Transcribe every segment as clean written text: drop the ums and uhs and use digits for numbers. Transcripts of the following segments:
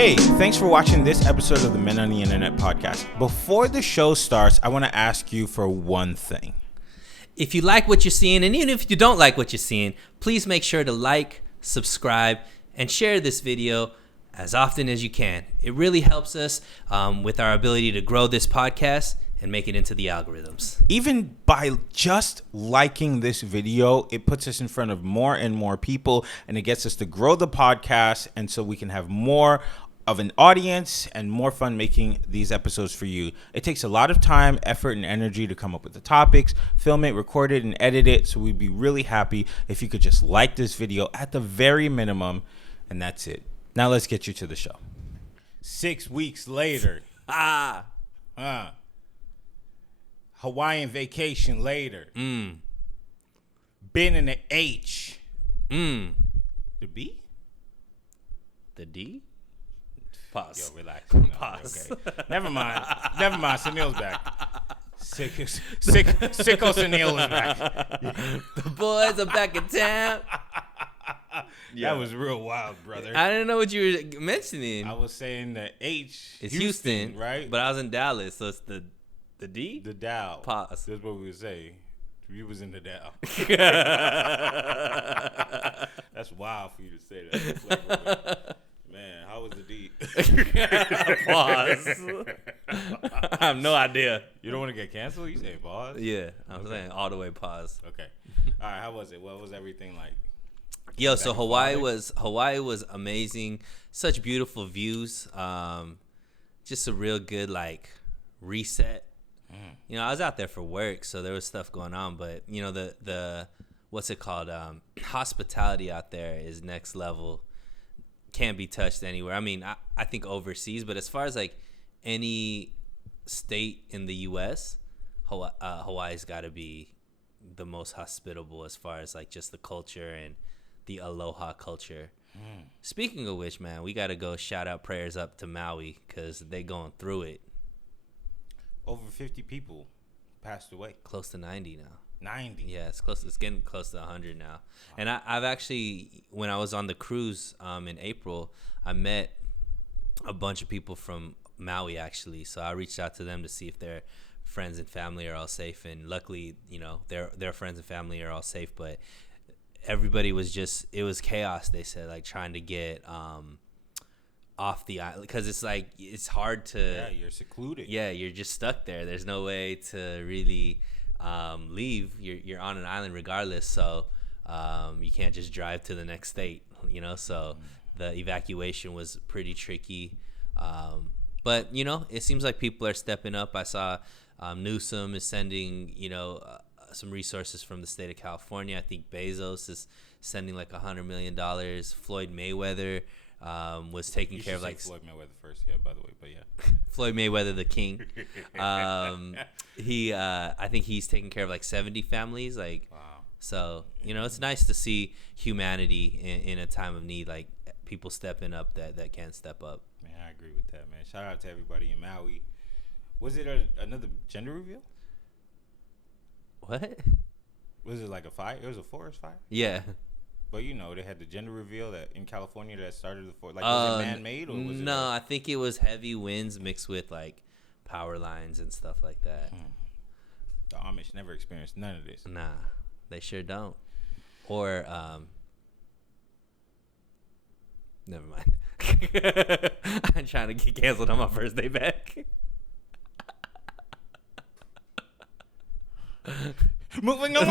Hey, thanks for watching this episode of the Men on the Internet podcast. Before the show starts, I want to ask you for one thing. If you like what you're seeing, and even if you don't like what you're seeing, please make sure to like, subscribe, and share this video as often as you can. It really helps us with our ability to grow this podcast and make it into the algorithms. Even by just liking this video, it puts us in front of more and more people, and it gets us to grow the podcast, and so we can have more of an audience and more fun making these episodes for you. It takes a lot of time, effort, and energy to come up with the topics, film it, record it, and edit it, so we'd be really happy if you could just like this video at the very minimum, and that's it. Now let's get you to the show. 6 weeks later. Hawaiian vacation later. Been in the H. The B? The D? Pause. Yo, relax. No, pause. Okay. Never mind. Sunil's back. Sicko Sunil is back. The boys are back in town. That was real wild, brother. I didn't know what you were mentioning. I was saying the H. It's Houston, right? But I was in Dallas, so it's the D? The Dow. Pause. That's what we would say. You was in the Dow. That's wild for you to say that. Man, how was the D? Pause. I have no idea. You don't want to get canceled? You say pause? Yeah, I'm saying all the way pause. Okay. All right, how was it? What was everything like? Yo, so Hawaii was amazing. Such beautiful views. Just a real good reset. You know, I was out there for work, so there was stuff going on, but you know, the what's it called? Hospitality out there is next level. Can't be touched anywhere. I mean, I think overseas, but as far as any state in the U.S., Hawaii's got to be the most hospitable as far as just the culture and the aloha culture. Speaking of which, man, we got to go shout out prayers up to Maui because they going through it. Over 50 people passed away. Close to 90 now. 90? Yeah, it's close. It's getting close to 100 now. Wow. And I've actually, when I was on the cruise in April, I met a bunch of people from Maui, actually. So I reached out to them to see if their friends and family are all safe. And luckily, you know, their friends and family are all safe. But everybody was it was chaos, they said, trying to get off the island, because it's hard to. Yeah, you're secluded. Yeah, you're just stuck there. There's no way to really leave. You're on an island regardless, so you can't just drive to the next state, you know. So the evacuation was pretty tricky, but you know, it seems like people are stepping up. I saw Newsom is sending some resources from the state of California. I think Bezos is sending $100 million. Floyd Mayweather was taking care of Floyd Mayweather first, yeah, by the way, but yeah. Floyd Mayweather, the king. He I think he's taking care of 70 families. Wow. So, you know, it's nice to see humanity in a time of need, people stepping up that can't step up. Man, I agree with that, man. Shout out to everybody in Maui. Was it another gender reveal? What? Was it a fire? It was a forest fire? Yeah. But you know, they had the gender reveal that in California that started the forest. Was it man-made or was it? No, I think it was heavy winds mixed with power lines and stuff like that. The Amish never experienced none of this. Nah, they sure don't. Or never mind. I'm trying to get canceled on my first day back. Moving on.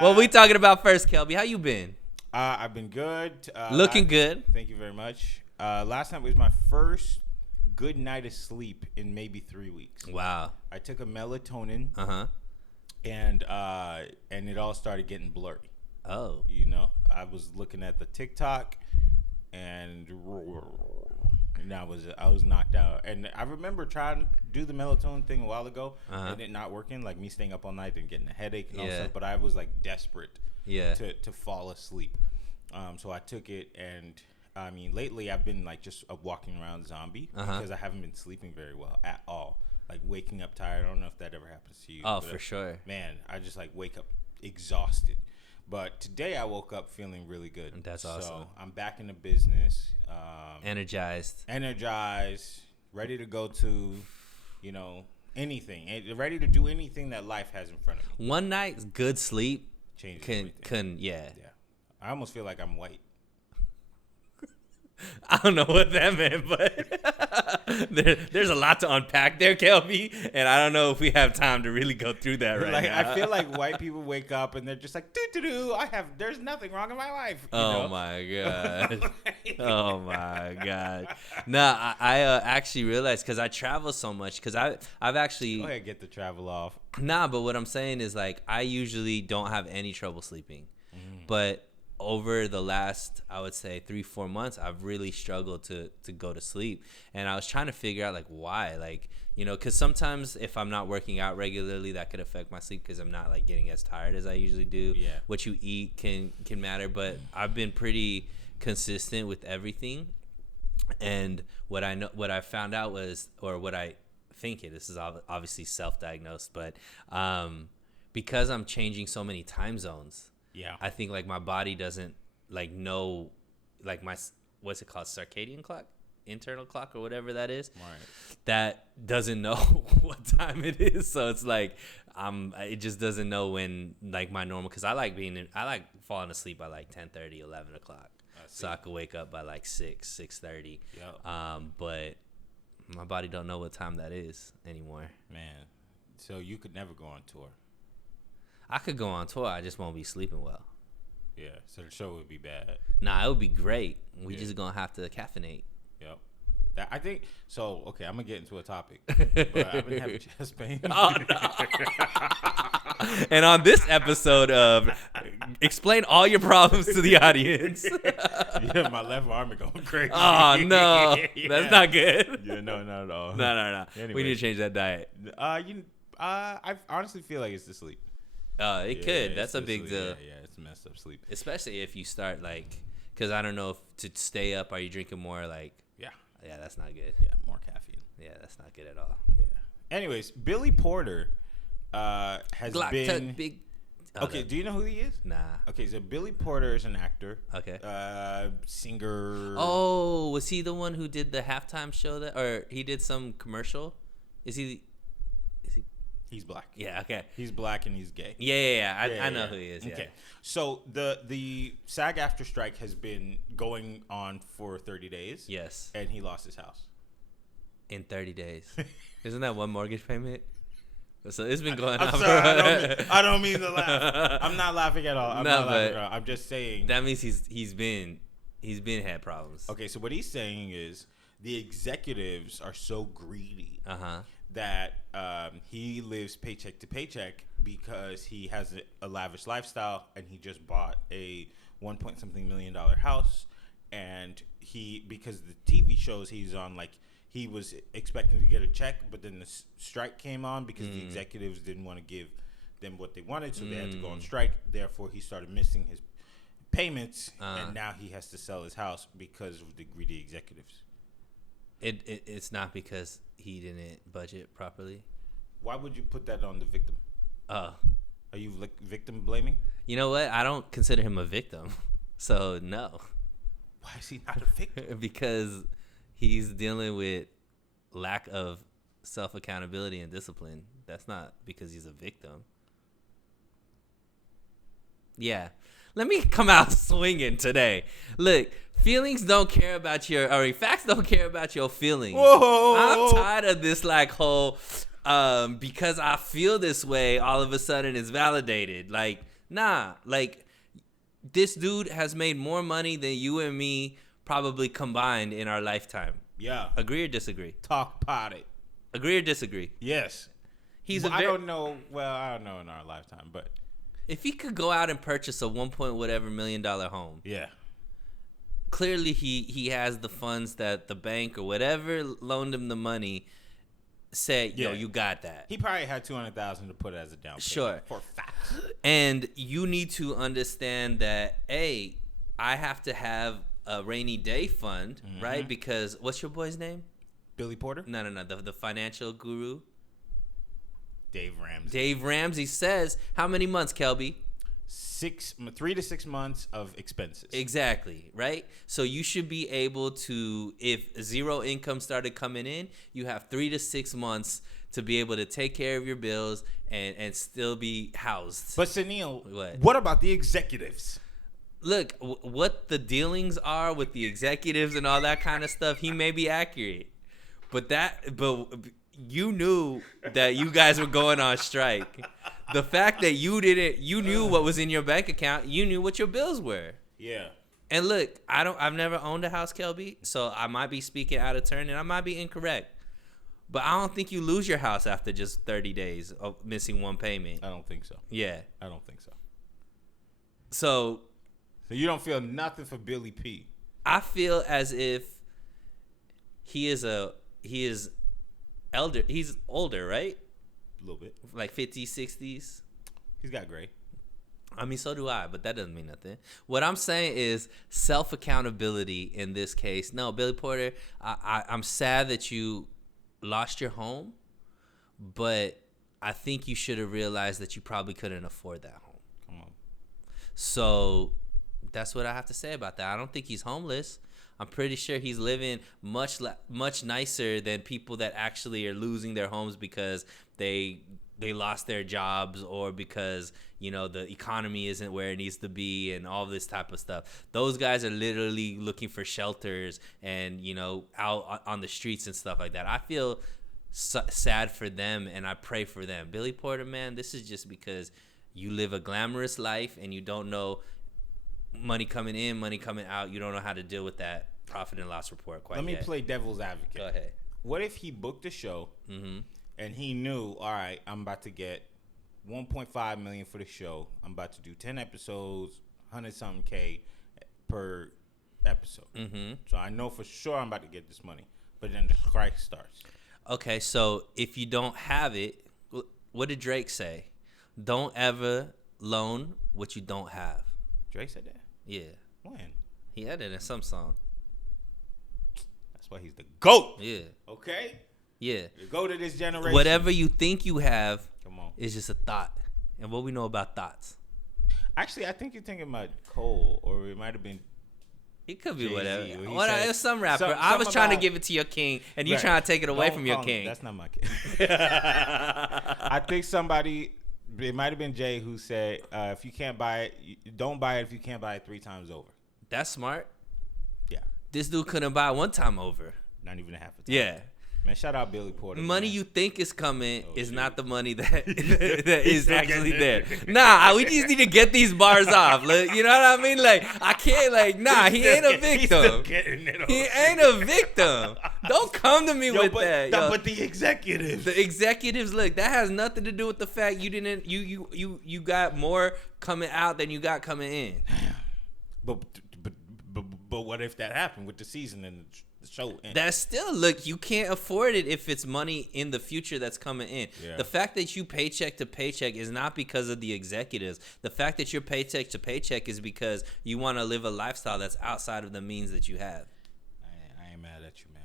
What we talking about first, Kelby? How you been? I've been good. Looking good. Thank you very much. Last night was my first good night of sleep in maybe 3 weeks. Wow. I took a melatonin. And it all started getting blurry. Oh. You know, I was looking at the TikTok and I was knocked out. And I remember trying to do the melatonin thing a while ago and it not working, me staying up all night and getting a headache and all stuff, but I was desperate to fall asleep. So I took it, and I mean lately I've been just a walking around zombie because I haven't been sleeping very well at all. Waking up tired. I don't know if that ever happens to you. Oh, for sure. Man, I just wake up exhausted. But today I woke up feeling really good. That's awesome. So I'm back in the business. Energized, ready to go to, anything. Ready to do anything that life has in front of me. One night's good sleep can yeah. I almost feel like I'm white. I don't know what that meant, but there's a lot to unpack there, Kelby, and I don't know if we have time to really go through that right now. I feel like white people wake up and they're just like, doo-doo-doo, there's nothing wrong in my life. My God. Oh, my God. Nah, I actually realized, because I travel so much, because I've actually... Go ahead, get the travel off. Nah, but what I'm saying is, like, I usually don't have any trouble sleeping, but... over the last, I would say 3-4 months, I've really struggled to go to sleep. And I was trying to figure out, like, why, like, because sometimes if I'm not working out regularly, that could affect my sleep because I'm not, like, getting as tired as I usually do. Yeah. What you eat can matter, but I've been pretty consistent with everything. And what I found out was, or what I think this is obviously self-diagnosed, but because I'm changing so many time zones, yeah, I think, like, my body doesn't, like, know, like, my, what's it called, circadian clock, internal clock, or whatever that is. Right. That doesn't know what time it is. So it's like, it just doesn't know when, like, my normal, because I like falling asleep by like 10:30, 11 o'clock, so I could wake up by like 6:30. Yep. But my body don't know what time that is anymore. Man, so you could never go on tour. I could go on tour. I just won't be sleeping well. Yeah, so the show would be bad. Nah, it would be great. We just gonna have to caffeinate. Yep. I think so. Okay, I'm gonna get into a topic, but I've been having chest pain. Oh, no. And on this episode of Explain All Your Problems to the Audience. Yeah, my left arm is going crazy. Oh, no. Yeah. That's not good. Yeah, no, not at all. No. Anyway. We need to change that diet. I honestly feel like it's the sleep. It could. That's a big sleep. deal. Yeah, it's messed up sleep. Especially if you start, like, because I don't know if to stay up, are you drinking more, like. Yeah, that's not good. Yeah, more caffeine. Yeah, that's not good at all. Yeah. Anyways, Billy Porter has been big. Okay, do you know who he is? Nah. Okay, so Billy Porter is an actor. Okay. Singer. Oh, was he the one who did the halftime show or he did some commercial? Is he? He's black. Yeah. Okay. He's black and he's gay. Yeah. I know who he is. Yeah. Okay. So the SAG-AFTRA strike has been going on for 30 days. Yes. And he lost his house. In 30 days. Isn't that one mortgage payment? So it's been going on. I'm sorry. I don't mean to laugh. I'm not laughing at all. I'm just saying. That means he's been had problems. Okay. So what he's saying is the executives are so greedy. That he lives paycheck to paycheck because he has a lavish lifestyle and he just bought a $1.something million house, and because the TV shows he's on, like, he was expecting to get a check, but then the strike came on because the executives didn't want to give them what they wanted, so they had to go on strike. Therefore, he started missing his payments, and now he has to sell his house because of the greedy executives. It's not because he didn't budget properly. Why would you put that on the victim? Are you victim blaming? You know what? I don't consider him a victim, so no. Why is he not a victim? Because he's dealing with lack of self-accountability and discipline. That's not because he's a victim. Yeah. Let me come out swinging today. Look, feelings don't care about facts don't care about your feelings. Whoa. I'm tired of this, like, whole, because I feel this way, all of a sudden it's validated. Like, nah, like, this dude has made more money than you and me probably combined in our lifetime. Yeah. Agree or disagree? Talk about it. Agree or disagree? Yes. I don't know. Well, I don't know in our lifetime, but if he could go out and purchase a $1 million home, yeah, clearly he has the funds that the bank or whatever loaned him the money said, yo, you got that. He probably had $200,000 to put as a down payment. Sure. For facts. And you need to understand that, I have to have a rainy day fund, right? Because what's your boy's name? Billy Porter? No. The financial guru. Dave Ramsey. Dave Ramsey says, how many months, Kelby? 3 to 6 months of expenses. Exactly, right? So you should be able to, if zero income started coming in, you have 3 to 6 months to be able to take care of your bills and still be housed. But Sunil, what about the executives? Look, what the dealings are with the executives and all that kind of stuff, he may be accurate. But you knew that you guys were going on strike. The fact that you knew what was in your bank account, you knew what your bills were. Yeah. And look, I've never owned a house, Kelby, so I might be speaking out of turn and I might be incorrect. But I don't think you lose your house after just 30 days of missing one payment. I don't think so. Yeah. I don't think so. So you don't feel nothing for Billy P? I feel as if he is elder. He's older, right? A little bit. Like 50s, 60s. He's got gray. I mean, so do I, but that doesn't mean nothing. What I'm saying is self-accountability in this case. No, Billy Porter, I'm sad that you lost your home, but I think you should have realized that you probably couldn't afford that home. Come on. So that's what I have to say about that. I don't think he's homeless. I'm pretty sure he's living much nicer than people that actually are losing their homes because they lost their jobs or because, you know, the economy isn't where it needs to be and all this type of stuff. Those guys are literally looking for shelters and, you know, out on the streets and stuff like that. I feel sad for them and I pray for them. Billy Porter, man, this is just because you live a glamorous life and you don't know money coming in, money coming out. You don't know how to deal with that profit and loss report quite yet. Let me play devil's advocate. Go ahead. What if he booked a show and he knew, all right, I'm about to get $1.5 million for the show. I'm about to do 10 episodes, 100-something K per episode. So I know for sure I'm about to get this money. But then the strike starts. Okay, so if you don't have it, what did Drake say? Don't ever loan what you don't have. Drake said that? Yeah. When? He had it in some song. That's why he's the GOAT. Yeah. Okay? Yeah. The GOAT of this generation. Whatever you think you have Come on. is just a thought. And what we know about thoughts. Actually, I think you're thinking about Cole, or it might have been It could be Jay-Z, whatever. Said, some rapper. I was trying to give it to your king, and you trying to take it away from your king. That's not my king. I think it might have been Jay who said, if you can't buy it, don't buy it if you can't buy it 3 times over. That's smart. Yeah. This dude couldn't buy 1 time over. Not even a half a time. Yeah. Man, shout out Billy Porter. Money man. you think is coming is not the money that is actually there. Nah, we just need to get these bars off. Like, you know what I mean? Like, I can't, like, nah, he ain't a victim. He ain't a victim. Don't come to me with that. Yo. But the executives. The executives, look, that has nothing to do with the fact you got more coming out than you got coming in. But what if that happened with the season and the show ended? That's still, look, you can't afford it if it's money in the future that's coming in. Yeah. The fact that you paycheck to paycheck is not because of the executives. The fact that you're paycheck to paycheck is because you want to live a lifestyle that's outside of the means that you have. I ain't mad at you, man.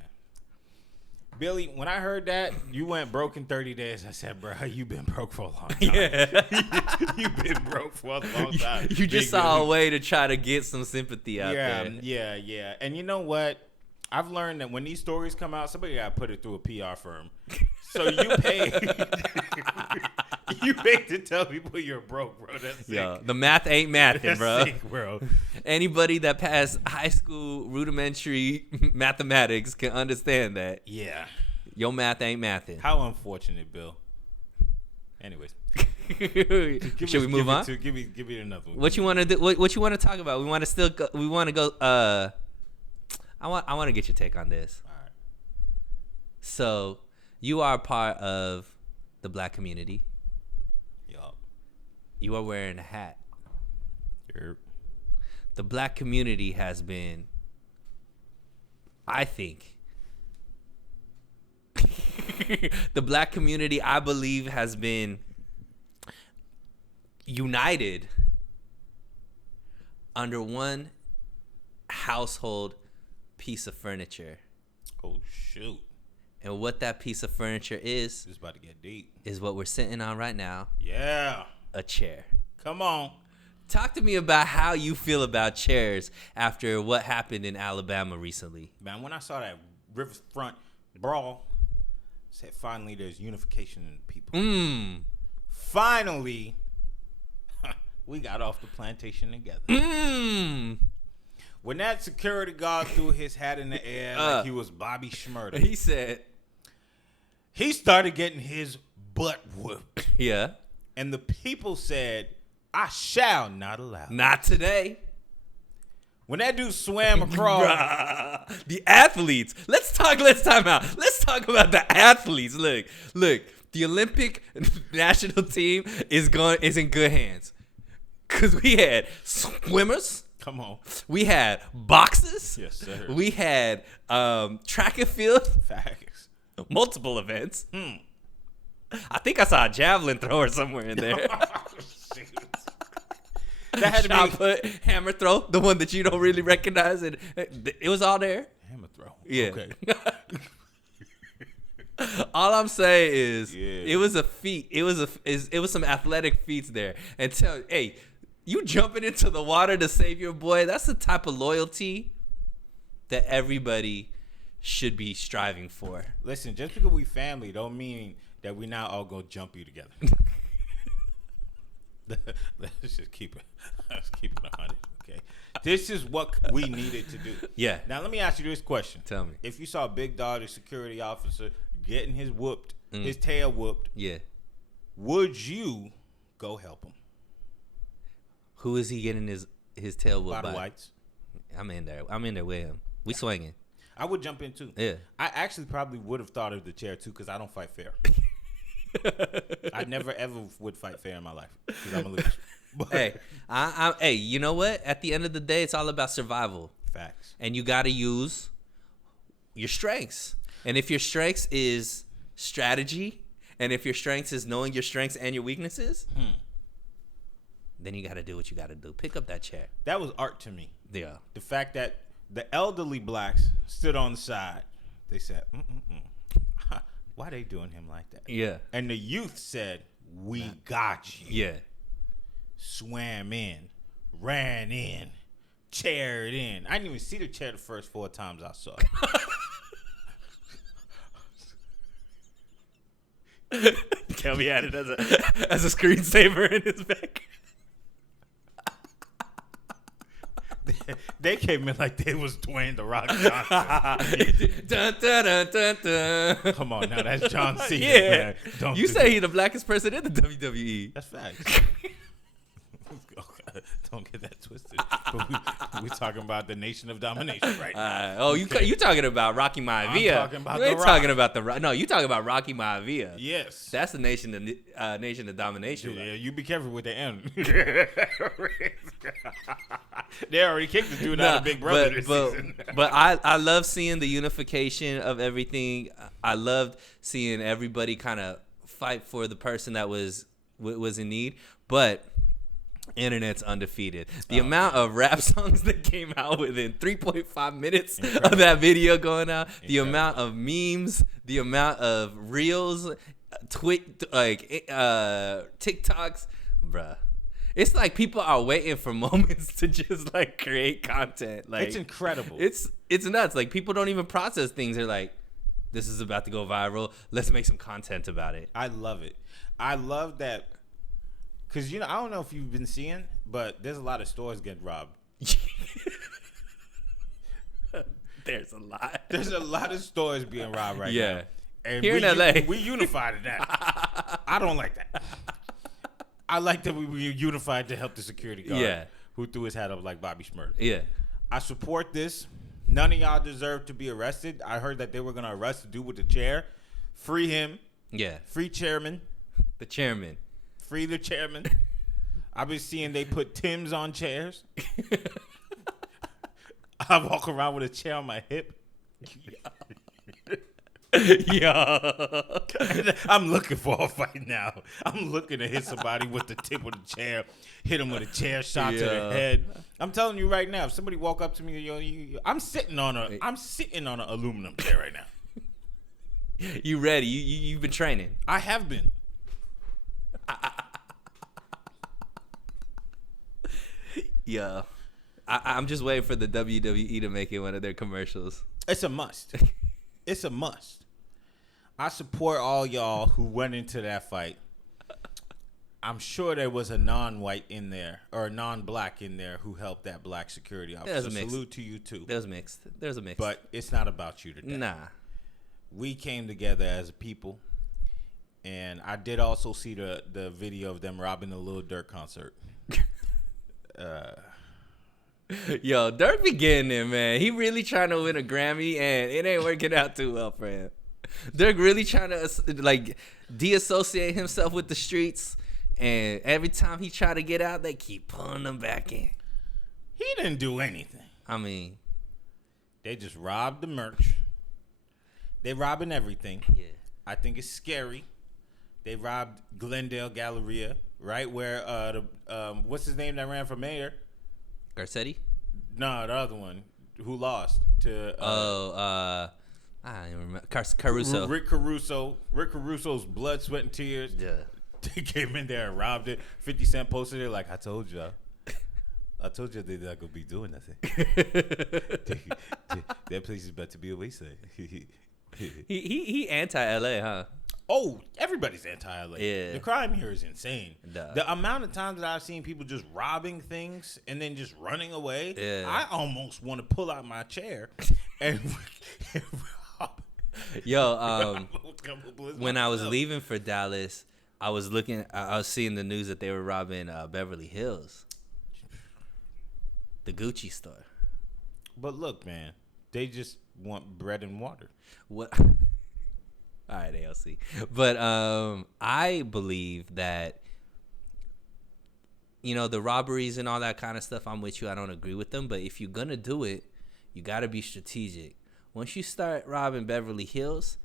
Billy, when I heard that you went broke in 30 days, I said, bro, you've been broke for a long time. Yeah. You've been broke for a long time. You just saw a way to try to get some sympathy out there. Yeah. And you know what? I've learned that when these stories come out, somebody got to put it through a PR firm. So you pay. You pay to tell people you're broke, bro. That's sick. Yo, the math ain't mathing, bro. That's sick, bro. Anybody that passed high school rudimentary mathematics can understand that. Yeah. Your math ain't mathing. How unfortunate, Bill. Anyways. Should we move on? Give me another one. What you want to do? What you want to talk about? We want to still go. We want to go. I want to get your take on this. All right. So, you are a part of the black community. Yup. You are wearing a hat. Yep. The black community has been, I think, the black community, I believe, has been united under one household piece of furniture. Oh, shoot. And what that piece of furniture is It's about to get deep. is what we're sitting on right now. Yeah. A chair. Come on. Talk to me about how you feel about chairs after what happened in Alabama recently. Man, when I saw that riverfront brawl, I said, finally, there's unification in the people. Finally, we got off the plantation together. When that security guard threw his hat in the air like he was Bobby Schmurda, He said, he started getting his butt whooped. yeah. And the people said, I shall not allow. Not today. When that dude swam across. The athletes. Let's time out. Let's talk about the athletes. Look. The Olympic national team is in good hands. Cause we had swimmers. Come on. We had boxers. Yes, sir. We had track and field. Facts. Multiple events. I think I saw a javelin thrower somewhere in there. That had to Shot be put, hammer throw, the one that you don't really recognize. It was all there. hammer throw. Yeah. Okay. All I'm saying is, Yeah. it was a feat. It was some athletic feats there. And hey, you jumping into the water to save your boy. That's the type of loyalty that everybody should be striving for. Listen, just because we family don't mean that we now all go jump you together. Let's just keep it. Let's keep it 100. Okay. This is what we needed to do. Yeah. Now let me ask you this question. Tell me. If you saw Big Dog, the security officer, getting his tail whooped, Yeah. would you go help him? Who is he getting his tail whooped Bottom by? whites. I'm in there with him. We swinging. I would jump in too. Yeah. I actually probably would have thought of the chair too because I don't fight fair. I never ever would fight fair in my life because I'm a loser. Hey, hey, you know what? At the end of the day, it's all about survival. Facts. And you got to use your strengths. And if your strengths is strategy, and if your strengths is knowing your strengths and your weaknesses, then you got to do what you got to do. Pick up that chair. That was art to me. Yeah. The fact that the elderly blacks stood on the side, they said, why they doing him like that? Yeah. And the youth said, we got you. Yeah. Swam in, ran in, chaired in. I didn't even see the chair the first 4 times I saw it. Kelby had it as a screensaver in his back. They came in like they was Dwayne The Rock Johnson. Dun, dun, dun, dun, dun. Come on now, that's John Cena. Yeah. Man. Don't You do say that. he the blackest person in the WWE. That's facts. Don't get that twisted. But we talking about the Nation of Domination right now. You talking about Rocky Maivia? I'm talking about you ain't The talking Rock. about no. You talking about Rocky Maivia? Yes. That's the Nation of Domination. Yeah, you be careful with the end. They already kicked the dude out of Big Brother this season. But I love seeing the unification of everything. I loved seeing everybody kind of fight for the person that was in need. But internet's undefeated. The amount of rap songs that came out within 3.5 minutes of that video going out, the amount of memes, the amount of reels, TikToks, bruh. It's like people are waiting for moments to just like create content. Like It's incredible. It's nuts. Like people don't even process things. They're like, this is about to go viral. Let's make some content about it. I love it. I love that. Because, I don't know if you've been seeing, but there's a lot of stores getting robbed. There's a lot. There's a lot of stores being robbed right now. Yeah. And Here in LA. We unified in that. I don't like that. I like that we unified to help the security guard who threw his hat up like Bobby Schmurda. Yeah. I support this. None of y'all deserve to be arrested. I heard that they were going to arrest the dude with the chair. Free him. Yeah. Free chairman. The chairman. Free the chairman. I've been seeing they put Timbs on chairs. I walk around with a chair on my hip. Yeah. I'm looking for a fight now. I'm looking to hit somebody with the tip of the chair, hit him with a chair shot to the head. I'm telling you right now, if somebody walk up to me, I'm sitting on an aluminum chair right now. You ready? You've been training. I have been. Yeah. I'm just waiting for the WWE to make it one of their commercials. It's a must. It's a must. I support all y'all who went into that fight. I'm sure there was a non-white in there or a non-black in there who helped that black security officer. Salute to you too. There's mixed. There's a mix. But it's not about you today. Nah. We came together as a people, and I did also see the video of them robbing the Lil Durk concert. Yo, Durk be getting it, man. He really trying to win a Grammy, and it ain't working out too well for him. Durk really trying to like deassociate himself with the streets. And every time he try to get out, they keep pulling him back in. He didn't do anything. I mean, they just robbed the merch. They robbing everything. Yeah. I think it's scary. They robbed Glendale Galleria, right where what's his name that ran for mayor? Garcetti? No, the other one who lost to. I don't even remember. Caruso. Rick Caruso. Rick Caruso's blood, sweat, and tears. Yeah. They came in there and robbed it. 50 Cent posted it like, I told y'all. I told you they're not going to be doing nothing. That place is about to be a wasteland. he anti-LA, huh? Oh, everybody's anti-LA. Yeah. The crime here is insane. Duh. The amount of times that I've seen people just robbing things and then just running away, yeah. I almost want to pull out my chair and rob. Yo, when I was leaving for Dallas, I was seeing the news that they were robbing Beverly Hills, the Gucci store. But look, man, they just want bread and water. What? All right, ALC. But I believe that, you know, the robberies and all that kind of stuff, I'm with you. I don't agree with them. But if you're going to do it, you got to be strategic. Once you start robbing Beverly Hills,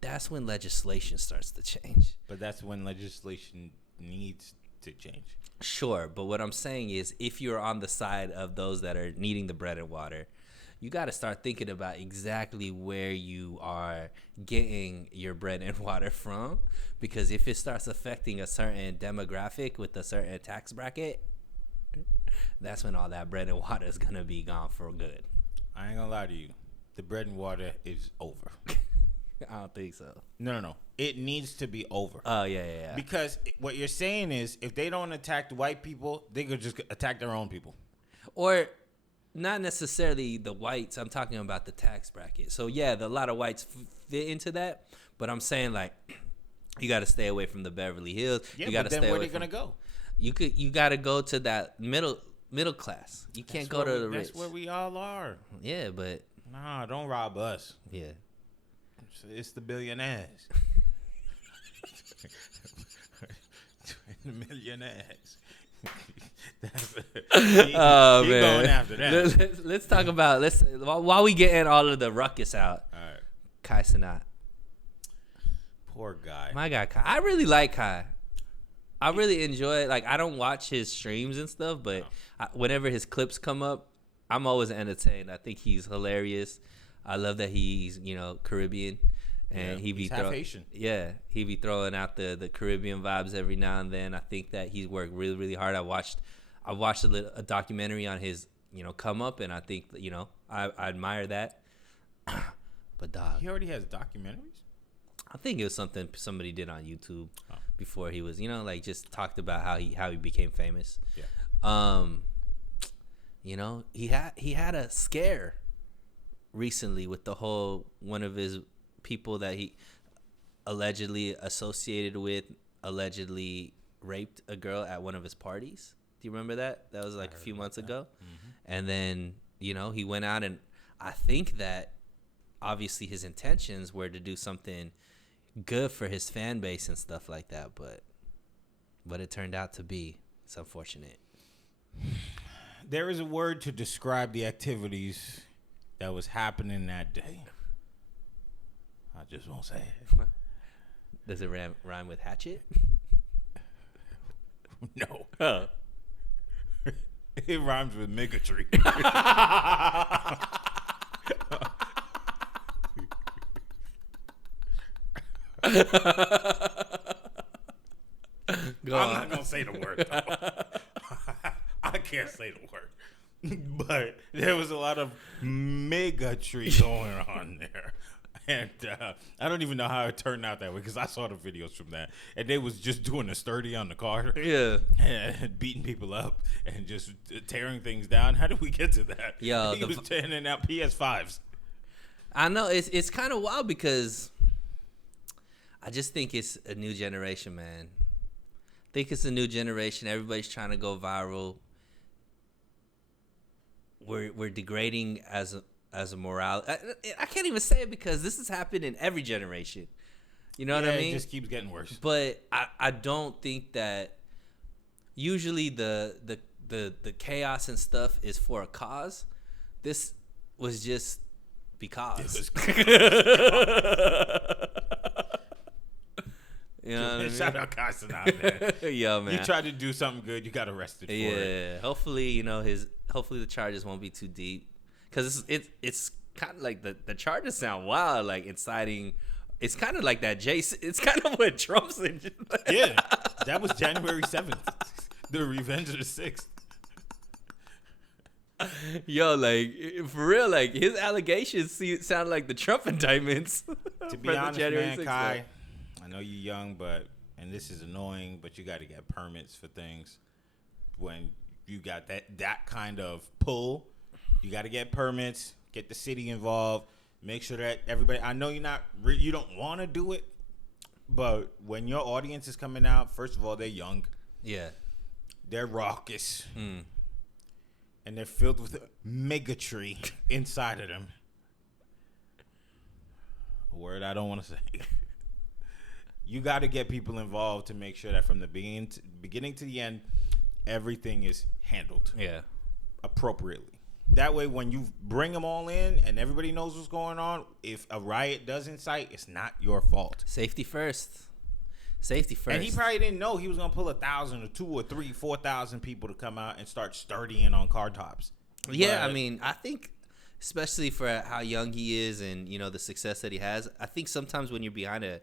that's when legislation starts to change. But that's when legislation needs to change. Sure, but what I'm saying is if you're on the side of those that are needing the bread and water, you got to start thinking about exactly where you are getting your bread and water from. Because if it starts affecting a certain demographic with a certain tax bracket, that's when all that bread and water is going to be gone for good. I ain't going to lie to you. The bread and water is over. I don't think so. No. It needs to be over. Oh, yeah. Because what you're saying is if they don't attack the white people, they could just attack their own people. Or not necessarily the whites. I'm talking about the tax bracket. So, yeah, a lot of whites fit into that. But I'm saying, like, you got to stay away from the Beverly Hills. Yeah, you gotta but then stay where away they going to go? You got to go to that middle class. You can't go to the rich. That's where we all are. Yeah, but. Nah, don't rob us. Yeah. It's the billionaires. The millionaires. Oh, keep man. going after that. Let's talk about while we getting all of the ruckus out. All right. Kai Cenat. Poor guy. My guy Kai. I really like Kai. I really enjoy it. Like, I don't watch his streams and stuff, but whenever his clips come up, I'm always entertained. I think he's hilarious. I love that he's, Caribbean. And he's half Haitian. Yeah, he be throwing out the Caribbean vibes every now and then. I think that he's worked really, really hard. I watched a documentary on his, come up, and I think, I admire that. But dog, he already has documentaries. I think it was something somebody did on YouTube before he was, just talked about how he became famous. Yeah. He had a scare recently with the whole one of his people that he allegedly associated with allegedly raped a girl at one of his parties. Do you remember that? That was like a few months ago. Mm-hmm. And then, he went out, and I think that obviously his intentions were to do something good for his fan base and stuff like that, but what it turned out to be, it's unfortunate. There is a word to describe the activities that was happening that day. I just won't say it. Does it rhyme with hatchet? No. Oh. It rhymes with Megatry. I'm not going to say the word, though. I can't say the word. But there was a lot of bigotry going on there. And I don't even know how it turned out that way because I saw the videos from that. And they was just doing a sturdy on the car. Yeah. And beating people up and just tearing things down. How did we get to that? Yo, he was tearing out PS5s. I know. It's kind of wild because I just think it's a new generation, man. I think it's a new generation. Everybody's trying to go viral. We're degrading as a morale. I can't even say it because this has happened in every generation. You know what I mean? It just keeps getting worse. But I don't think that usually the chaos and stuff is for a cause. This was just because. You know what I mean? Shout out Cenat, man. Yo, man. You tried to do something good, you got arrested for it. Yeah. Hopefully, hopefully the charges won't be too deep. Because it's kind of like the charges sound wild, like inciting. It's kind of like that Jason. It's kind of what Trump's in. Yeah, that was January 7th. The Revenge of the 6th. Yo, like for real, like his allegations sound like the Trump indictments. To be honest, man, Kai, I know you're young, and this is annoying, but you got to get permits for things. When you got that kind of pull, you got to get permits, get the city involved, make sure that everybody. I know you don't want to do it, but when your audience is coming out, first of all, they're young. Yeah, they're raucous. And they're filled with bigotry inside of them. A word I don't want to say. You got to get people involved to make sure that from the beginning to the end, everything is handled appropriately. That way, when you bring them all in and everybody knows what's going on, if a riot does incite, it's not your fault. Safety first. Safety first. And he probably didn't know he was gonna pull 1,000 or 2,000 or 3,000, 4,000 people to come out and start sturdying on car tops. Yeah, I mean, I think especially for how young he is and the success that he has, I think sometimes when you're behind a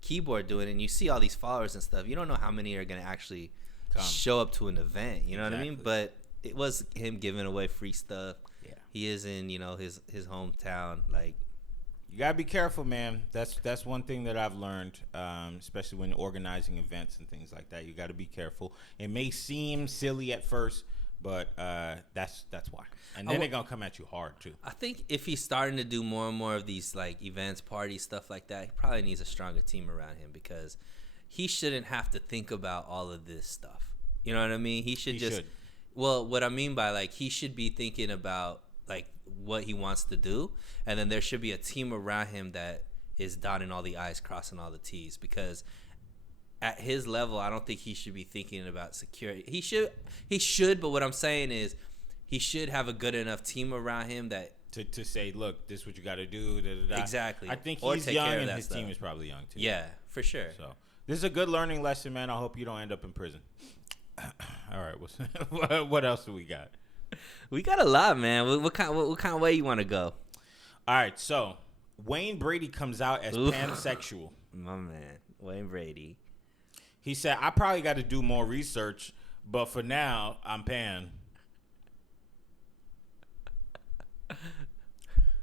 keyboard doing it and you see all these followers and stuff, you don't know how many are gonna actually show up to an event. You know what I mean? But it was him giving away free stuff. Yeah, he is in his hometown, like. You gotta be careful, man. That's one thing that I've learned, especially when organizing events and things like that. You gotta be careful. It may seem silly at first, but that's why. And then they're gonna come at you hard too. I think if he's starting to do more and more of these like events, parties, stuff like that, he probably needs a stronger team around him because he shouldn't have to think about all of this stuff. You know what I mean? He should. Well, what I mean by like he should be thinking about like what he wants to do, and then there should be a team around him that is dotting all the I's, crossing all the T's, because at his level I don't think he should be thinking about security. He should, but what I'm saying is he should have a good enough team around him that to say, look, this is what you got to do. Da, da, da. Exactly. I think he's young and his team is probably young too. Yeah, for sure. So this is a good learning lesson, man. I hope you don't end up in prison. All right, what else do we got? We got a lot, man. What kind of way you want to go? All right, so Wayne Brady comes out as pansexual. My man, Wayne Brady. He said, I probably got to do more research, but for now, I'm pan.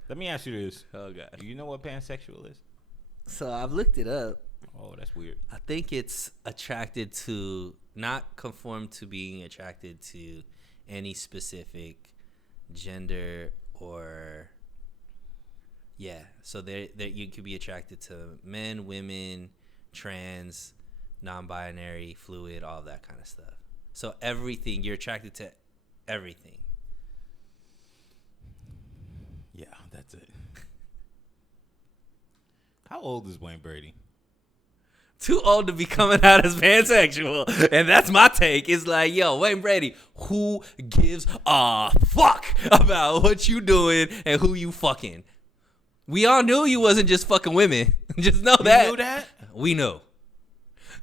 Let me ask you this. Oh, God. Do you know what pansexual is? So I've looked it up. Oh, that's weird. I think it's attracted to, not conform to being attracted to any specific gender or so there you could be attracted to men, women, trans, non-binary, fluid, all that kind of stuff. So everything, you're attracted to everything. Yeah, that's it. How old is Wayne Brady? Too old to be coming out as pansexual. And that's my take. It's like, yo, Wayne Brady, who gives a fuck about what you doing and who you fucking? We all knew you wasn't just fucking women. Just know that. You knew that? We knew.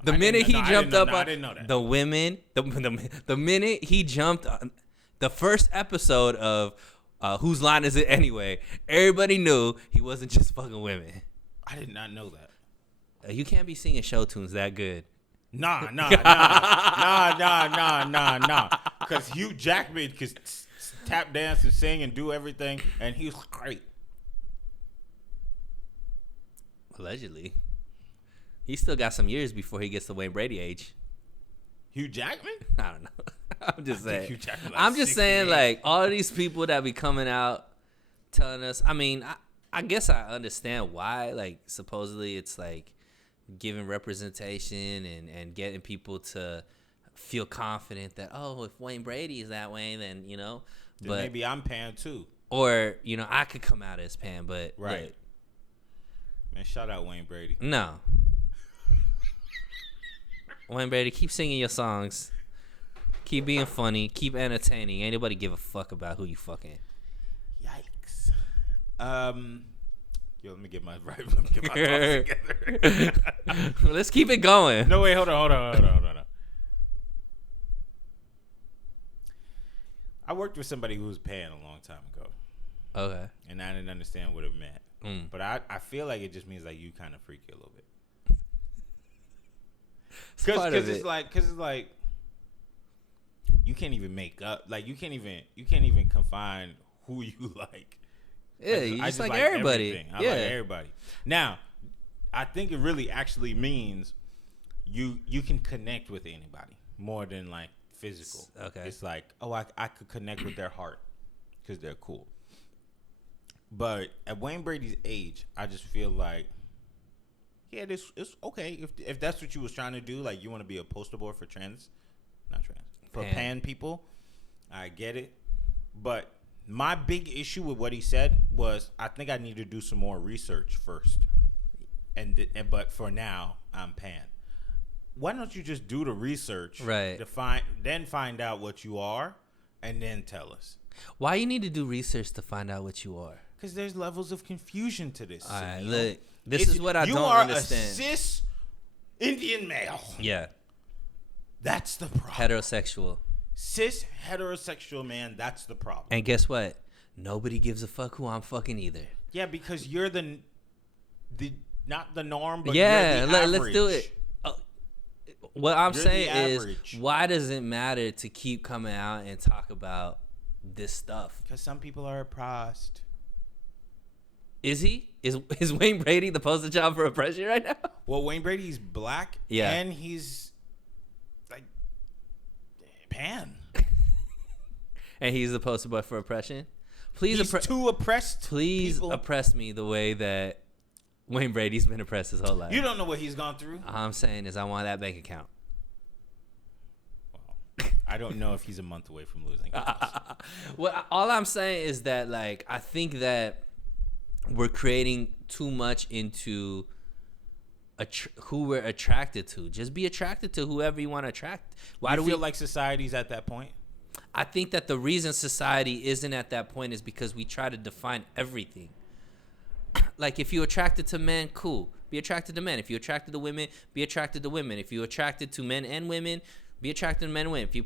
The minute he jumped up on the women, the minute he jumped on the first episode of Whose Line Is It Anyway, everybody knew he wasn't just fucking women. I did not know that. You can't be singing show tunes that good. Nah. because Hugh Jackman could tap dance and sing and do everything, and he was great. Allegedly. He still got some years before he gets to Wayne Brady age. Hugh Jackman? I don't know. I'm just saying. Hugh Jackman, I'm just 68. saying, like, all of these people that be coming out telling us. I mean, I guess I understand why. Like, supposedly it's like giving representation and getting people to feel confident that, oh, if Wayne Brady is that way, then, you know. Then but maybe I'm Pan too. Or, you know, I could come out as Pan, but. Right. Look, man, shout out Wayne Brady. No. Wayne Brady, keep singing your songs. Keep being funny. Keep entertaining. Ain't nobody give a fuck about who you fucking. Yikes. Yo, let me get my thoughts together. Let's keep it going. No, wait, hold on. I worked with somebody who was Pan a long time ago. Okay. And I didn't understand what it meant. But I feel like it just means like you kind of freaky a little bit. Because it's like you can't even make up, like you can't even confine who you like. Yeah, you just like everybody. I like everybody. Now, I think it really actually means you can connect with anybody more than like physical. Okay. It's like, oh, I could connect with their heart because they're cool. But at Wayne Brady's age, I just feel like, yeah, it's okay if that's what you was trying to do. Like, you want to be a poster boy for pan people. I get it, but my big issue with what he said was, I think I need to do some more research first. But for now, I'm Pan. Why don't you just do the research, right? Then find out what you are, and then tell us. Why you need to do research to find out what you are? Because there's levels of confusion to this. All right, look, this is what I don't understand. You are a cis Indian male. Yeah. That's the problem. Heterosexual. Cis heterosexual man, that's the problem. And guess what? Nobody gives a fuck who I'm fucking either. Yeah, because you're the not the norm, but yeah, you're the average. Let's do it. What I'm saying is, average. Why does it matter to keep coming out and talk about this stuff? Because some people are oppressed. Is he? Is Wayne Brady the poster child for oppression right now? Well, Wayne Brady's black, and he's like Pan, and he's the poster boy for oppression. Please, he's too oppressed. Please people. Oppress me the way that Wayne Brady's been oppressed his whole life. You don't know what he's gone through. All I'm saying is I want that bank account. Well, I don't know if he's a month away from losing. Well, all I'm saying is that, like, I think that we're creating too much into who we're attracted to. Just be attracted to whoever you want to attract. Why do we feel like society's at that point? I think that the reason society isn't at that point is because we try to define everything. Like, if you're attracted to men, cool. Be attracted to men. If you're attracted to women, be attracted to women. If you're attracted to men and women, be attracted to men and women. If you're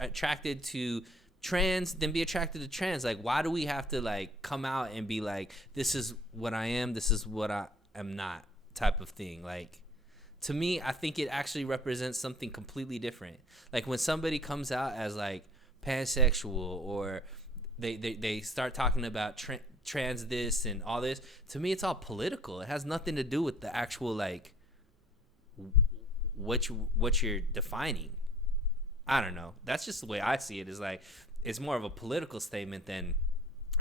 attracted to trans, then be attracted to trans. Like, why do we have to, like, come out and be like, this is what I am, this is what I am not, type of thing? Like, to me, I think it actually represents something completely different. Like, when somebody comes out as, like, pansexual, or they start talking about trans this and all this, to me it's all political. It has nothing to do with the actual, like, what you're defining. I don't know. That's just the way I see it. Is like, it's more of a political statement than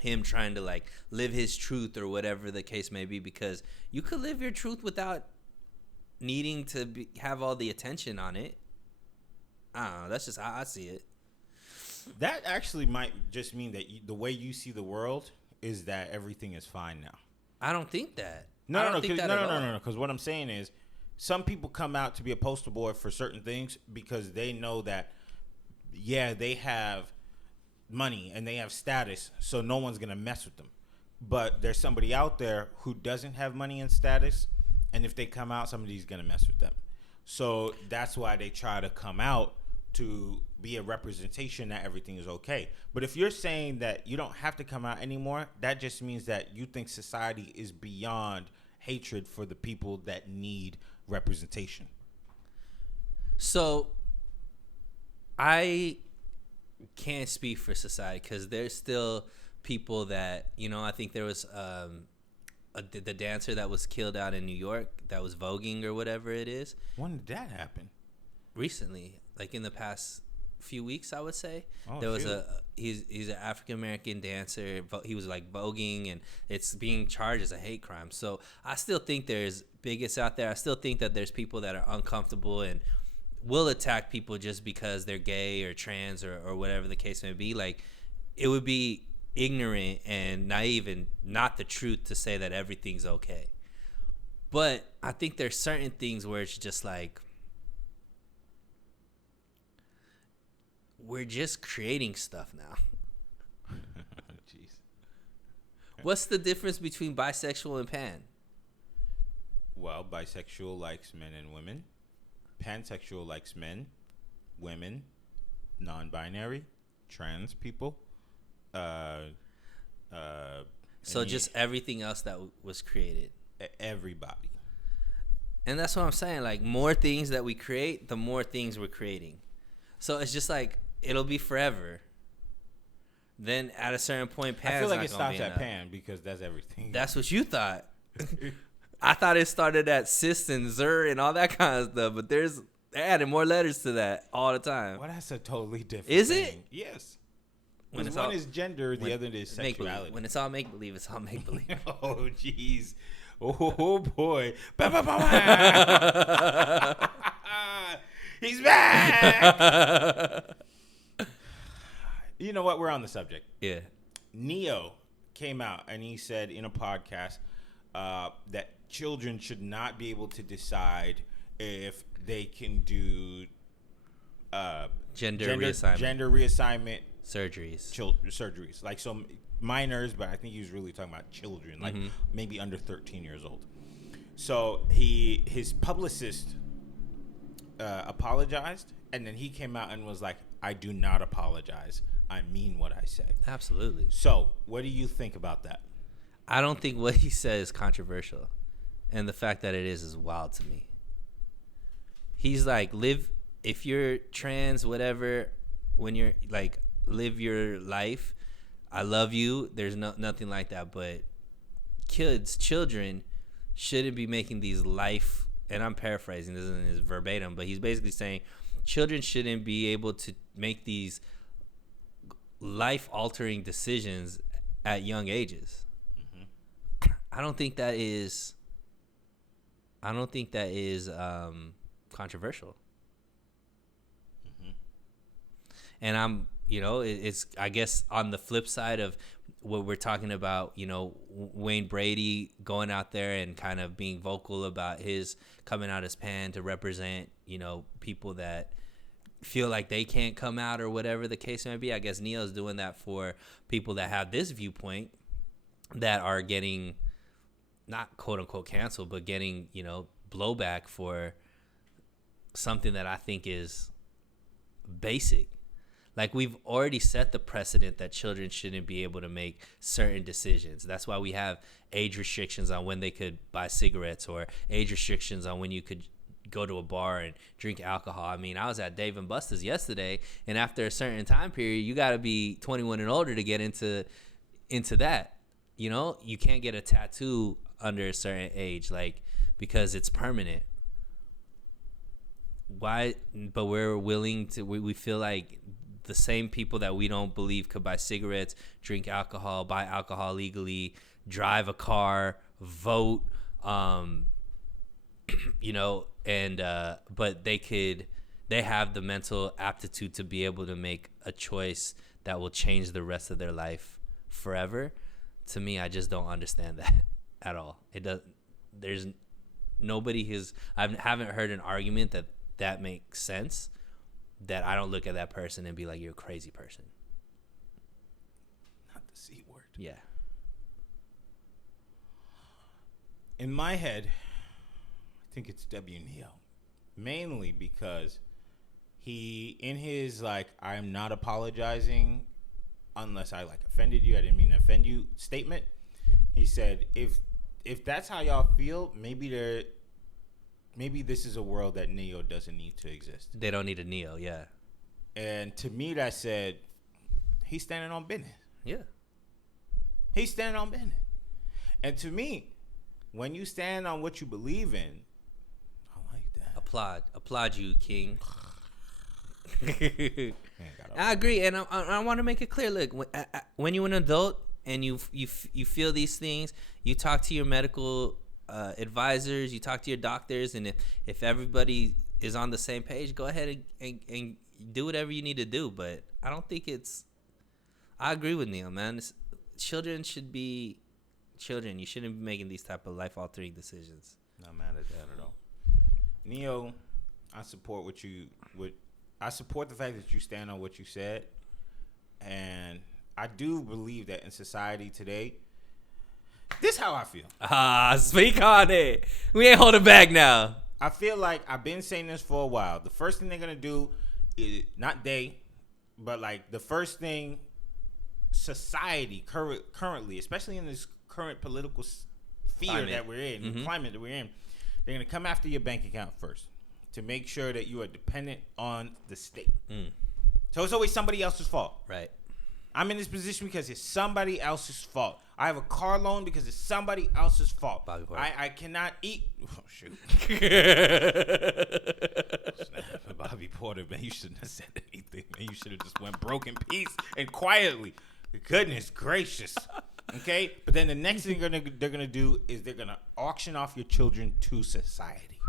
him trying to, like, live his truth or whatever the case may be, because you could live your truth without needing to have all the attention on it. I don't know. That's just how I see it. That actually might just mean that the way you see the world is that everything is fine now. I don't think that. No. Because what I'm saying is, some people come out to be a poster boy for certain things because they know that, yeah, they have money and they have status, so no one's gonna mess with them. But there's somebody out there who doesn't have money and status, and if they come out, somebody's gonna mess with them. So that's why they try to come out, to be a representation that everything is okay. But if you're saying that you don't have to come out anymore, that just means that you think society is beyond hatred for the people that need representation. So I can't speak for society because there's still people that, you know, I think there was the dancer that was killed out in New York that was voguing or whatever it is. When did that happen? Recently, like in the past few weeks, I would say. Oh, there was he's an African American dancer. He was like voguing, and it's being charged as a hate crime. So I still think there's bigots out there. I still think that there's people that are uncomfortable and will attack people just because they're gay or trans or whatever the case may be. Like, it would be ignorant and naive and not the truth to say that everything's okay. But I think there's certain things where it's just like, we're just creating stuff now. Jeez. What's the difference between bisexual and pan? Well, bisexual likes men and women. Pansexual likes men, women, non-binary, trans people. So just everything else that was created. Everybody. And that's what I'm saying. Like, more things that we create, the more things we're creating. So it's just like, it'll be forever. Then at a certain point, Pan's I feel like not it gonna stops be at enough. Pan because that's everything. That's what you thought. I thought it started at cis and zer and all that kind of stuff, but they're adding more letters to that all the time. Well, that's a totally different Is thing. it? Yes. When it's one all- is gender, the other is sexuality. When it's all make believe, it's all make believe. Oh, jeez. Oh, boy. Ba, ba, ba, ba. He's back. You know what? We're on the subject. Yeah. Neo came out and he said in a podcast that children should not be able to decide if they can do Gender reassignment surgeries, surgeries. like some minors, but I think he was really talking about children, like maybe under 13 years old. So his publicist apologized, and then he came out and was like, "I do not apologize. I mean what I say." Absolutely. So, what do you think about that? I don't think what he said is controversial, and the fact that it is wild to me. He's like, if you're trans, whatever, when you're like, live your life. I love you. There's nothing like that. But children shouldn't be making these life, and I'm paraphrasing, this isn't his verbatim, but he's basically saying children shouldn't be able to make these life-altering decisions at young ages. I don't think that is controversial. And I'm, it's, I guess, on the flip side of what we're talking about, Wayne Brady going out there and kind of being vocal about his coming out as pan to represent, people that feel like they can't come out or whatever the case may be. I guess Neo's doing that for people that have this viewpoint that are getting, not quote unquote canceled, but getting, blowback for something that I think is basic. Like, we've already set the precedent that children shouldn't be able to make certain decisions. That's why we have age restrictions on when they could buy cigarettes, or age restrictions on when you could go to a bar and drink alcohol. I mean, I was at Dave & Buster's yesterday, and after a certain time period, you got to be 21 and older to get into that. You can't get a tattoo under a certain age, like, because it's permanent. Why? But we're willing to. We feel like the same people that we don't believe could buy cigarettes, drink alcohol, buy alcohol legally, drive a car, vote, but they have the mental aptitude to be able to make a choice that will change the rest of their life forever. To me, I just don't understand that at all. It does. There's nobody I haven't heard an argument that makes sense, that I don't look at that person and be like, you're a crazy person. Not the C word. Yeah. In my head, I think it's W. Neo. Mainly because he, in his, like, I'm not apologizing unless I, like, offended you, I didn't mean to offend you statement. He said, if that's how y'all feel, maybe this is a world that Neo doesn't need to exist. They don't need a Neo, yeah. And to me, that said, he's standing on business. Yeah. He's standing on business. And to me, when you stand on what you believe in, I like that. Applaud you, King. I agree, and I want to make it clear. Look, when you're an adult and you feel these things, you talk to your medical advisors, you talk to your doctors, and if everybody is on the same page, go ahead and do whatever you need to do. But I don't think I agree with Neil, man. Children should be children. You shouldn't be making these type of life-altering decisions. Not mad at that at all. Neo, I support I support the fact that you stand on what you said, and I do believe that in society today, this is how I feel. Speak on it. We ain't holding back now. I feel like I've been saying this for a while. The first thing they're gonna do is but like the first thing society currently, especially in this current political sphere that we're in, the climate that we're in, they're gonna come after your bank account first to make sure that you are dependent on the state. So it's always somebody else's fault. Right. I'm in this position because it's somebody else's fault. I have a car loan because it's somebody else's fault. I cannot eat. Oh, shoot. Bobby Porter, man, you shouldn't have said anything, man. You should have just went broke in peace and quietly. Goodness gracious. Okay? But then the next thing they're gonna do is they're gonna auction off your children to society.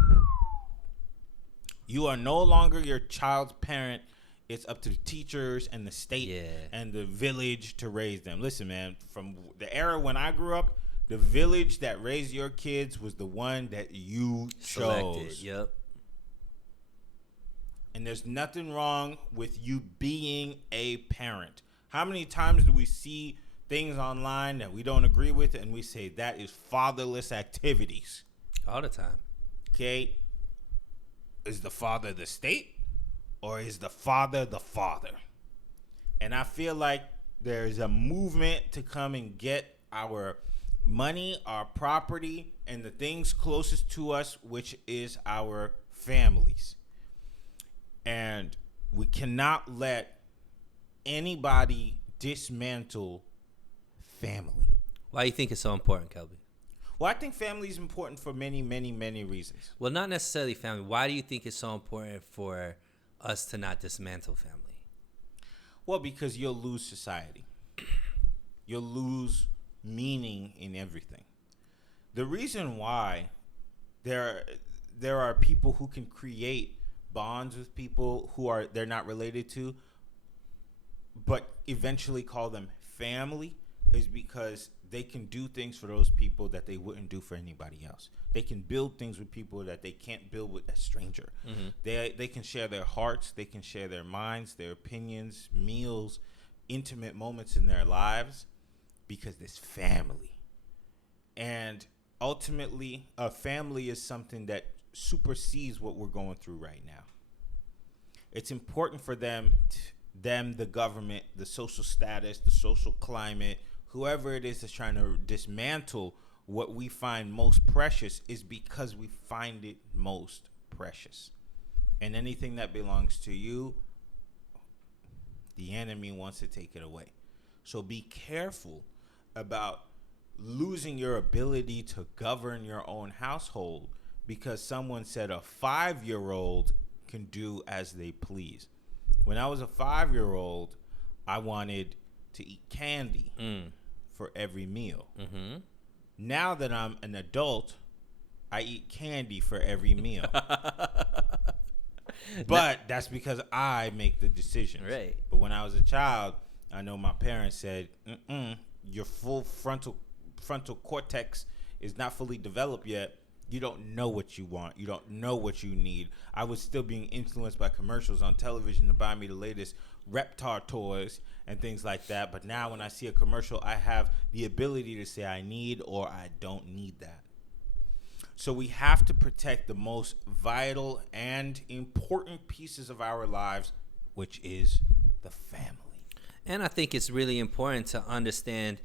You are no longer your child's parent. It's up to the teachers and the state and the village to raise them. Listen, man, from the era when I grew up, the village that raised your kids was the one that you chose. Yep. And there's nothing wrong with you being a parent. How many times do we see things online that we don't agree with and we say that is fatherless activities? All the time. Okay? Is the father the state? Or is the father the father? And I feel like there's a movement to come and get our money, our property, and the things closest to us, which is our families. And we cannot let anybody dismantle family. Why do you think it's so important, Kelby? Well, I think family is important for many, many, many reasons. Well, not necessarily family. Why do you think it's so important for us to not dismantle family? Well, because you'll lose society. You'll lose meaning in everything. The reason why there are people who can create bonds with people who they're not related to, but eventually call them family, is because they can do things for those people that they wouldn't do for anybody else. They can build things with people that they can't build with a stranger. They can share their hearts. They can share their minds, their opinions, meals, intimate moments in their lives because it's family. And ultimately, a family is something that supersedes what we're going through right now. It's important for them, the government, the social status, the social climate, whoever it is that's trying to dismantle what we find most precious is because we find it most precious. And anything that belongs to you, the enemy wants to take it away. So be careful about losing your ability to govern your own household because someone said a 5-year-old can do as they please. When I was a 5-year-old, I wanted to eat candy for every meal. Now that I'm an adult, I eat candy for every meal. But that's because I make the decisions. Right. But when I was a child, I know my parents said, your full frontal cortex is not fully developed yet. You don't know what you want. You don't know what you need. I was still being influenced by commercials on television to buy me the latest Reptar toys and things like that. But now when I see a commercial, I have the ability to say I need or I don't need that. So we have to protect the most vital and important pieces of our lives, which is the family. And I think it's really important to understand,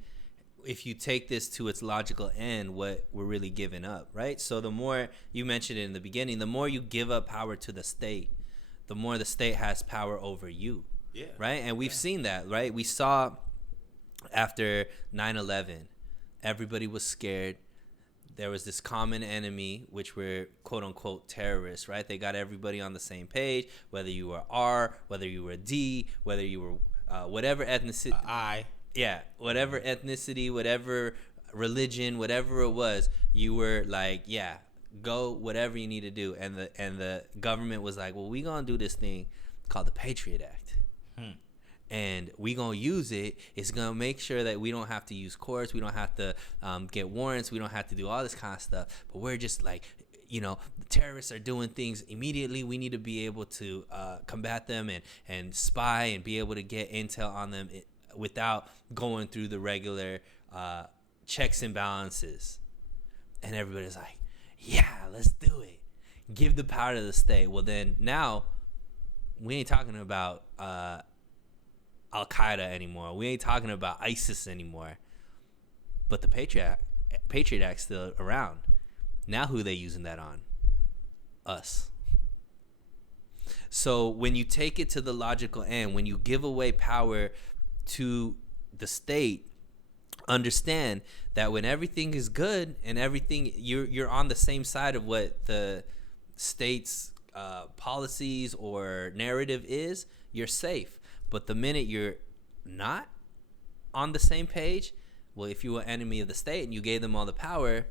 if you take this to its logical end, what we're really giving up, right? So the more, you mentioned it in the beginning, the more you give up power to the state, the more the state has power over you. Yeah. Right? And we've seen that, right? We saw after 9/11, everybody was scared. There was this common enemy, which were quote unquote terrorists, right? They got everybody on the same page, whether you were R, whether you were D, whether you were whatever ethnicity. Yeah, whatever ethnicity, whatever religion, whatever it was, you were like, yeah, go whatever you need to do. And the government was like, well, we gonna do this thing called the Patriot Act. And we gonna use it. It's gonna make sure that we don't have to use courts, we don't have to get warrants, we don't have to do all this kind of stuff. But we're just like, the terrorists are doing things immediately. We need to be able to combat them and spy and be able to get intel on them without going through the regular checks and balances. And everybody's like, yeah, let's do it. Give the power to the state. Well, then now we ain't talking about Al-Qaeda anymore. We ain't talking about ISIS anymore. But the Patriot Act's still around. Now who they using that on? Us. So when you take it to the logical end, when you give away power to the state, understand that when everything is good and everything, you're on the same side of what the state's policies or narrative is, you're safe. But the minute you're not on the same page, well, if you were enemy of the state and you gave them all the power,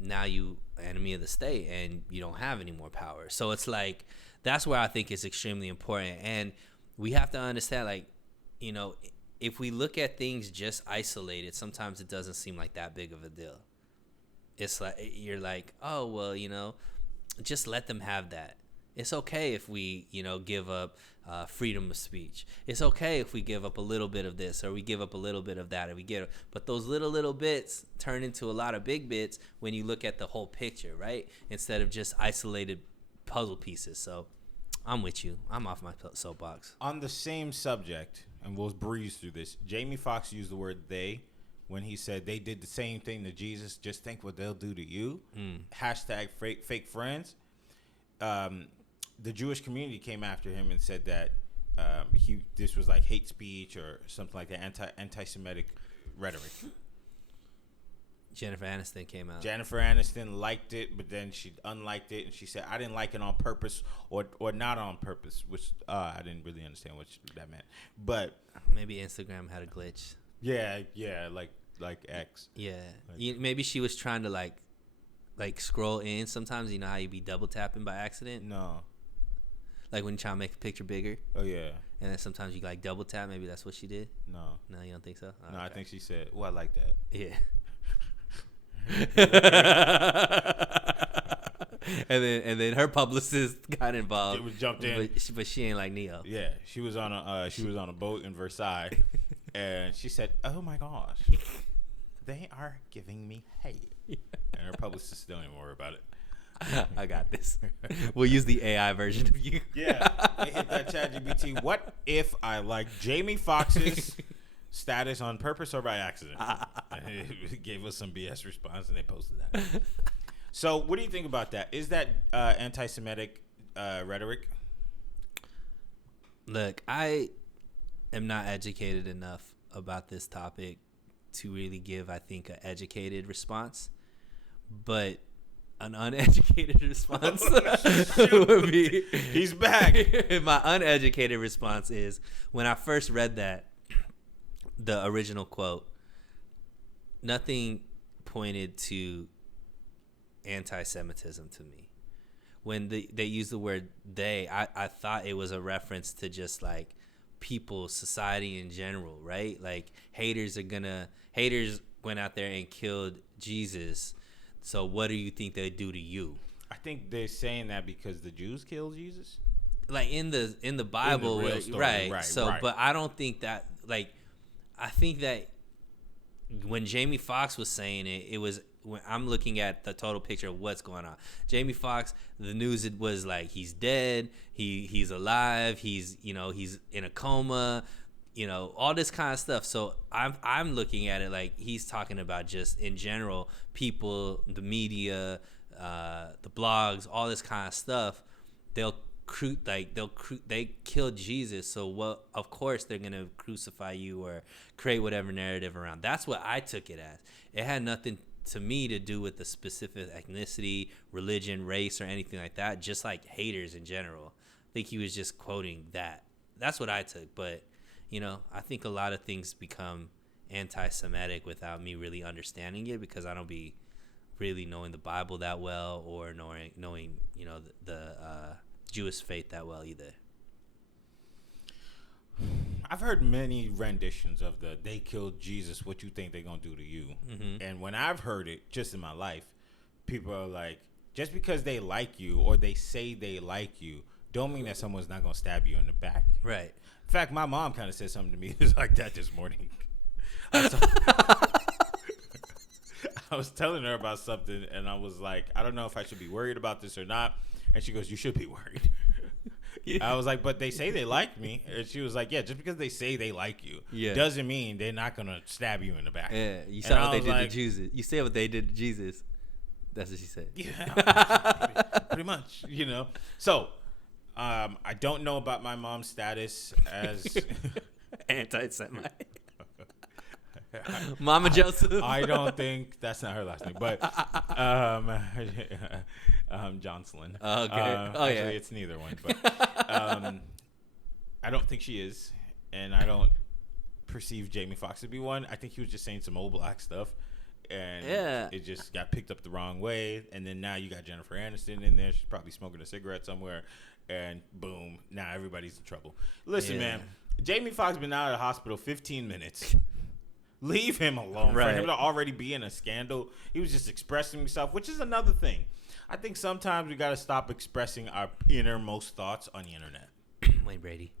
now you enemy of the state and you don't have any more power. So it's like, that's where I think it's extremely important. And we have to understand, like, if we look at things just isolated, sometimes it doesn't seem like that big of a deal. It's like, you're like, oh, well, just let them have that. It's okay if we, give up freedom of speech. It's okay if we give up a little bit of this or we give up a little bit of that, but those little bits turn into a lot of big bits when you look at the whole picture, right? Instead of just isolated puzzle pieces. So I'm with you. I'm off my soapbox. On the same subject, and we'll breeze through this, Jamie Foxx used the word they when he said they did the same thing to Jesus. Just think what they'll do to you. Hashtag fake friends. The Jewish community came after him and said that this was like hate speech or something like that, anti-Semitic rhetoric. Jennifer Aniston came out. Jennifer Aniston liked it, but then she unliked it, and she said, I didn't like it on purpose or not on purpose, which I didn't really understand what that meant. But maybe Instagram had a glitch. Yeah, like X. Yeah, maybe she was trying to like scroll in. Sometimes you know how you be double tapping by accident. No. Like when you try to make the picture bigger. Oh yeah. And then sometimes you like double tap. Maybe that's what she did. No. No, you don't think so? Oh, no, okay. I think she said, "Oh, I like that." Yeah. and then her publicist got involved. It was jumped in, but she ain't like Neo. Yeah, she was on a boat in Versailles, and she said, "Oh my gosh, they are giving me hate." And her publicist don't even worry about it. I got this. We'll use the AI version of you. Yeah, they hit that ChatGPT. What if I like Jamie Foxx's status on purpose or by accident? And it gave us some BS response, and they posted that. So, what do you think about that? Is that anti-Semitic rhetoric? Look, I am not educated enough about this topic to really give, I think, an educated response. But an uneducated response would be... He's back. My uneducated response is, when I first read that, the original quote, nothing pointed to anti-Semitism to me. When they use the word they, I thought it was a reference to just like people, society in general, right? Like haters went out there and killed Jesus. So what do you think they do to you? I think they're saying that because the Jews killed Jesus. Like in the Bible, in the real story, right? So, right. But I don't think that. Like, I think that when Jamie Foxx was saying it was when I'm looking at the total picture of what's going on. Jamie Foxx, the news it was like he's dead, he's alive, he's in a coma, all this kind of stuff. So I'm looking at it like he's talking about just in general people, the media, the blogs, all this kind of stuff. They'll they killed Jesus, so of course they're gonna crucify you or create whatever narrative around. That's what I took it as. It had nothing to me to do with the specific ethnicity, religion, race, or anything like that. Just like haters in general. I think he was just quoting that. That's what I took. But I think a lot of things become anti-Semitic without me really understanding it, because I don't be really knowing the Bible that well, or knowing the Jewish faith that well either. I've heard many renditions of they killed Jesus, what you think they're gonna do to you. Mm-hmm. And when I've heard it just in my life, people are like, just because they like you or they say they like you don't mean that someone's not gonna stab you in the back. Right. In fact, my mom kind of said something to me like that this morning. I was telling her about something, and I was like, I don't know if I should be worried about this or not. And she goes, you should be worried. I was like, but they say they like me. And she was like, yeah, just because they say they like you doesn't mean they're not going to stab you in the back. Yeah, you saw what they did to Jesus. You say what they did to Jesus. That's what she said. Yeah, pretty much, So, I don't know about my mom's status as anti-Semite. Mama Joseph. I don't think that's not her last name, but Jocelyn. Oh, okay. Actually, it's neither one, but I don't think she is, and I don't perceive Jamie Foxx to be one. I think he was just saying some old black stuff, and it just got picked up the wrong way. And then now you got Jennifer Aniston in there. She's probably smoking a cigarette somewhere, and boom, now everybody's in trouble. Listen, man, Jamie Foxx been out of the hospital 15 minutes. Leave him alone. Right. For him to already be in a scandal, he was just expressing himself, which is another thing. I think sometimes we got to stop expressing our innermost thoughts on the internet. Wayne Brady.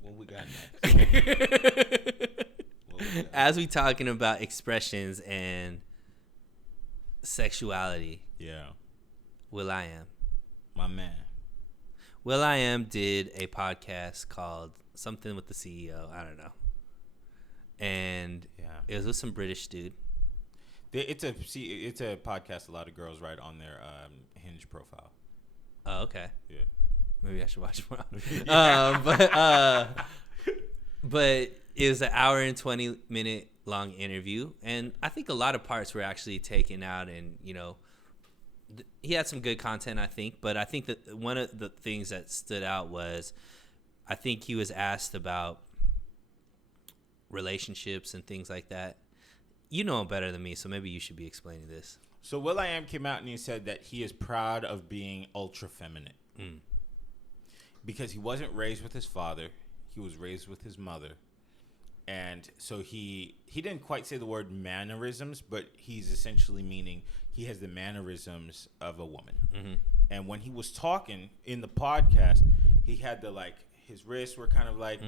What we got next? As we talking about expressions and sexuality. Yeah. will.i.am. My man. will.i.am did a podcast called something with the CEO. I don't know. And it was with some British dude. It's a podcast a lot of girls write on their Hinge profile. Oh, okay. Yeah. Maybe I should watch more. But it was an hour and 20-minute long interview, and I think a lot of parts were actually taken out, and he had some good content, I think. But I think that one of the things that stood out was, I think he was asked about relationships and things like that. You know him better than me, so maybe you should be explaining this. So will.i.am came out and he said that he is proud of being ultra feminine. Because he wasn't raised with his father. He was raised with his mother. And so he didn't quite say the word mannerisms, but he's essentially meaning he has the mannerisms of a woman. Mm-hmm. And when he was talking in the podcast, he had his wrists were kind of like,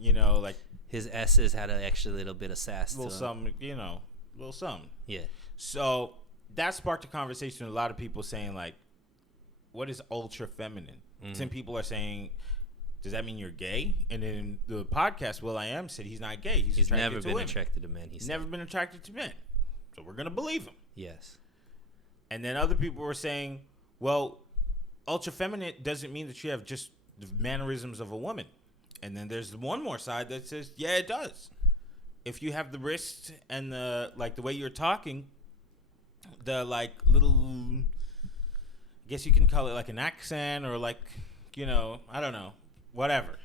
like his S's had an extra little bit of sass. Little something. Yeah. So that sparked a conversation with a lot of people saying, like, what is ultra feminine? Some people are saying, does that mean you're gay? And then the podcast, will.i.am said he's not gay. He's never been attracted to men. He's never been attracted to men. So we're going to believe him. Yes. And then other people were saying, well, ultra feminine doesn't mean that you have just the mannerisms of a woman. And then there's one more side that says, yeah, it does. If you have the wrist and the way you're talking, the little, I guess you can call it like an accent or I don't know, whatever.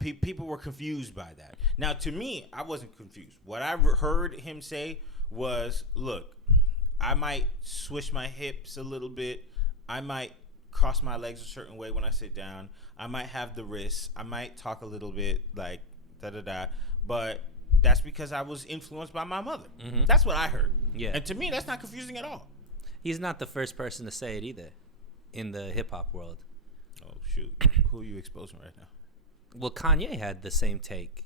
People were confused by that. Now, to me, I wasn't confused. What I heard him say was, look, I might swish my hips a little bit. I might cross my legs a certain way when I sit down. I might have the wrists. I might talk a little bit like da-da-da. But that's because I was influenced by my mother. That's what I heard. Yeah. And to me, that's not confusing at all. He's not the first person to say it either in the hip-hop world. Oh, shoot. Who are you exposing right now? Well, Kanye had the same take.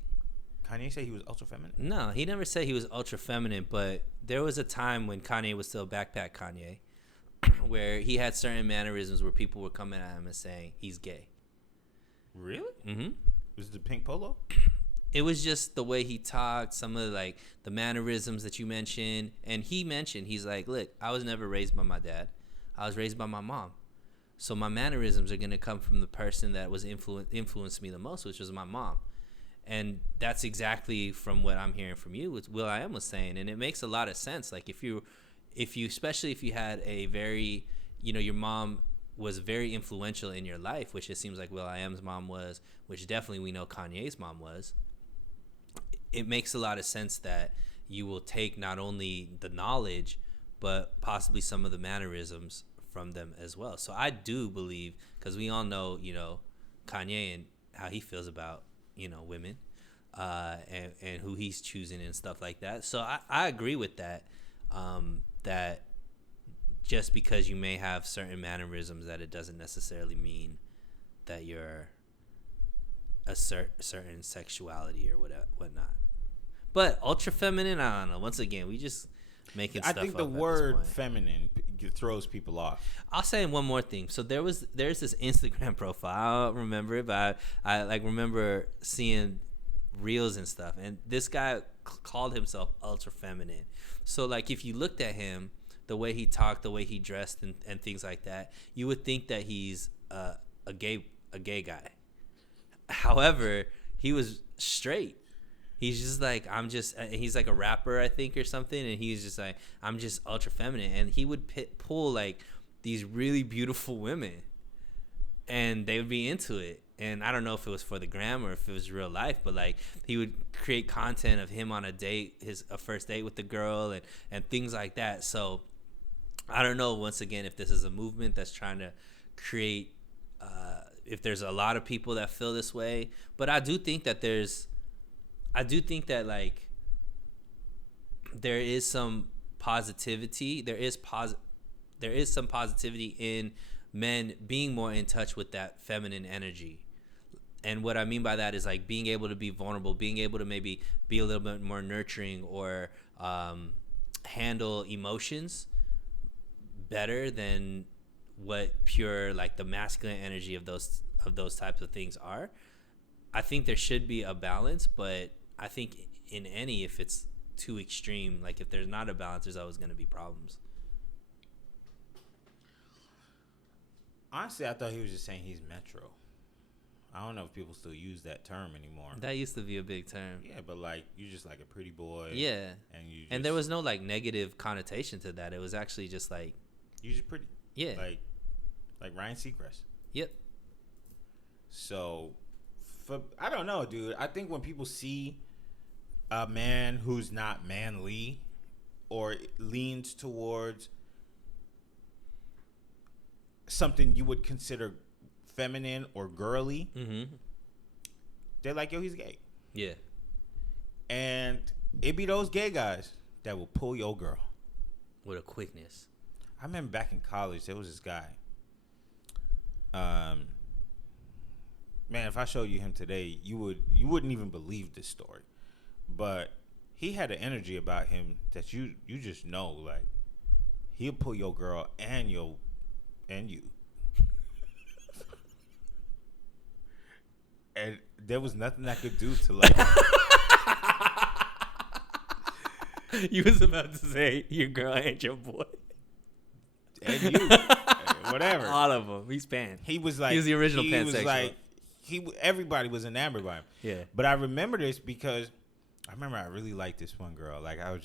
Kanye say he was ultra feminine? No, he never said he was ultra feminine, but there was a time when Kanye was still backpack Kanye where he had certain mannerisms where people were coming at him and saying he's gay. Really? Mm-hmm. Was it the pink polo? It was just the way he talked, some of the mannerisms that you mentioned. And he mentioned, he's like, look, I was never raised by my dad. I was raised by my mom. So my mannerisms are going to come from the person that was influenced me the most, which was my mom. And that's exactly from what I'm hearing from you, what Will.i.am was saying. And it makes a lot of sense. Like if you, especially if you had a very, your mom was very influential in your life, which it seems like Will.i.am's mom was, which definitely we know Kanye's mom was. It makes a lot of sense that you will take not only the knowledge, but possibly some of the mannerisms from them as well. So I do believe, because we all know, Kanye and how he feels about, women, and who he's choosing and stuff like that. So I agree with that, that just because you may have certain mannerisms, that it doesn't necessarily mean that you're a certain sexuality or whatnot. But ultra feminine, I don't know. Once again, we just making stuff up. I think the word feminine throws people off. I'll say one more thing. So there's this Instagram profile. I don't remember it, but I like remember seeing reels and stuff. And this guy called himself ultra feminine. So like if you looked at him, the way he talked, the way he dressed, and things like that, you would think that he's a gay guy. However, he was straight. He's just like, he's like a rapper, I think, or something. And he's just like, I'm just ultra feminine. And he would pull like these really beautiful women, and they would be into it. And I don't know if it was for the gram or if it was real life, but like he would create content of him on a date, a first date with the girl, and things like that. So I don't know, once again, if this is a movement that's trying to create, if there's a lot of people that feel this way. But I do think that like there is some positivity. There is some positivity in men being more in touch with that feminine energy. And what I mean by that is like being able to be vulnerable, being able to maybe be a little bit more nurturing, or handle emotions better than what pure like the masculine energy of those types of things are. I think there should be a balance, but I think in any, if it's too extreme, like if there's not a balance, there's always going to be problems. Honestly, I thought he was just saying he's metro. I don't know if people still use that term anymore. That used to be a big term. Yeah, but like you just like a pretty boy. Yeah. And there was no like negative connotation to that. It was actually just like you just pretty. Yeah. Like Ryan Seacrest. Yep. So I don't know, dude. I think when people see a man who's not manly or leans towards something you would consider feminine or girly, they're like, yo, he's gay. Yeah. And it be those gay guys that will pull your girl with a quickness. I remember back in college, there was this guy. Man, if I showed you him today, you wouldn't even believe this story. But he had an energy about him that you just know, like he'll pull your girl and you. And there was nothing I could do to like. You was about to say your girl and your boy. And you. Whatever. All of them. He's pan. He was like. He was the original pansexual. He was like. Everybody was enamored by him. Yeah. But I remember this because I really liked this one girl. Like I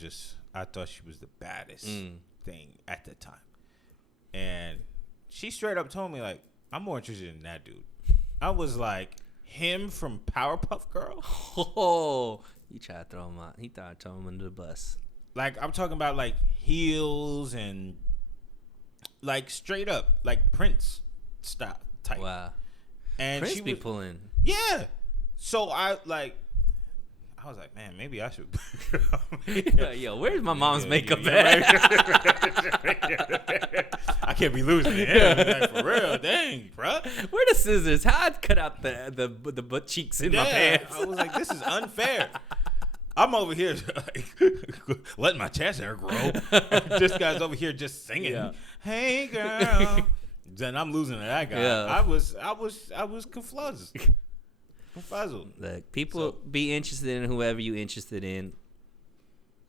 thought she was the baddest thing at the time. And she straight up told me like, I'm more interested in that dude. I was like, him from Powerpuff Girl? Oh, you tried to throw him out. He thought I throw him under the bus. Like I'm talking about like heels and like straight up like Prince style type. Wow. And Prince she be was pulling. Yeah. So I was like, man, maybe I should. Yo, where's my mom's makeup at? I can't be losing it. Yeah, like, for real, dang, bro. Where the scissors? How I'd cut out the butt cheeks in my pants? I was like, this is unfair. I'm over here like, letting my chest hair grow. This guy's over here just singing. Yeah. Hey, girl. Then I'm losing to that guy. Yeah. I was confuzzled. Look, people be interested in whoever you interested in.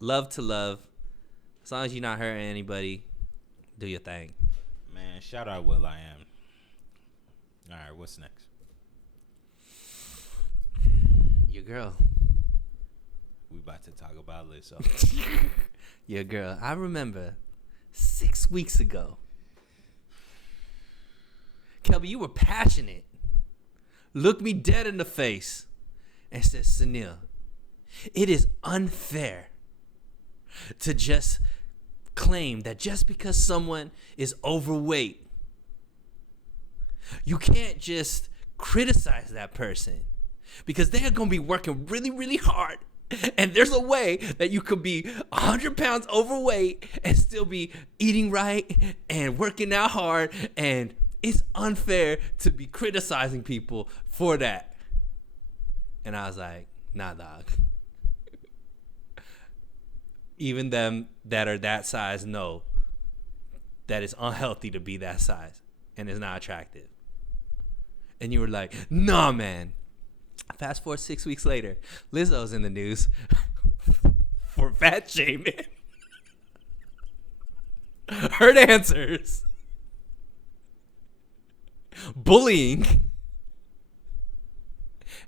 Love to love. As long as you're not hurting anybody, do your thing. man. Shout out Will I Am. All right, what's next? Your girl. We about to talk about Lizzo. Your girl. I remember 6 weeks ago, Kelby, you were passionate. Looked me dead in the face and said, Sunil, it is unfair to just claim that just because someone is overweight, you can't just criticize that person because they're going to be working really, really hard. And there's a way that you could be 100 pounds overweight and still be eating right and working out hard. And it's unfair to be criticizing people for that. And I was like, nah, dog. Even them that are that size know that it's unhealthy to be that size and it's not attractive. And you were like, nah, man. Fast forward 6 weeks later, Lizzo's in the news for fat shaming. Her answers. Bullying.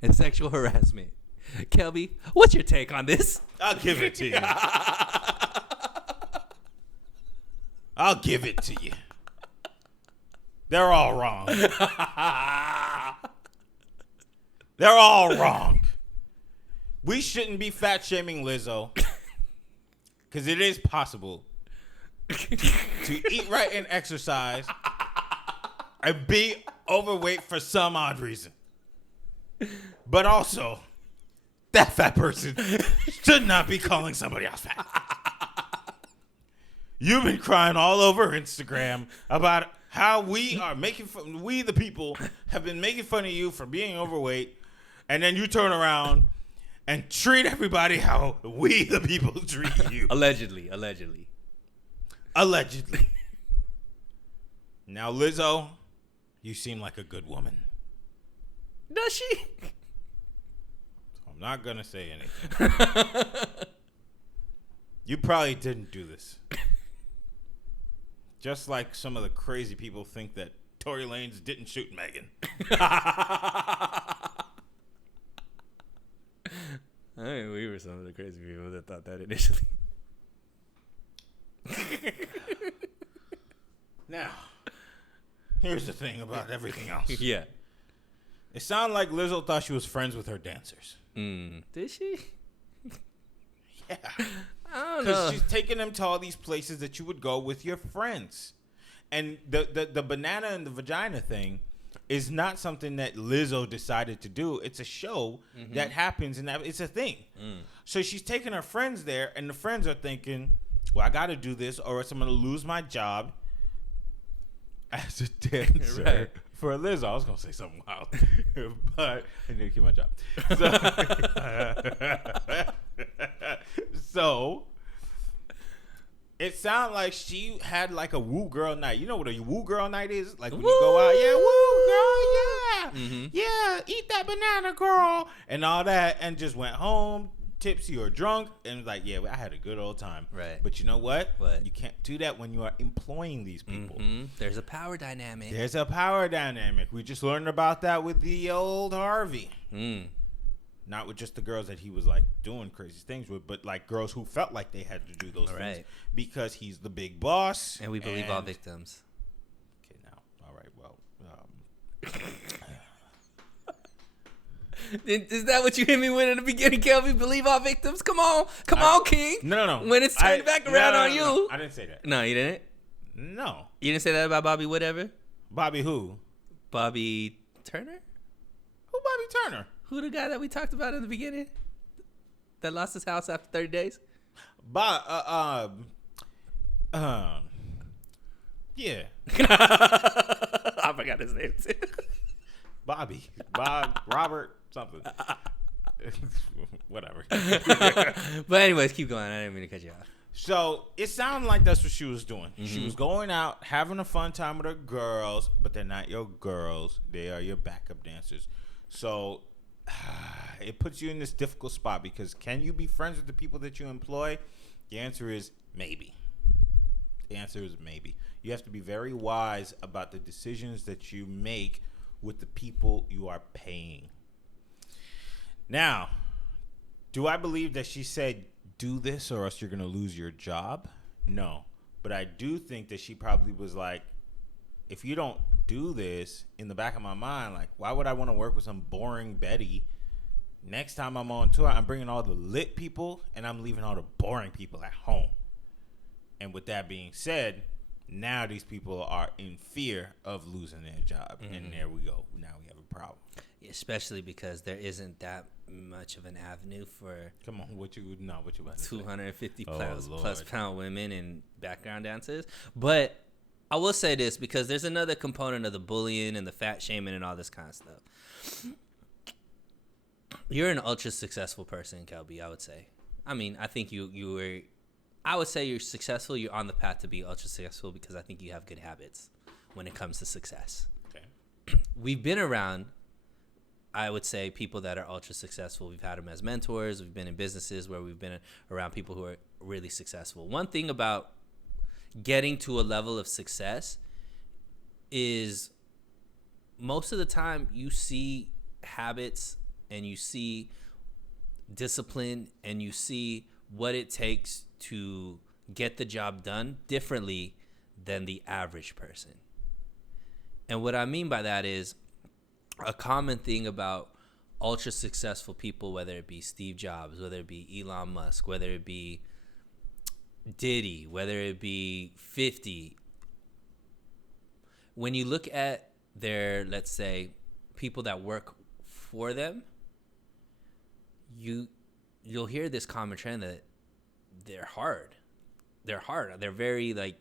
And sexual harassment. Kelby, what's your take on this? I'll give it to you. I'll give it to you. They're all wrong. They're all wrong. We shouldn't be fat shaming Lizzo because it is possible to eat right and exercise and be overweight for some odd reason. But also, that fat person should not be calling somebody else fat. You've been crying all over Instagram about how we are making fun. We, the people, have been making fun of you for being overweight. And then you turn around and treat everybody how we, the people, treat you. Allegedly. Now, Lizzo, you seem like a good woman. Does she? I'm not going to say anything. You probably didn't do this. Just like some of the crazy people think that Tory Lanez didn't shoot Megan. I mean, we were some of the crazy people that thought that initially. Now, here's the thing about everything else. Yeah. It sounded like Lizzo thought she was friends with her dancers. Did she? Yeah. I don't know. Because she's taking them to all these places that you would go with your friends. And the banana and the vagina thing is not something that Lizzo decided to do. It's a show that happens, and it's a thing. So she's taking her friends there, and the friends are thinking, well, I got to do this, or else I'm going to lose my job as a dancer for Lizzo. I was going to say something wild, but I need to keep my job. So it sounded like she had like a woo girl night. You know what a woo girl night is? Like when you go out, yeah, woo girl, yeah. Yeah, eat that banana, girl. And all that, and just went home, tipsy or drunk, and was like, yeah, I had a good old time. Right. But you know what? What? You can't do that when you are employing these people. There's a power dynamic. There's a power dynamic. We just learned about that with the old Harvey. Not with just the girls that he was like doing crazy things with, but like girls who felt like they had to do those things because he's the big boss. And we believe all victims. Okay, now, all right, well. Is that what you hit me with in the beginning, Kelvin? Believe all victims? Come on, King. No. When it's turned back around on you. No, I didn't say that. No, you didn't? No. You didn't say that about Bobby whatever? Bobby who? Bobby Turner? Who Bobby Turner? Who the guy that we talked about in the beginning? That lost his house after 30 days? Yeah. I forgot his name too. Bob, Robert, something. Whatever. But anyways, keep going. I didn't mean to cut you off. So it sounded like that's what she was doing. She was going out, having a fun time with her girls, but they're not your girls. They are your backup dancers. So it puts you in this difficult spot because can you be friends with the people that you employ? The answer is maybe. The answer is maybe. You have to be very wise about the decisions that you make with the people you are paying. Now, do I believe that she said, do this or else you're going to lose your job? No. But I do think that she probably was like, if you don't do this, in the back of my mind, like, why would I want to work with some boring Betty? Next time I'm on tour, I'm bringing all the lit people and I'm leaving all the boring people at home. And with that being said, now these people are in fear of losing their job. Mm-hmm. And there we go. Now we have a problem. Especially because there isn't that much of an avenue for what you about to 250 plus pound women and background dancers. But I will say this, because there's another component of the bullying and the fat shaming and all this kind of stuff. You're an ultra successful person, Kelby, I would say. I mean, I think I would say you're successful. You're on the path to be ultra successful because I think you have good habits when it comes to success. Okay. We've been around, I would say, people that are ultra successful. We've had them as mentors. We've been in businesses where we've been around people who are really successful. One thing about getting to a level of success is most of the time you see habits and you see discipline and you see what it takes to get the job done differently than the average person. And what I mean by that is a common thing about ultra successful people, whether it be Steve Jobs, whether it be Elon Musk, whether it be Diddy, whether it be 50, when you look at their, let's say, people that work for them, you'll hear this common trend that they're hard. They're very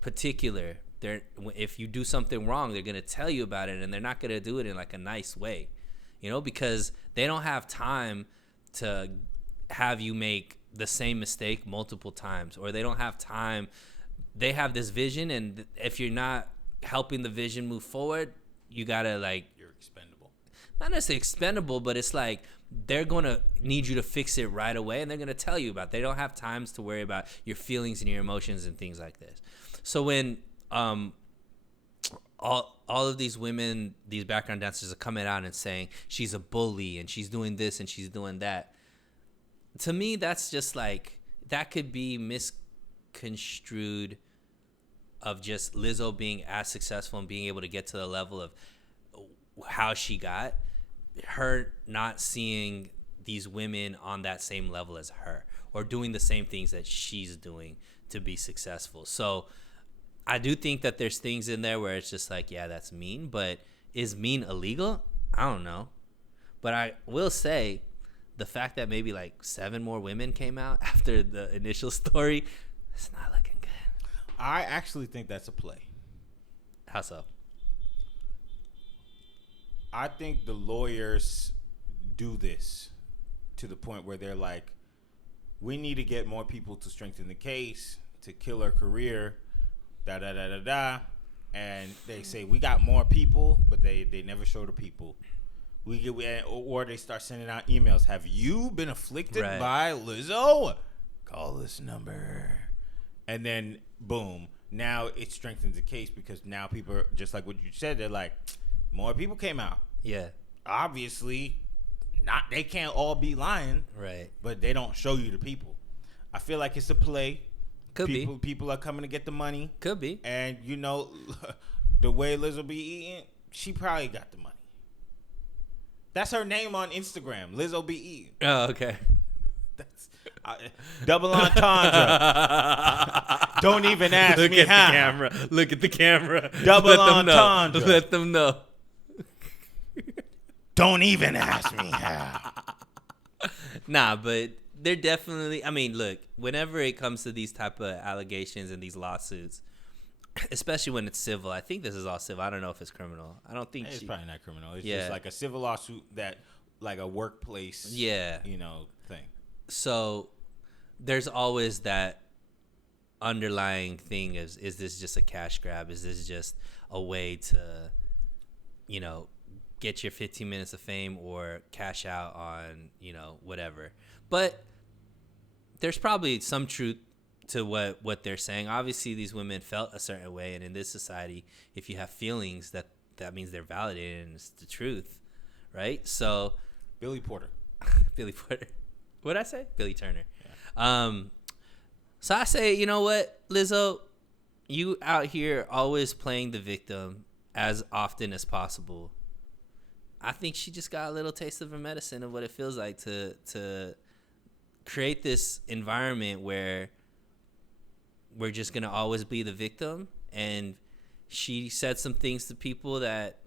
particular. If you do something wrong, they're gonna tell you about it, and they're not gonna do it in like a nice way, because they don't have time to have you make the same mistake multiple times, or they don't have time. They have this vision, and if you're not helping the vision move forward, you gotta you're expendable. Not necessarily expendable, but it's like they're gonna need you to fix it right away, and they're gonna tell you about it. They don't have times to worry about your feelings and your emotions and things like this. So when all of these women, these background dancers, are coming out and saying she's a bully and she's doing this and she's doing that, to me, that's just that could be misconstrued of just Lizzo being as successful and being able to get to the level of how she got, her not seeing these women on that same level as her or doing the same things that she's doing to be successful. So I do think that there's things in there where it's just yeah, that's mean, but is mean illegal? I don't know. But I will say the fact that maybe 7 more women came out after the initial story, it's not looking good. I actually think that's a play. How so? I think the lawyers do this to the point where they're like, we need to get more people to strengthen the case, to kill her career, and they say we got more people, but they never show the people. Or they start sending out emails. Have you been afflicted by Lizzo? Call this number. And then boom, now it strengthens the case because now people are just like what you said. They're like, more people came out. Yeah. Obviously, they can't all be lying. Right. But they don't show you the people. I feel like it's a play. Could be. People are coming to get the money. Could be. And the way Lizzo be eating, she probably got the money. That's her name on Instagram, Lizzo be eating. Oh, okay. That's double entendre. Don't even ask me how. Look at the camera. Double entendre. Let them know. Don't even ask me how. Nah, but they're definitely. I mean, look. Whenever it comes to these type of allegations and these lawsuits, especially when it's civil, I think this is all civil. I don't know if it's criminal. I don't think it's probably not criminal. It's just like a civil lawsuit that, like a workplace, thing. So there's always that underlying thing: is this just a cash grab? Is this just a way to, get your 15 minutes of fame or cash out on, whatever? But there's probably some truth to what they're saying. Obviously, these women felt a certain way, and in this society, if you have feelings, that means they're validated and it's the truth, right? So, Billy Porter. What'd I say? Billy Turner. Yeah. So I say, you know what, Lizzo, you out here always playing the victim as often as possible. I think she just got a little taste of her medicine of what it feels like to create this environment where we're just going to always be the victim. And she said some things to people that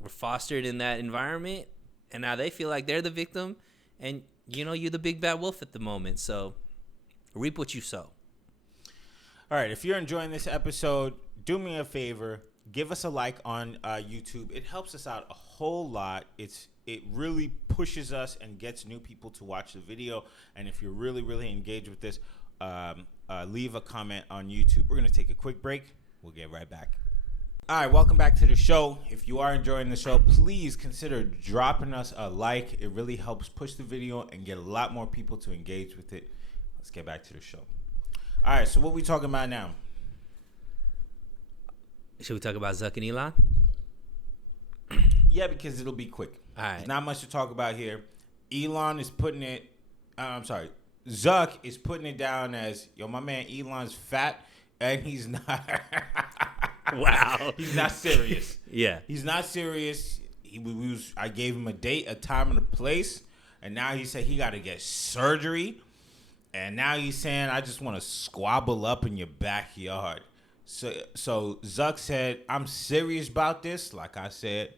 were fostered in that environment, and now they feel like they're the victim, and you're the big bad wolf at the moment. So reap what you sow. All right, if you're enjoying this episode, do me a favor, give us a like on YouTube. It helps us out a whole lot. It really pushes us and gets new people to watch the video. And if you're really, really engaged with this, leave a comment on YouTube. We're going to take a quick break. We'll get right back. All right, welcome back to the show. If you are enjoying the show, please consider dropping us a like. It really helps push the video and get a lot more people to engage with it. Let's get back to the show. All right, so what we talking about now? Should we talk about Zuck and Elon? Yeah, because it'll be quick. All right. There's not much to talk about here. Elon is putting it, Zuck is putting it down as, my man Elon's fat, and he's not. Wow. He's not serious. Yeah. He's not serious. I gave him a date, a time, and a place, and now he said he got to get surgery. And now he's saying, I just want to squabble up in your backyard. So Zuck said, I'm serious about this. Like I said,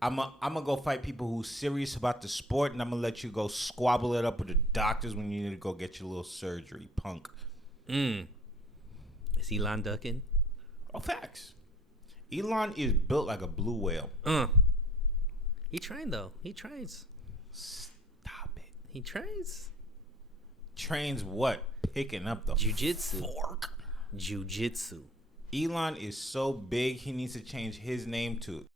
I'm gonna go fight people who's serious about the sport, and I'm going to let you go squabble it up with the doctors when you need to go get your little surgery, punk. Is Elon ducking? Oh, facts. Elon is built like a blue whale. He trained, though. He trains. Stop it. He trains. Trains what? Picking up the Jiu-jitsu. fork. Jiu-jitsu. Elon is so big, he needs to change his name to.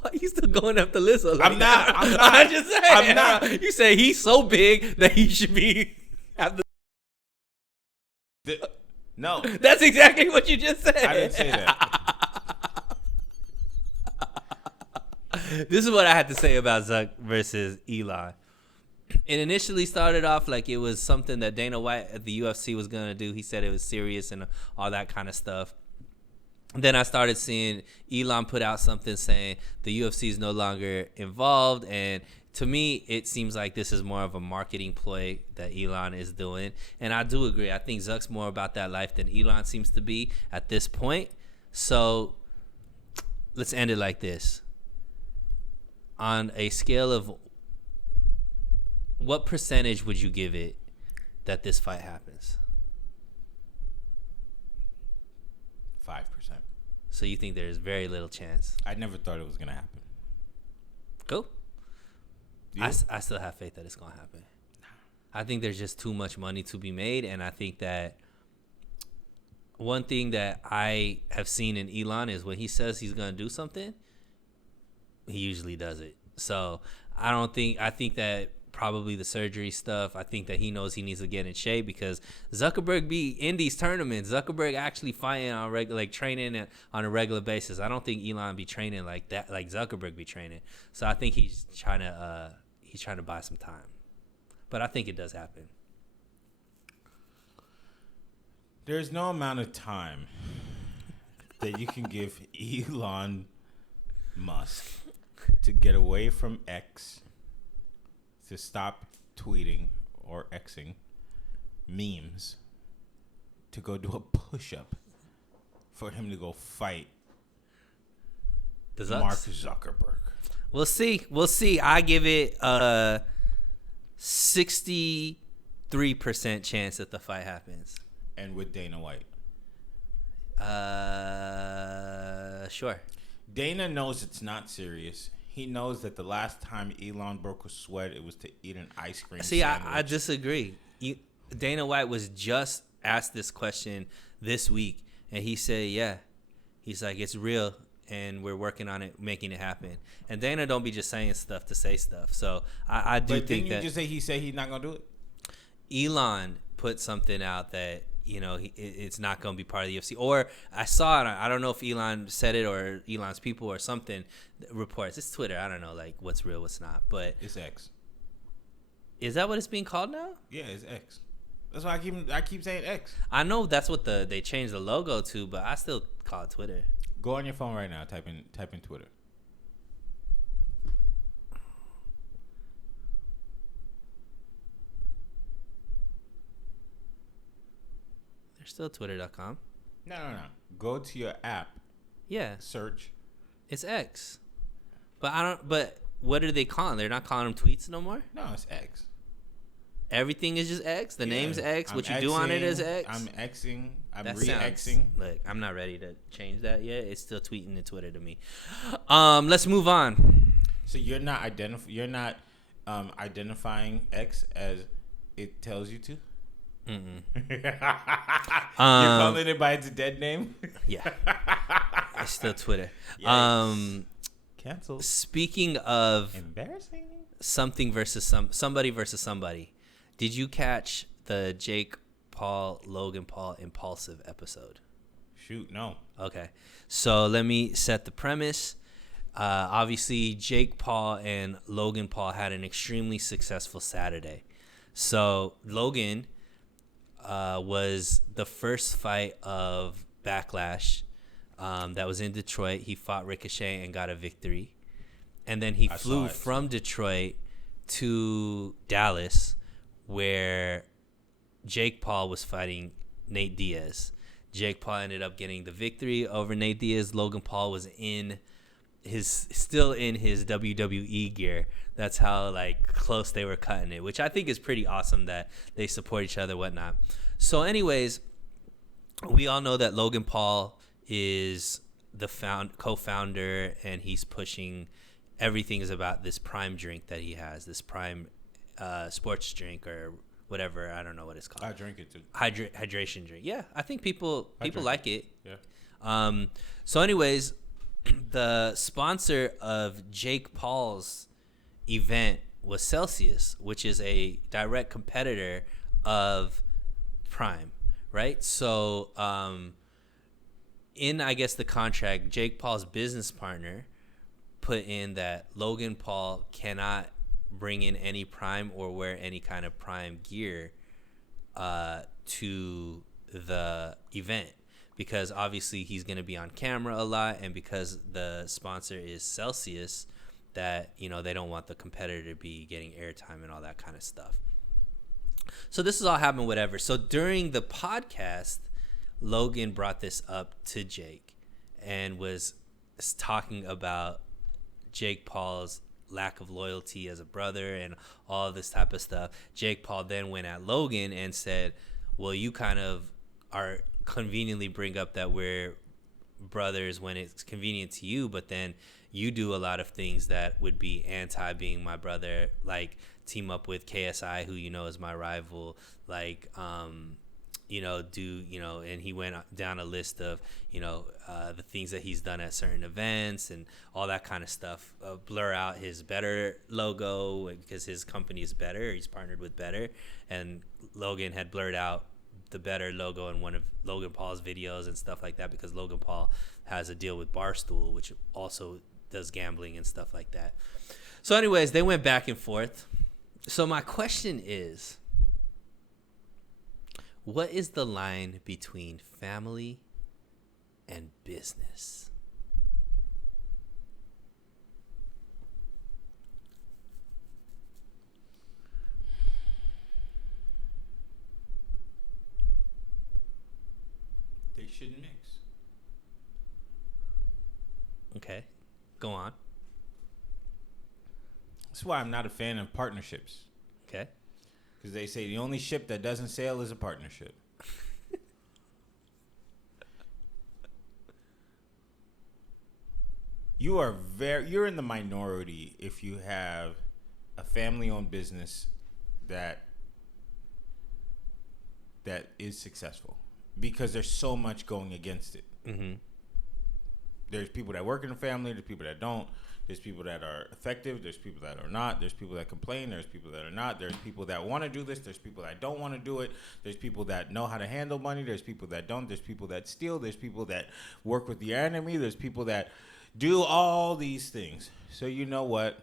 Why are you still going after Lizzo? Like I'm not. I'm just saying. I'm not. You say he's so big that he should be at No. That's exactly what you just said. I didn't say that. This is what I had to say about Zuck versus Elon. It initially started off like it was something that Dana White at the UFC was going to do. He said it was serious and all that kind of stuff. Then I started seeing Elon put out something saying the UFC is no longer involved. And to me, it seems like this is more of a marketing ploy that Elon is doing. And I do agree. I think Zuck's more about that life than Elon seems to be at this point. So let's end it like this. On a scale of what percentage would you give it that this fight happens? 5%. So you think there's very little chance? I never thought it was going to happen. Cool. I still have faith that it's going to happen. I think there's just too much money to be made. And I think that one thing that I have seen in Elon is when he says he's going to do something, he usually does it. So I think that probably the surgery stuff, I think that he knows he needs to get in shape because Zuckerberg be in these tournaments. Zuckerberg actually fighting on training on a regular basis. I don't think Elon be training like that, like Zuckerberg be training. So I think he's trying to buy some time. But I think it does happen. There's no amount of time that you can give Elon Musk to get away from X, to stop tweeting or Xing memes, to go do a push-up, for him to go fight Mark Zuckerberg. We'll see. I give it a 63% chance that the fight happens. And with Dana White. Sure. Dana knows it's not serious. He knows that the last time Elon broke a sweat, it was to eat an ice cream sandwich. I disagree. Dana White was just asked this question this week, and he said, yeah. He's like, it's real. and we're working on it, making it happen. And Dana don't be just saying stuff to say stuff. So I do but think didn't you just say he said he's not gonna do it? Elon put something out that, you know, it's not going to be part of the UFC. Or I saw it. I don't know if Elon said it or Elon's people or something reports. It's Twitter. I don't know, like, what's real, what's not. But it's X. Is that what it's being called now? Yeah, it's X. That's why I keep saying X. I know that's what they changed the logo to, but I still call it Twitter. Go on your phone right now. Type in Twitter. There's still Twitter.com. No. Go to your app. Yeah. Search. It's X. But what are they calling? They're not calling them tweets no more? No, it's X. Everything is just X? The name's X? What you do on it is X? I'm Xing. I'm That re-Xing. Look, I'm not ready to change that yet. It's still tweeting and Twitter to me. Let's move on. So you're not identifying X as it tells you to? You're calling it by its dead name? Yeah. It's still Twitter. Cancel. Speaking of embarrassing something versus somebody versus somebody, did you catch the Jake Paul, Logan Paul impulsive episode? Shoot, no. Okay. So let me set the premise. Obviously, Jake Paul and Logan Paul had an extremely successful Saturday. So Logan was the first fight of Backlash that was in Detroit. He fought Ricochet and got a victory. And then he flew from Detroit to Dallas, where Jake Paul was fighting Nate Diaz. Jake Paul ended up getting the victory over Nate Diaz. Logan Paul was still in his WWE gear. That's how like close they were cutting it, which I think is pretty awesome that they support each other, whatnot. So anyways, we all know that Logan Paul is the co-founder, and he's pushing everything is about this Prime drink that he has, this Prime sports drink or whatever. I don't know what it's called. I drink it too. Hydration drink. Yeah, I think people like it. Yeah. So anyways, the sponsor of Jake Paul's event was Celsius, which is a direct competitor of Prime, right? So in, I guess, the contract, Jake Paul's business partner put in that Logan Paul cannot bring in any Prime or wear any kind of Prime gear to the event, because obviously he's going to be on camera a lot, and because the sponsor is Celsius, that, you know, they don't want the competitor to be getting airtime and all that kind of stuff. So this has all happened, whatever. So during the podcast, Logan brought this up to Jake and was talking about Jake Paul's lack of loyalty as a brother and all this type of stuff. Jake Paul then went at Logan and said, well, you kind of are conveniently bring up that we're brothers when it's convenient to you, but then you do a lot of things that would be anti being my brother, like team up with KSI, who you know is my rival, like and he went down a list of the things that he's done at certain events and all that kind of stuff. Blur out his Better logo because his company is Better, he's partnered with Better, and Logan had blurred out the Better logo in one of Logan Paul's videos and stuff like that, because Logan Paul has a deal with Barstool, which also does gambling and stuff like that. So anyways, they went back and forth. So my question is, what is the line between family and business? They shouldn't mix. Okay, go on. That's why I'm not a fan of partnerships. Okay. Because they say the only ship that doesn't sail is a partnership. You're in the minority if you have a family-owned business that is successful, because there's so much going against it. Mm-hmm. There's people that work in the family. There's people that don't. There's people that are effective. There's people that are not. There's people that complain. There's people that are not. There's people that want to do this. There's people that don't want to do it. There's people that know how to handle money. There's people that don't. There's people that steal. There's people that work with the enemy. There's people that do all these things. So you know what?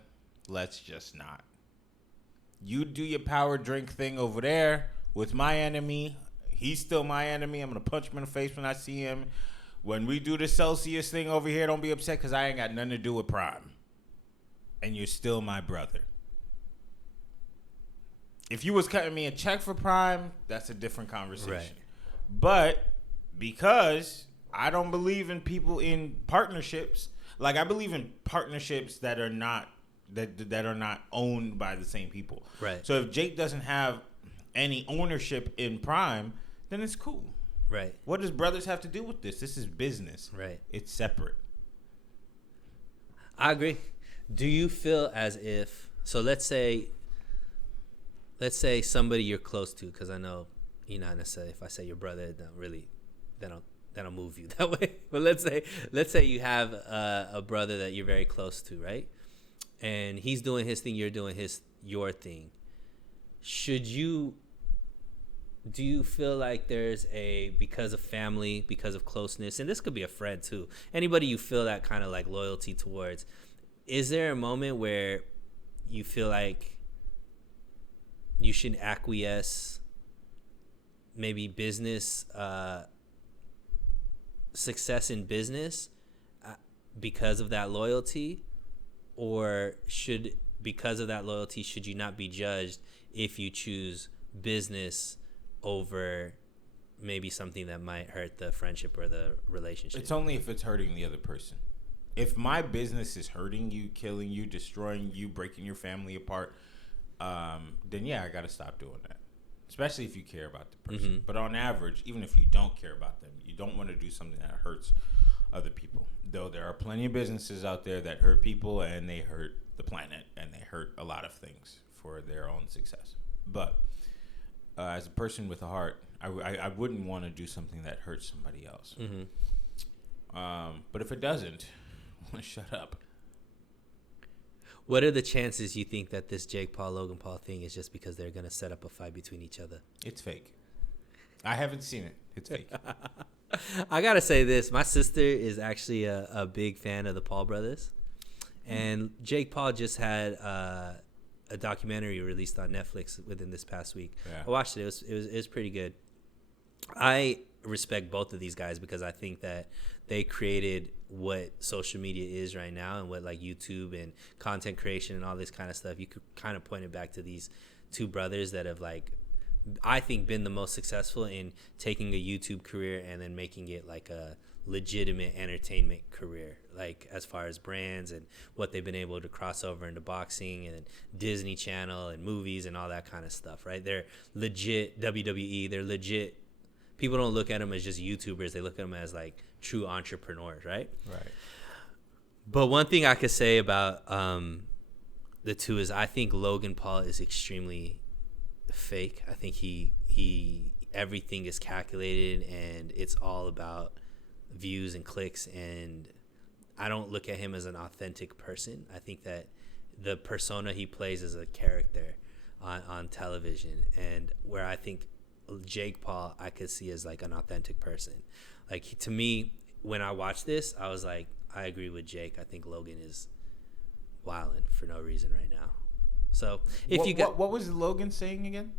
Let's just not. You do your power drink thing over there with my enemy. He's still my enemy. I'm going to punch him in the face when I see him. When we do the Celsius thing over here, don't be upset because I ain't got nothing to do with Prime. And you're still my brother. If you was cutting me a check for Prime, that's a different conversation. Right. But because I don't believe in people in partnerships, like I believe in partnerships that are not that are not owned by the same people. Right. So if Jake doesn't have any ownership in Prime, then it's cool. Right. What does brothers have to do with this? This is business. Right. It's separate. I agree. Do you feel as if, so let's say somebody you're close to, because I know you're not necessarily, if I say your brother, then I'll move you that way. But let's say you have a brother that you're very close to, right? And he's doing his thing, you're doing your thing. Do you feel like there's because of family, because of closeness, and this could be a friend too, anybody you feel that kind of like loyalty towards, is there a moment where you feel like you should acquiesce maybe business, success in business because of that loyalty? Or because of that loyalty, should you not be judged if you choose business over maybe something that might hurt the friendship or the relationship? It's only if it's hurting the other person. If my business is hurting you, killing you, destroying you, breaking your family apart, then yeah, I got to stop doing that. Especially if you care about the person. Mm-hmm. But on average, even if you don't care about them, you don't want to do something that hurts other people. Though there are plenty of businesses out there that hurt people and they hurt the planet and they hurt a lot of things for their own success. But as a person with a heart, I wouldn't want to do something that hurts somebody else. Mm-hmm. But if it doesn't, I want to shut up. What are the chances you think that this Jake Paul, Logan Paul thing is just because they're going to set up a fight between each other? It's fake. I haven't seen it. It's fake. I got to say this. My sister is actually a big fan of the Paul brothers. And Jake Paul just had a documentary released on Netflix within this past week. Yeah. I watched it. It was pretty good. I respect both of these guys because I think that they created what social media is right now and what like YouTube and content creation and all this kind of stuff. You could kind of point it back to these two brothers that have like, I think, been the most successful in taking a YouTube career and then making it like a legitimate entertainment career, like as far as brands and what they've been able to cross over into boxing and Disney Channel and movies and all that kind of stuff, right? They're legit WWE. They're legit. People don't look at them as just YouTubers. They look at them as like true entrepreneurs, right? Right. But one thing I could say about the two is I think Logan Paul is extremely fake. I think he everything is calculated and it's all about views and clicks, and I don't look at him as an authentic person. I think that the persona he plays is a character on television, and where I think Jake Paul I could see as like an authentic person. Like to me, when I watched this, I was like, I agree with Jake. I think Logan is wilding for no reason right now. So what was Logan saying again?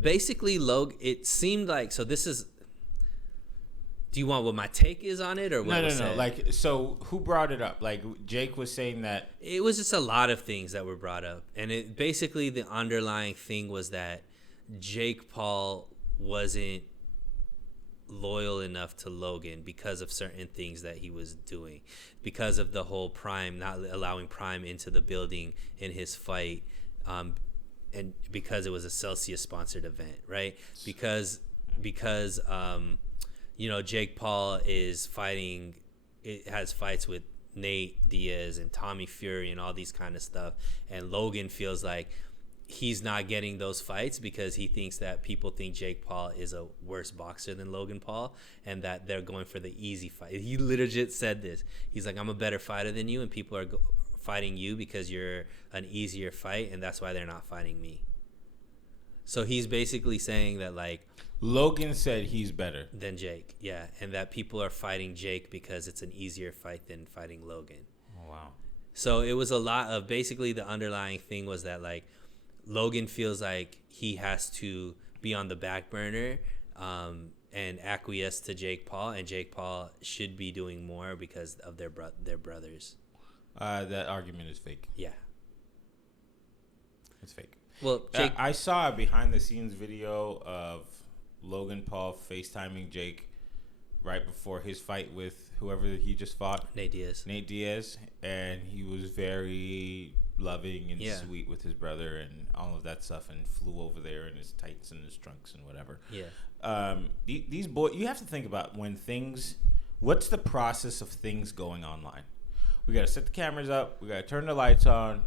Basically, Logan, it seemed like, so this is, do you want what my take is on it or what was said? Like, so who brought it up? Like Jake was saying that it was just a lot of things that were brought up, and it basically the underlying thing was that Jake Paul wasn't loyal enough to Logan because of certain things that he was doing, because of the whole Prime, not allowing Prime into the building in his fight, and because it was a Celsius sponsored event, right? Because you know, Jake Paul is fighting, it has fights with Nate Diaz and Tommy Fury and all these kind of stuff, and Logan feels like he's not getting those fights because he thinks that people think Jake Paul is a worse boxer than Logan Paul, and that they're going for the easy fight. He legit said this. He's like, I'm a better fighter than you, and people are fighting you because you're an easier fight, and that's why they're not fighting me. So he's basically saying that, like, Logan said he's better than Jake, yeah, and that people are fighting Jake because it's an easier fight than fighting Logan. Oh, wow. So it was a lot of, basically the underlying thing was that, like, Logan feels like he has to be on the back burner and acquiesce to Jake Paul, and Jake Paul should be doing more because of their brothers. That argument is fake. Yeah. It's fake. Well, Jake, I saw a behind-the-scenes video of Logan Paul FaceTiming Jake right before his fight with whoever he just fought. Nate Diaz. And he was very loving and sweet with his brother and all of that stuff, and flew over there in his tights and his trunks and whatever. Yeah. These boys, you have to think about what's the process of things going online? We got to set the cameras up. We got to turn the lights on.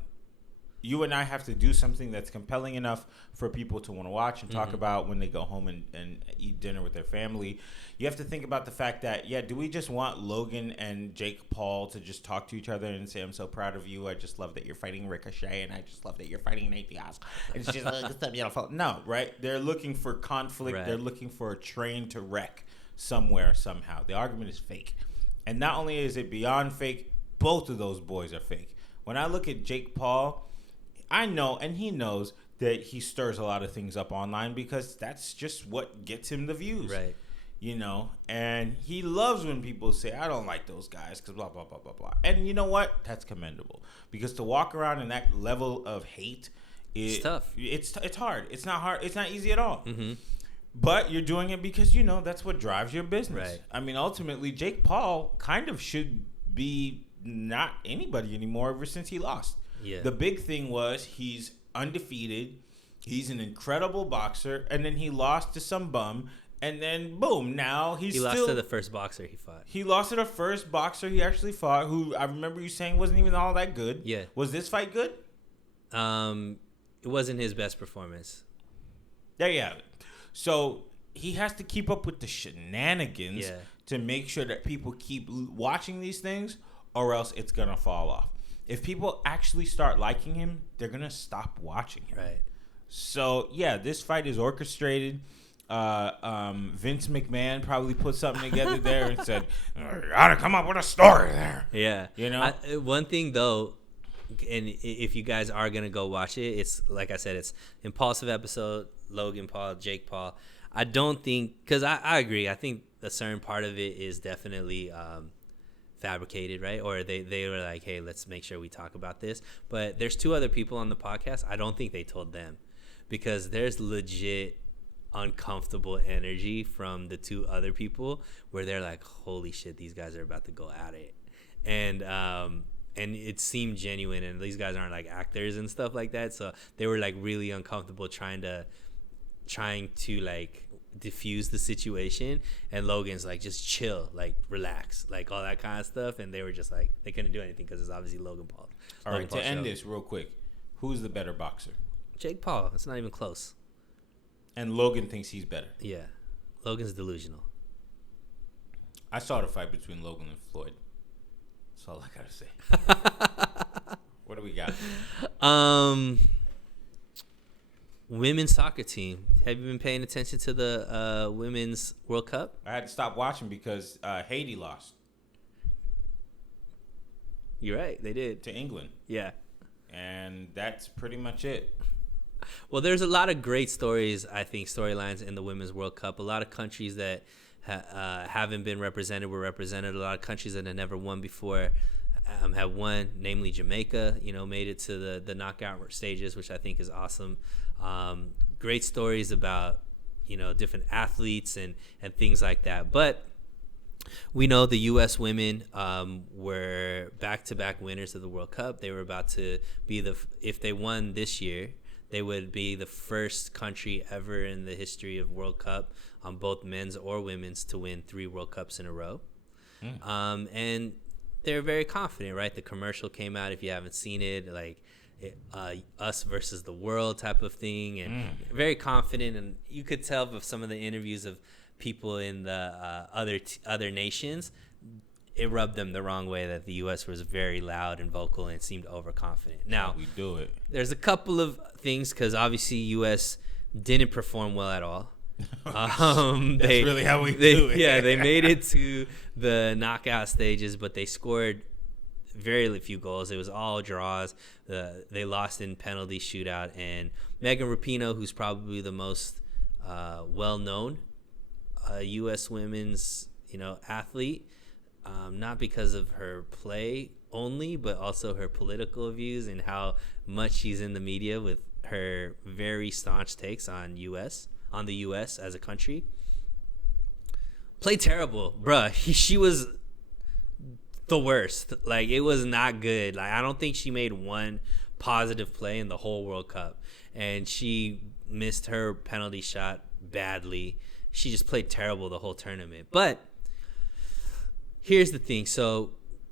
You and I have to do something that's compelling enough for people to want to watch and talk about when they go home and eat dinner with their family. You have to think about the fact that, do we just want Logan and Jake Paul to just talk to each other and say, I'm so proud of you. I just love that you're fighting Ricochet, and I just love that you're fighting Nate Diaz. It's just it's so beautiful. No, right? They're looking for conflict. Right. They're looking for a train to wreck somewhere, somehow. The argument is fake. And not only is it beyond fake, both of those boys are fake. When I look at Jake Paul, I know, and he knows, that he stirs a lot of things up online because that's just what gets him the views. Right. You know, and he loves when people say, I don't like those guys because blah, blah, blah, blah, blah. And you know what? That's commendable. Because to walk around in that level of hate, it's tough. It's hard. It's not hard. It's not easy at all. Mm-hmm. But you're doing it because, that's what drives your business. Right. I mean, ultimately, Jake Paul kind of should be not anybody anymore ever since he lost. Yeah. The big thing was he's undefeated. He's an incredible boxer. And then he lost to some bum. And then, boom, now he lost to the first boxer he fought. He lost to the first boxer he actually fought, who I remember you saying wasn't even all that good. Yeah. Was this fight good? It wasn't his best performance. There you have it. So he has to keep up with the shenanigans to make sure that people keep watching these things, or else it's going to fall off. If people actually start liking him, they're going to stop watching him. Right. So, this fight is orchestrated. Vince McMahon probably put something together there and said, "You gotta come up with a story there." Yeah, one thing though, and if you guys are gonna go watch it, it's like I said, it's impulsive episode. Logan Paul, Jake Paul. I don't think, because I agree. I think a certain part of it is definitely fabricated, right? Or they were like, hey, let's make sure we talk about this. But there's two other people on the podcast. I don't think they told them, because there's legit uncomfortable energy from the two other people where they're like, holy shit, these guys are about to go at it. And it seemed genuine, and these guys aren't like actors and stuff like that, so they were like really uncomfortable trying to like diffuse the situation, and Logan's like, just chill, like relax, like all that kind of stuff, and they were just like, they couldn't do anything because it's obviously Logan Paul. All right, to end this real quick, who's the better boxer? Jake Paul. It's not even close. And Logan thinks he's better. Yeah. Logan's delusional. I saw the fight between Logan and Floyd. That's all I got to say. What do we got? Women's soccer team. Have you been paying attention to the Women's World Cup? I had to stop watching because Haiti lost. You're right. They did. To England. Yeah. And that's pretty much it. Well, there's a lot of great stories, I think, storylines in the Women's World Cup. A lot of countries that haven't been represented were represented. A lot of countries that have never won before have won, namely Jamaica, made it to the knockout stages, which I think is awesome. Great stories about, different athletes and things like that. But we know the U.S. women were back-to-back winners of the World Cup. They were about to be if they won this year, they would be the first country ever in the history of World Cup, on both men's or women's, to win 3 World Cups in a row. And they're very confident, right? The commercial came out. If you haven't seen it, like, us versus the world type of thing, and very confident. And you could tell with some of the interviews of people in the other nations, it rubbed them the wrong way that the U.S. was very loud and vocal and seemed overconfident. Now, we do it. There's a couple of things, because obviously U.S. didn't perform well at all. That's really how we do it. Yeah, they made it to the knockout stages, but they scored very few goals. It was all draws. They lost in penalty shootout. And Megan Rapinoe, who's probably the most well-known U.S. women's athlete, not because of her play only, but also her political views and how much she's in the media with her very staunch takes on the U.S. as a country. Played terrible, bruh. She was the worst. Like, it was not good. Like, I don't think she made one positive play in the whole World Cup, and she missed her penalty shot badly. She just played terrible the whole tournament. But here's the thing. So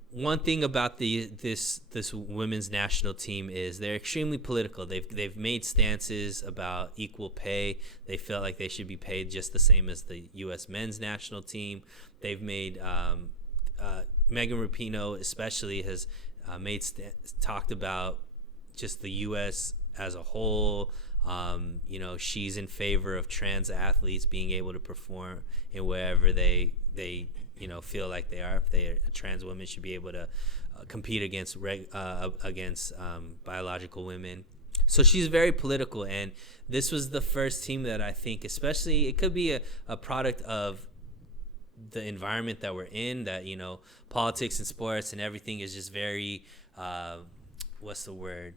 one thing about this women's national team is they're extremely political. They've made stances about equal pay. They felt like they should be paid just the same as the U.S. men's national team. They've made Megan Rapinoe especially has talked about just the U.S. as a whole. She's in favor of trans athletes being able to perform in wherever they feel like they are. If they're a trans woman, should be able to compete against biological women. So she's very political, and this was the first team that I think, especially, it could be a product of the environment that we're in, that politics and sports and everything is just very what's the word?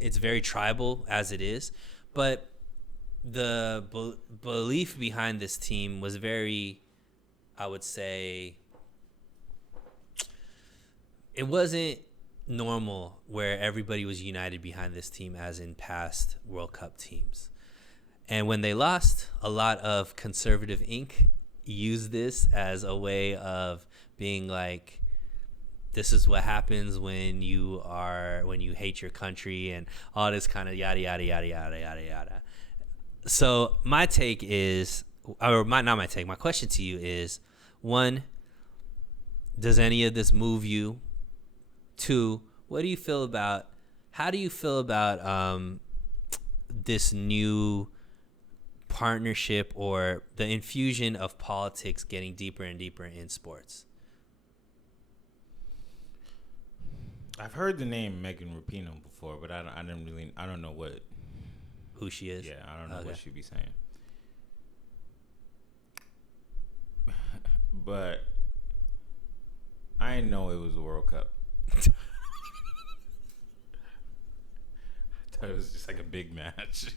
It's very tribal as it is, but the belief behind this team was very, I would say, it wasn't normal where everybody was united behind this team as in past World Cup teams. And when they lost, a lot of conservative ink used this as a way of being like, this is what happens when you hate your country and all this kind of yada yada yada yada yada yada. So my take is, my question to you is, one, does any of this move you? Two, how do you feel about this new partnership or the infusion of politics getting deeper and deeper in sports? I've heard the name Megan Rapinoe before, but I don't know who she is. Yeah, I don't know what she'd be saying. But I didn't know it was the World Cup. I thought it was just like a big match.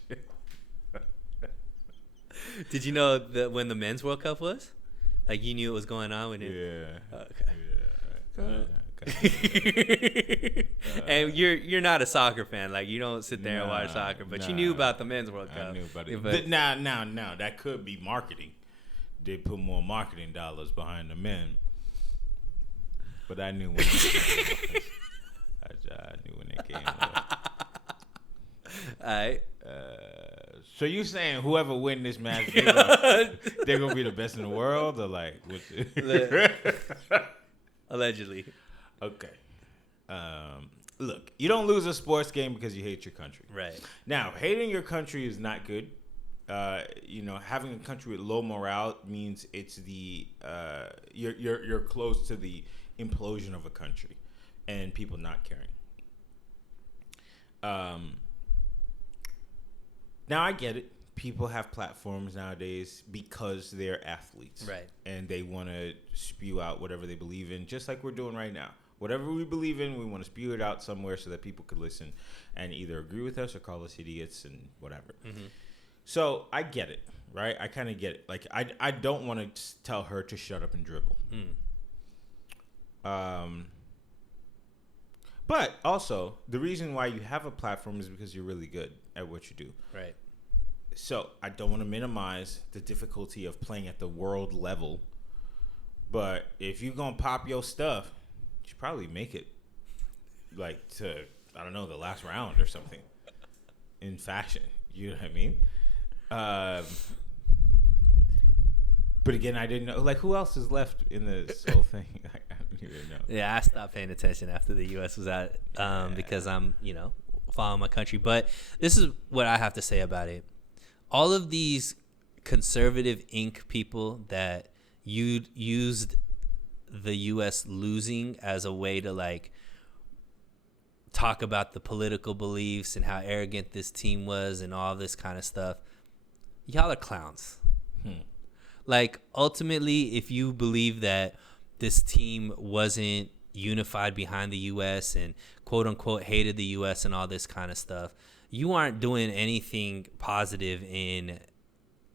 Did you know that when the men's World Cup was? Like, you knew it was going on when it... Yeah. Okay. And you're not a soccer fan. Like, you don't sit there and watch soccer, but you knew about the men's World Cup. I knew about it. But now, that could be marketing. They put more marketing dollars behind the men. But I knew when they came. I knew when they came. All right. So you saying whoever win this match, they're gonna be the best in the world, or like? Allegedly. Okay. Look, you don't lose a sports game because you hate your country. Right. Now, hating your country is not good. Having a country with low morale means it's you're close to the implosion of a country and people not caring. Now I get it. People have platforms nowadays because they're athletes. Right. And they want to spew out whatever they believe in, just like we're doing right now. Whatever we believe in, we want to spew it out somewhere so that people could listen and either agree with us or call us idiots and whatever. Mm-hmm. So I get it, right? I kind of get it. Like, I don't want to tell her to shut up and dribble. But also, the reason why you have a platform is because you're really good at what you do. Right. So I don't want to minimize the difficulty of playing at the world level. But if you're going to pop your stuff, you should probably make it, like, to I don't know, the last round or something in fashion. You know what I mean? But again, I didn't know. Like, who else is left in this whole thing? I don't even know. Yeah, I stopped paying attention after the U.S. was out because I'm, following my country. But this is what I have to say about it. All of these conservative ink people that used the U.S. losing as a way to, like, talk about the political beliefs and how arrogant this team was and all this kind of stuff, y'all are clowns. Like, ultimately, if you believe that this team wasn't unified behind the U.S. and quote unquote hated the U.S. and all this kind of stuff, you aren't doing anything positive in,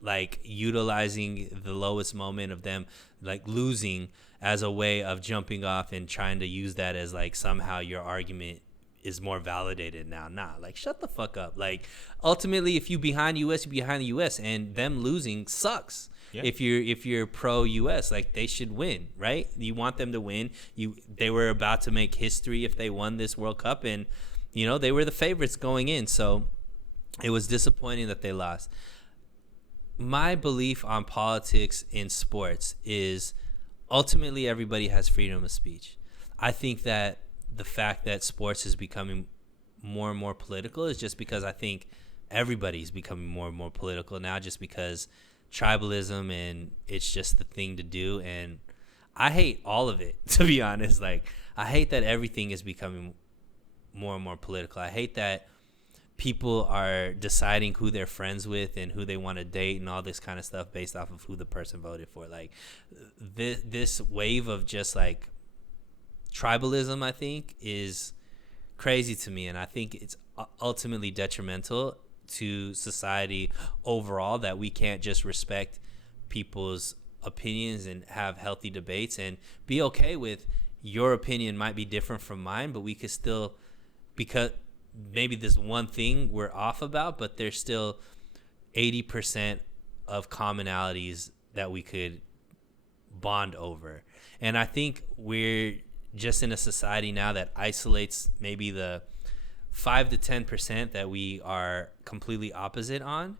like, utilizing the lowest moment of them, like, losing as a way of jumping off and trying to use that as, like, somehow your argument is more validated now. Nah, like, shut the fuck up. Like, ultimately, if you behind U.S., you behind the U.S., and them losing sucks. Yeah. If you're pro U.S., like, they should win, right? You want them to win. They were about to make history if they won this World Cup, and they were the favorites going in. So it was disappointing that they lost. My belief on politics in sports is ultimately everybody has freedom of speech. I think that the fact that sports is becoming more and more political is just because I think everybody's becoming more and more political now, just because tribalism, and it's just the thing to do. And I hate all of it, to be honest. Like, I hate that everything is becoming more and more political. I hate that people are deciding who they're friends with and who they want to date and all this kind of stuff based off of who the person voted for. Like, this wave of just, like, tribalism, I think, is crazy to me, and I think it's ultimately detrimental to society overall, that we can't just respect people's opinions and have healthy debates and be okay with your opinion might be different from mine, but we could still, because maybe there's one thing we're off about, but there's still 80% of commonalities that we could bond over. And I think we're just in a society now that isolates maybe the 5 to 10% that we are completely opposite on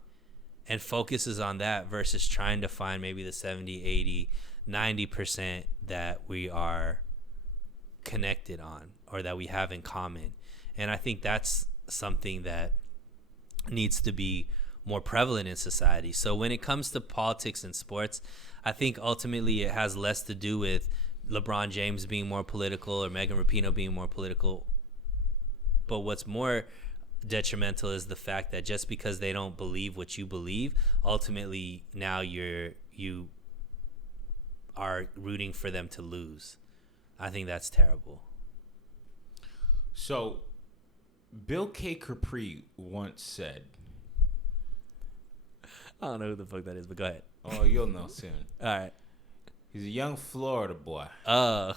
and focuses on that versus trying to find maybe the 70, 80, 90% that we are connected on or that we have in common. And I think that's something that needs to be more prevalent in society. So when it comes to politics and sports, I think ultimately it has less to do with LeBron James being more political or Megan Rapinoe being more political. But what's more detrimental is the fact that just because they don't believe what you believe, ultimately now you are rooting for them to lose. I think that's terrible. So Bill K. Capri once said, I don't know who the fuck that is, but go ahead. Oh, you'll know soon. All right. He's a young Florida boy. Oh, all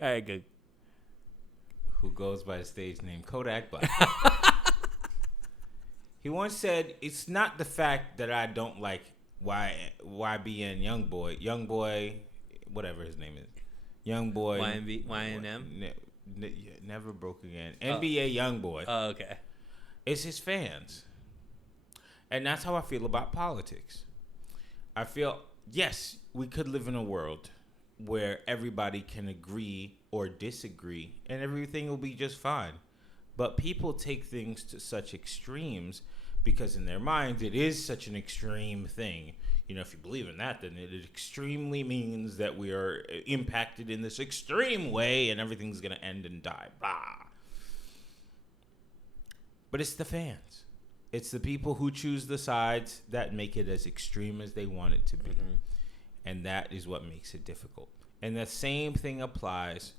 right, good. Who goes by the stage name Kodak Black. He once said, "It's not the fact that I don't like YBN young boy, whatever his name is, young boy, YNM, never broke again, NBA young boy. Oh, okay. It's his fans, and that's how I feel about politics. I feel, yes, we could live in a world where everybody can agree or disagree and everything will be just fine. But people take things to such extremes because in their minds it is such an extreme thing. If you believe in that, then it extremely means that we are impacted in this extreme way and everything's going to end and die. Blah. But it's the fans. It's the people who choose the sides that make it as extreme as they want it to be. Mm-hmm. And that is what makes it difficult. And the same thing applies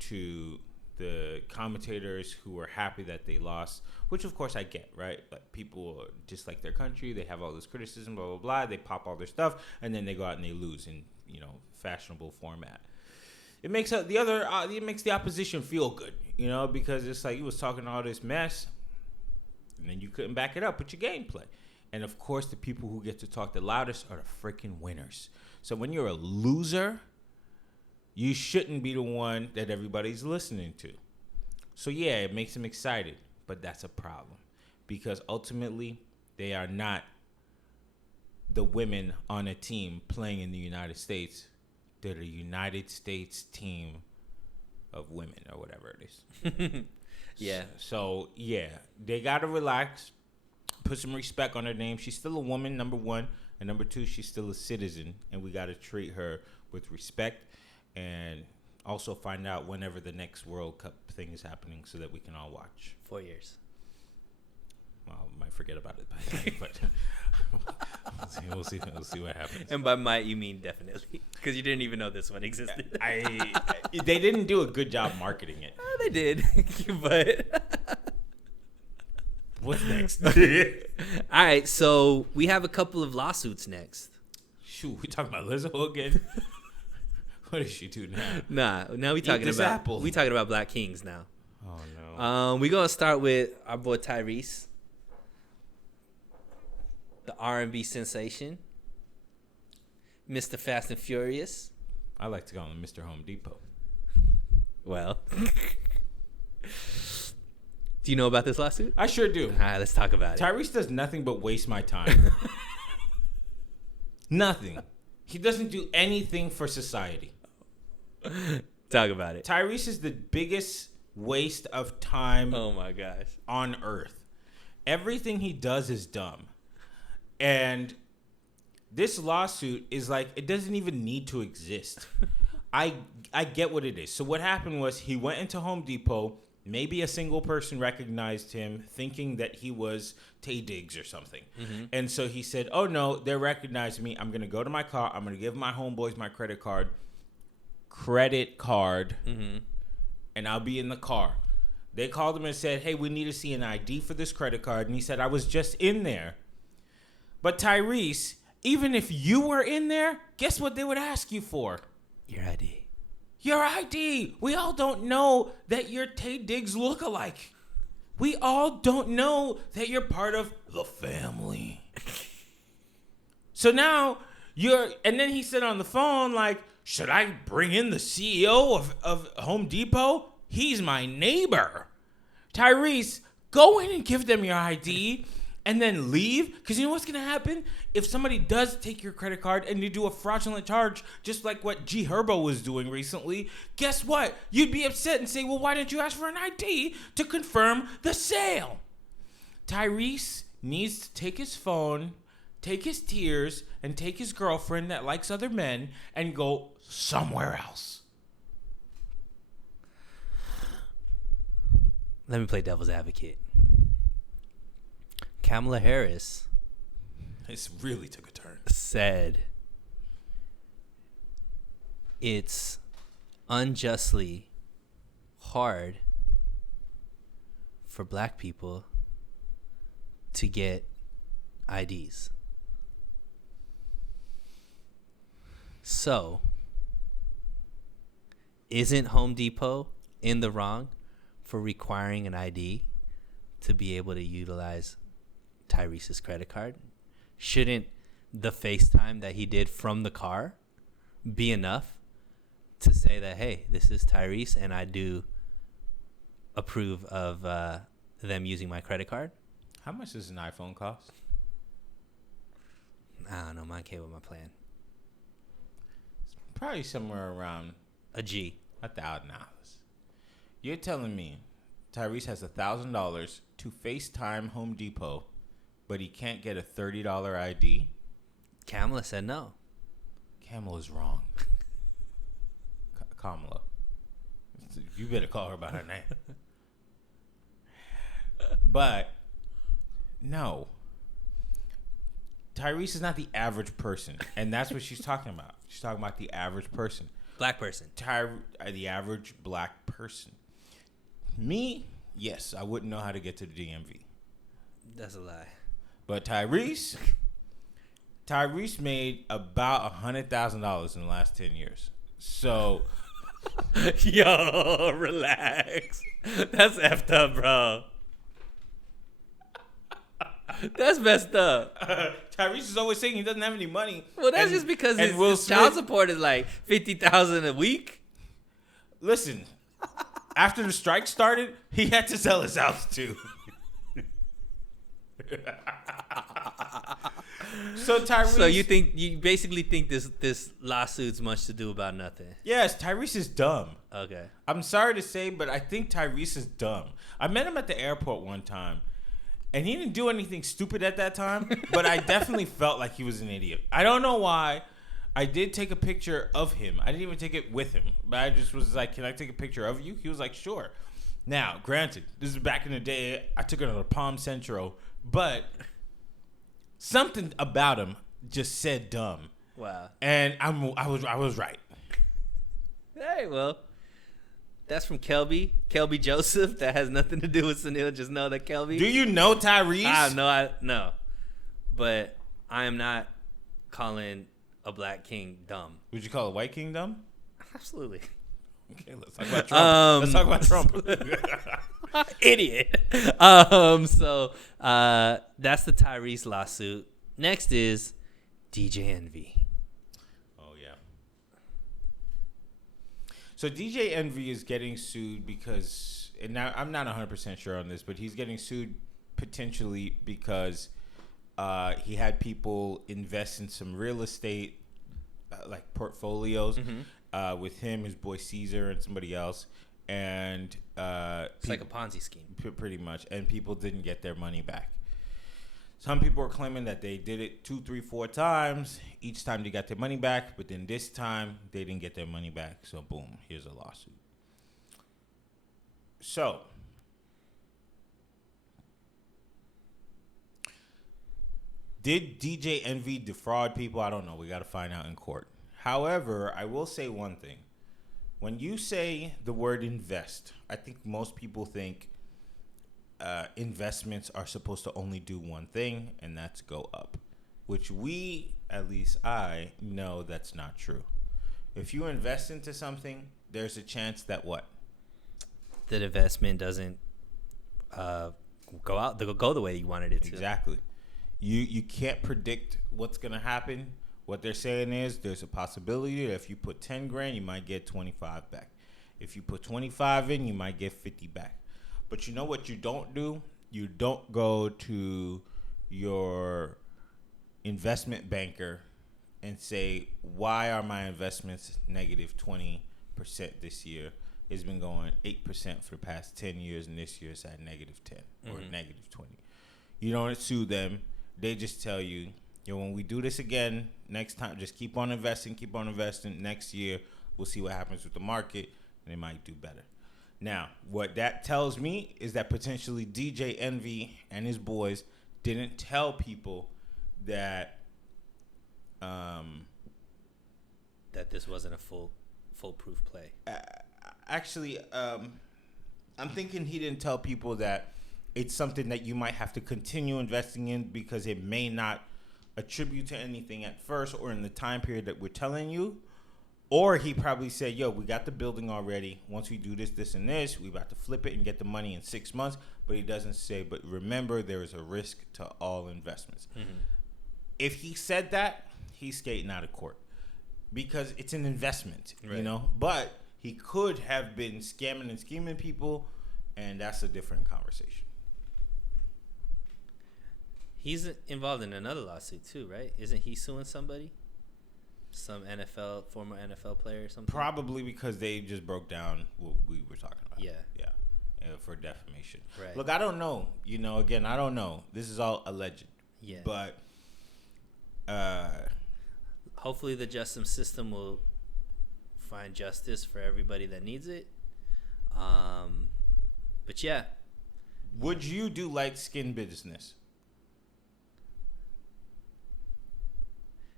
to the commentators who are happy that they lost, which of course I get, right? Like, people dislike their country, they have all this criticism, blah, blah, blah, they pop all their stuff, and then they go out and they lose in, fashionable format. It makes it makes the opposition feel good, because it's like you was talking all this mess, and then you couldn't back it up with your gameplay. And of course, the people who get to talk the loudest are the freaking winners. So when you're a loser, you shouldn't be the one that everybody's listening to. So yeah, it makes him excited, but that's a problem because ultimately they are not the women on a team playing in the United States. They're the United States team of women or whatever it is. Yeah. So yeah, they gotta relax, put some respect on her name. She's still a woman, number one, and number two, she's still a citizen, and we gotta treat her with respect, and also find out whenever the next World Cup thing is happening so that we can all watch. 4 years. Well, I might forget about it by then, but we'll see what happens. And by might, you mean definitely, because you didn't even know this one existed. They didn't do a good job marketing it. They did, but what's next? All right, so we have a couple of lawsuits next. Shoot, we talking about Lizzo again? What does she do now? Now we talking about Black Kings now. Oh no. We gonna start with our boy Tyrese, the R&B sensation, Mr. Fast and Furious. I like to call him Mr. Home Depot. Well, do you know about this lawsuit? I sure do. All right, let's talk about it. Tyrese does nothing but waste my time. Nothing. He doesn't do anything for society. Talk about it. Tyrese is the biggest waste of time Oh my gosh. on earth. Everything he does is dumb. And this lawsuit is like, it doesn't even need to exist. I get what it is. So what happened was he went into Home Depot. Maybe a single person recognized him thinking that he was Tay Diggs or something. Mm-hmm. And so he said, oh no, they're recognizing me. I'm going to go to my car. I'm going to give my homeboys my credit card. Mm-hmm. And I'll be in the car. They called him and said, hey, we need to see an ID for this credit card. And he said, I was just in there. But Tyrese, even if you were in there, guess what they would ask you for? Your ID. Your ID. We all don't know that you're Tay Diggs lookalike. We all don't know that you're part of the family. So now and then he said on the phone, like, should I bring in the CEO of Home Depot? He's my neighbor. Tyrese, go in and give them your ID and then leave. Because you know what's going to happen? If somebody does take your credit card and you do a fraudulent charge, just like what G Herbo was doing recently, guess what? You'd be upset and say, well, why didn't you ask for an ID to confirm the sale? Tyrese needs to take his phone, take his tears, and take his girlfriend that likes other men and go somewhere else. Let me play devil's advocate. Kamala Harris. This really took a turn. Said it's unjustly hard for black people to get IDs. So, isn't Home Depot in the wrong for requiring an ID to be able to utilize Tyrese's credit card? Shouldn't the FaceTime that he did from the car be enough to say that, hey, this is Tyrese and I do approve of them using my credit card? How much does an iPhone cost? I don't know. Mine came with my plan. Probably somewhere around a G. $1,000. You're telling me Tyrese has $1,000 to FaceTime Home Depot, but he can't get a $30 ID? Kamala said no. Kamala's wrong. Kamala. You better call her by her name. But, no. Tyrese is not the average person, and that's what she's talking about. She's talking about the average person. Black person. The average black person. Me, yes, I wouldn't know how to get to the DMV. That's a lie. But Tyrese made about $100,000 in the last 10 years. So, yo, relax. That's effed up, bro. That's messed up. Tyrese is always saying he doesn't have any money. Well, that's just because his child support is like $50,000 a week. Listen, After the strike started, he had to sell his house too. So Tyrese. So you basically think this lawsuit's much to do about nothing? Yes, Tyrese is dumb. Okay. I'm sorry to say, but I think Tyrese is dumb. I met him at the airport one time, and he didn't do anything stupid at that time, but I definitely felt like he was an idiot. I don't know why. I did take a picture of him. I didn't even take it with him, but I just was like, "Can I take a picture of you?" He was like, "Sure." Now, granted, this is back in the day. I took it on a Palm Centro, but something about him just said dumb. Wow. And I was right. Hey, well, that's from Kelby Joseph. That has nothing to do with Sunil. Just know that Kelby. Do you know Tyrese? No, but I am not calling a black king dumb. Would you call a white king dumb? Absolutely. Okay, let's talk about Trump. Let's talk about Trump. Idiot. So that's the Tyrese lawsuit. Next is DJ Envy. Oh yeah. So DJ Envy is getting sued because, and now I'm not 100% sure on this, but he's getting sued potentially because he had people invest in some real estate like portfolios with him, his boy Caesar, and somebody else, and It's like a Ponzi scheme. Pretty much, and people didn't get their money back. Some people are claiming that they did it 2, 3, 4 times. Each time they got their money back, but then this time they didn't get their money back. So boom, here's a lawsuit. So did DJ Envy defraud people? I don't know. We got to find out in court. However, I will say one thing. When you say the word invest, I think most people think investments are supposed to only do one thing, and that's go up, which we, at least I, know that's not true. If you invest into something, there's a chance that what? That investment doesn't go the way you wanted it to. Exactly. You can't predict what's going to happen. What they're saying is there's a possibility that if you put 10 grand, you might get 25 back. If you put 25 in, you might get 50 back. But you know what you don't do? You don't go to your investment banker and say, why are my investments negative 20% this year? It's been going 8% for the past 10 years, and this year it's at negative 10 or negative 20. You don't sue them. They just tell you, when we do this again, next time, just keep on investing. Next year, we'll see what happens with the market, and they might do better. Now, what that tells me is that potentially DJ Envy and his boys didn't tell people that that this wasn't a foolproof play. Actually, I'm thinking he didn't tell people that it's something that you might have to continue investing in because it may not attribute to anything at first or in the time period that we're telling you. Or he probably said, yo, we got the building already. Once we do this, this, and this, we about to flip it and get the money in 6 months. But he doesn't say, but remember, there is a risk to all investments. If he said that, he's skating out of court because it's an investment, you know. But he could have been scamming and scheming people, and that's a different conversation. He's involved in another lawsuit too, right? Isn't he suing somebody? Some former NFL player or something? Probably because they just broke down what we were talking about. Yeah. For defamation. Right. Look, I don't know. Again, I don't know. This is all alleged. Yeah. But hopefully the justice system will find justice for everybody that needs it. But yeah. Would you do light skin business?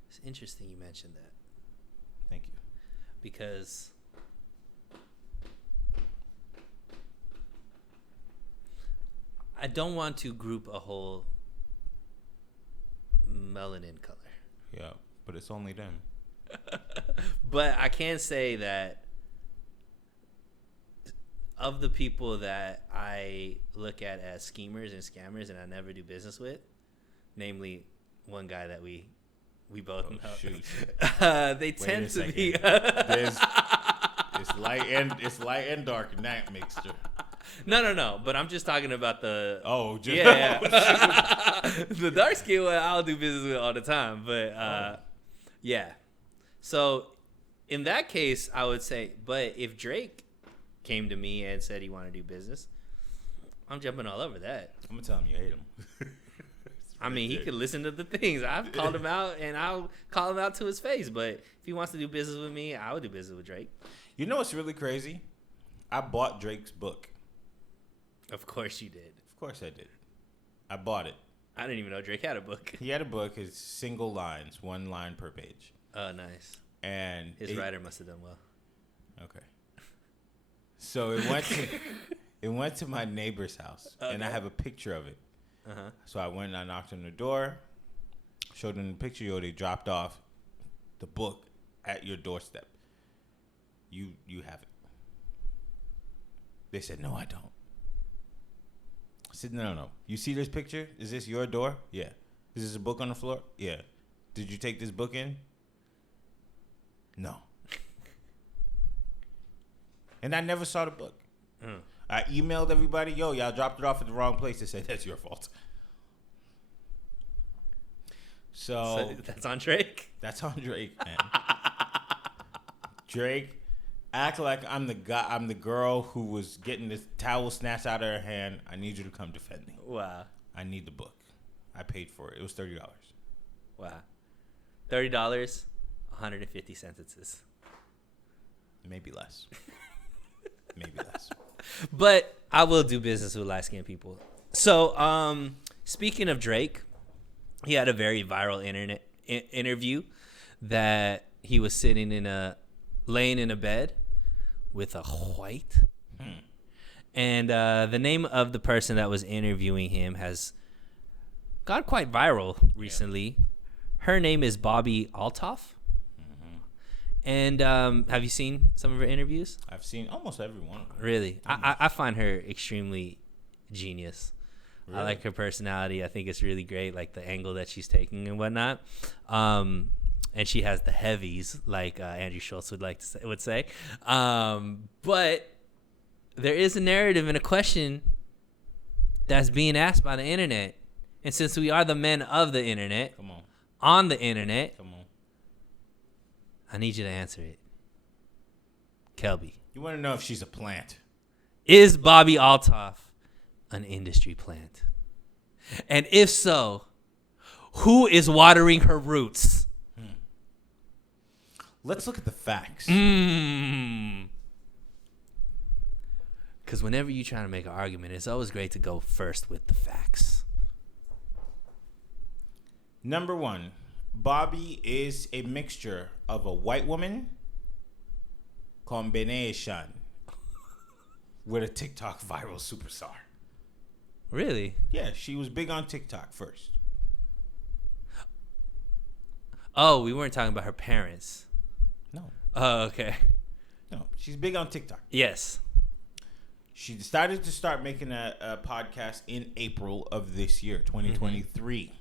It's interesting you mentioned that. Thank you. Because I don't want to group a whole melanin color. Yeah, but it's only them. But I can say that of the people that I look at as schemers and scammers and I never do business with, namely one guy that we both know. Shoot. They tend to be. There's light and dark in that mixture. No. But I'm just talking about the. Yeah. The dark skin one I'll do business with all the time. But yeah. So in that case, I would say, but if Drake came to me and said he wanted to do business, I'm jumping all over that. I'm gonna tell him you hate him. I mean, he could listen to the things. I've called him out, and I'll call him out to his face. But if he wants to do business with me, I would do business with Drake. You know what's really crazy? I bought Drake's book. Of course you did. Of course I did. I bought it. I didn't even know Drake had a book. He had a book. It's single lines, 1 line per page. Oh, nice. And his writer must have done well. Okay. So it went to my neighbor's house, and I have a picture of it. Uh-huh. So I went and I knocked on the door, showed them the picture. They dropped off the book at your doorstep. You have it. They said, no, I don't. I said, no. You see this picture? Is this your door? Yeah. Is this a book on the floor? Yeah. Did you take this book in? No. And I never saw the book. I emailed everybody, y'all dropped it off at the wrong place. They said, that's your fault. So that's on Drake? That's on Drake, man. Drake, act like I'm the girl who was getting this towel snatched out of her hand. I need you to come defend me. Wow. I need the book. I paid for it. It was $30. Wow. $30, 150 sentences. Maybe less. Maybe less. But I will do business with light-skinned people. So, speaking of Drake, he had a very viral internet interview that he was laying in a bed with a white. And the name of the person that was interviewing him has gone quite viral recently. Yeah. Her name is Bobbi Althoff. And have you seen some of her interviews? I've seen almost every one of them. Really? I find her extremely genius. Really? I like her personality. I think it's really great, like the angle that she's taking and whatnot. And she has the heavies, like Andrew Schultz would say. But there is a narrative and a question that's being asked by the internet. And since we are the men of the internet, on the internet, I need you to answer it. Kelby. You want to know if she's a plant. Is Bobbi Althoff an industry plant? And if so, who is watering her roots? Let's look at the facts. Because whenever you're trying to make an argument, it's always great to go first with the facts. Number one, Bobbi is a mixture of a white woman combination with a TikTok viral superstar. Really? Yeah, she was big on TikTok first. Oh, we weren't talking about her parents. No. Oh, okay. No, she's big on TikTok. Yes. She decided to start making a podcast in April of this year, 2023.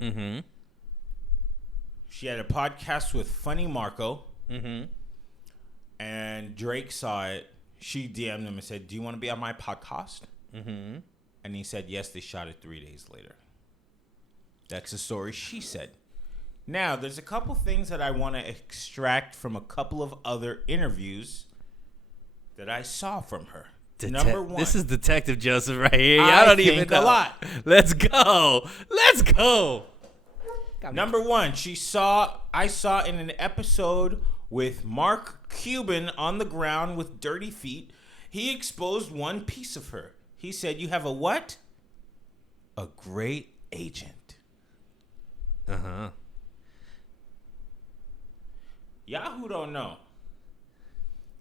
Mm-hmm. She had a podcast with Funny Marco. Mm-hmm. And Drake saw it. She DM'd him and said, do you want to be on my podcast? Mm-hmm. And he said, yes, they shot it 3 days later. That's the story she said. Now, there's a couple things that I want to extract from a couple of other interviews that I saw from her. Number one. This is Detective Joseph right here. I don't even know. A lot. Let's go. Let's go. Number one, I saw in an episode with Mark Cuban on the ground with dirty feet. He exposed one piece of her. He said, you have a what? A great agent. Uh-huh. Yahoo don't know.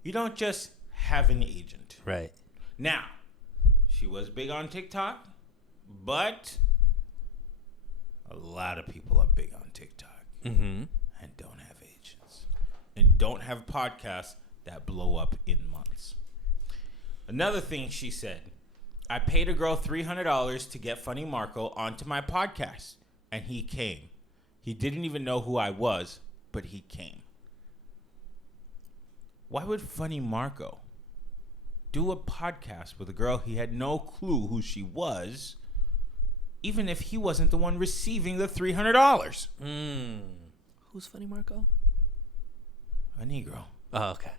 You don't just have an agent. Right. Now, she was big on TikTok, but a lot of people are big on TikTok and don't have agents and don't have podcasts that blow up in months. Another thing she said, I paid a girl $300 to get Funny Marco onto my podcast, and he came. He didn't even know who I was, but he came. why would Funny Marco do a podcast with a girl he had no clue who she was, even if he wasn't the one receiving the $300? Who's Funny Marco? A Negro. Oh, okay.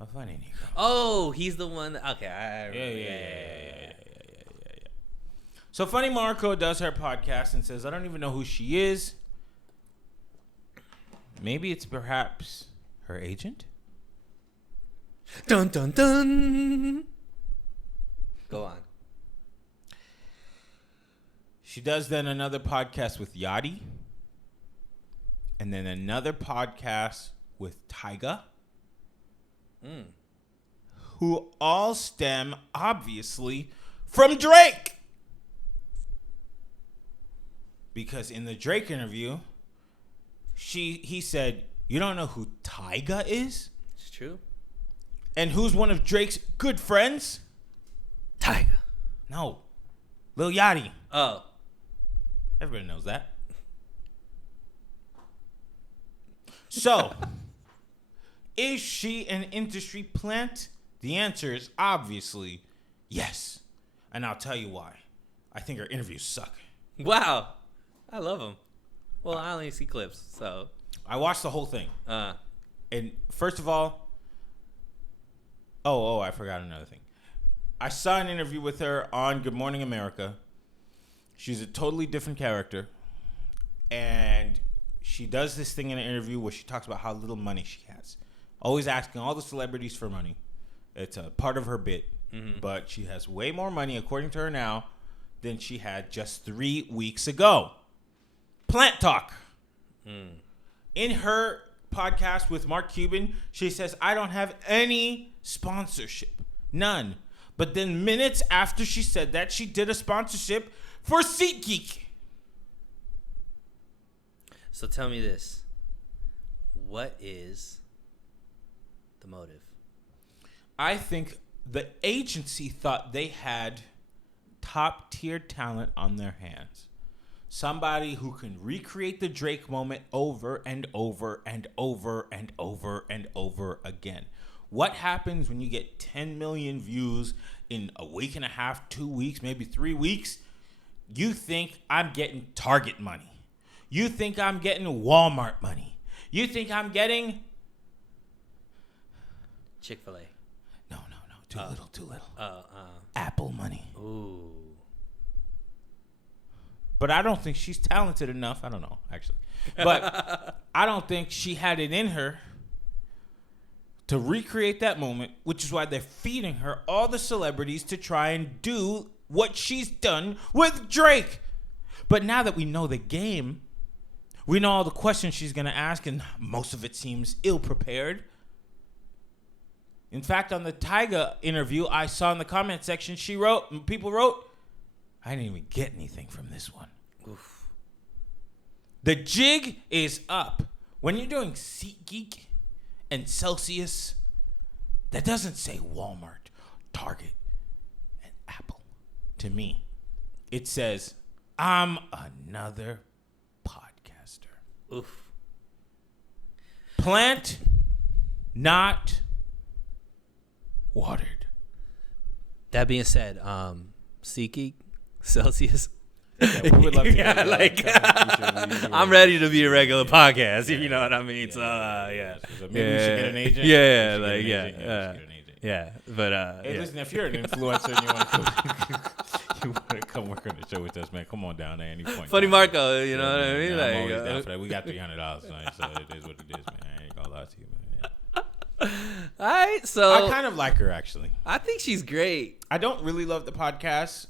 A funny Negro. Oh, he's the one. Okay, Yeah. So Funny Marco does her podcast and says, I don't even know who she is. Maybe it's perhaps her agent? Dun, dun, dun. Go on. She does then another podcast with Yachty. And then another podcast with Tyga. Who all stem, obviously, from Drake. Because in the Drake interview, he said, you don't know who Tyga is? It's true. And who's one of Drake's good friends? Tyga. No. Lil Yachty. Oh. Everybody knows that. So, is she an industry plant? The answer is obviously yes. And I'll tell you why. I think her interviews suck. Wow. I love them. Well, I only see clips, so. I watched the whole thing. And first of all, I forgot another thing. I saw an interview with her on Good Morning America. She's a totally different character. And she does this thing in an interview where she talks about how little money she has. Always asking all the celebrities for money. It's a part of her bit. Mm-hmm. But she has way more money, according to her now, than she had just 3 weeks ago. Plant talk. In her podcast with Mark Cuban, she says, I don't have any sponsorship. None. But then minutes after she said that, she did a sponsorship for SeatGeek. So tell me this. What is the motive? I think the agency thought they had top tier talent on their hands. Somebody who can recreate the Drake moment over and over and over and over and over again. What happens when you get 10 million views in a week and a half, 2 weeks, maybe 3 weeks? You think I'm getting Target money. You think I'm getting Walmart money. You think I'm getting Chick-fil-A. No. Too little. Apple money. Ooh. But I don't think she's talented enough. I don't know, actually. But I don't think she had it in her to recreate that moment, which is why they're feeding her all the celebrities to try and do what she's done with Drake. But now that we know the game, we know all the questions she's going to ask, and most of it seems ill-prepared. In fact, on the Tyga interview, I saw in the comment section, people wrote, I didn't even get anything from this one. Oof. The jig is up. When you're doing SeatGeek and Celsius, that doesn't say Walmart, Target, and Apple. To me, it says, I'm another podcaster. Oof. Plant, not watered. That being said, SeatGeek, Celsius. Yeah, we would love to yeah, like I'm ready to be a regular podcast, if you know what I mean. So maybe we should get an agent. But hey, listen, if you're an influencer and you want to come work on the show with us, man, come on down there any point. Funny Marco, you know what I mean? I'm always down for that. We got $300 tonight, so it is what it is, man. I ain't gonna lie to you, man. All right, so I kind of like her, actually. I think she's great. I don't really love the podcast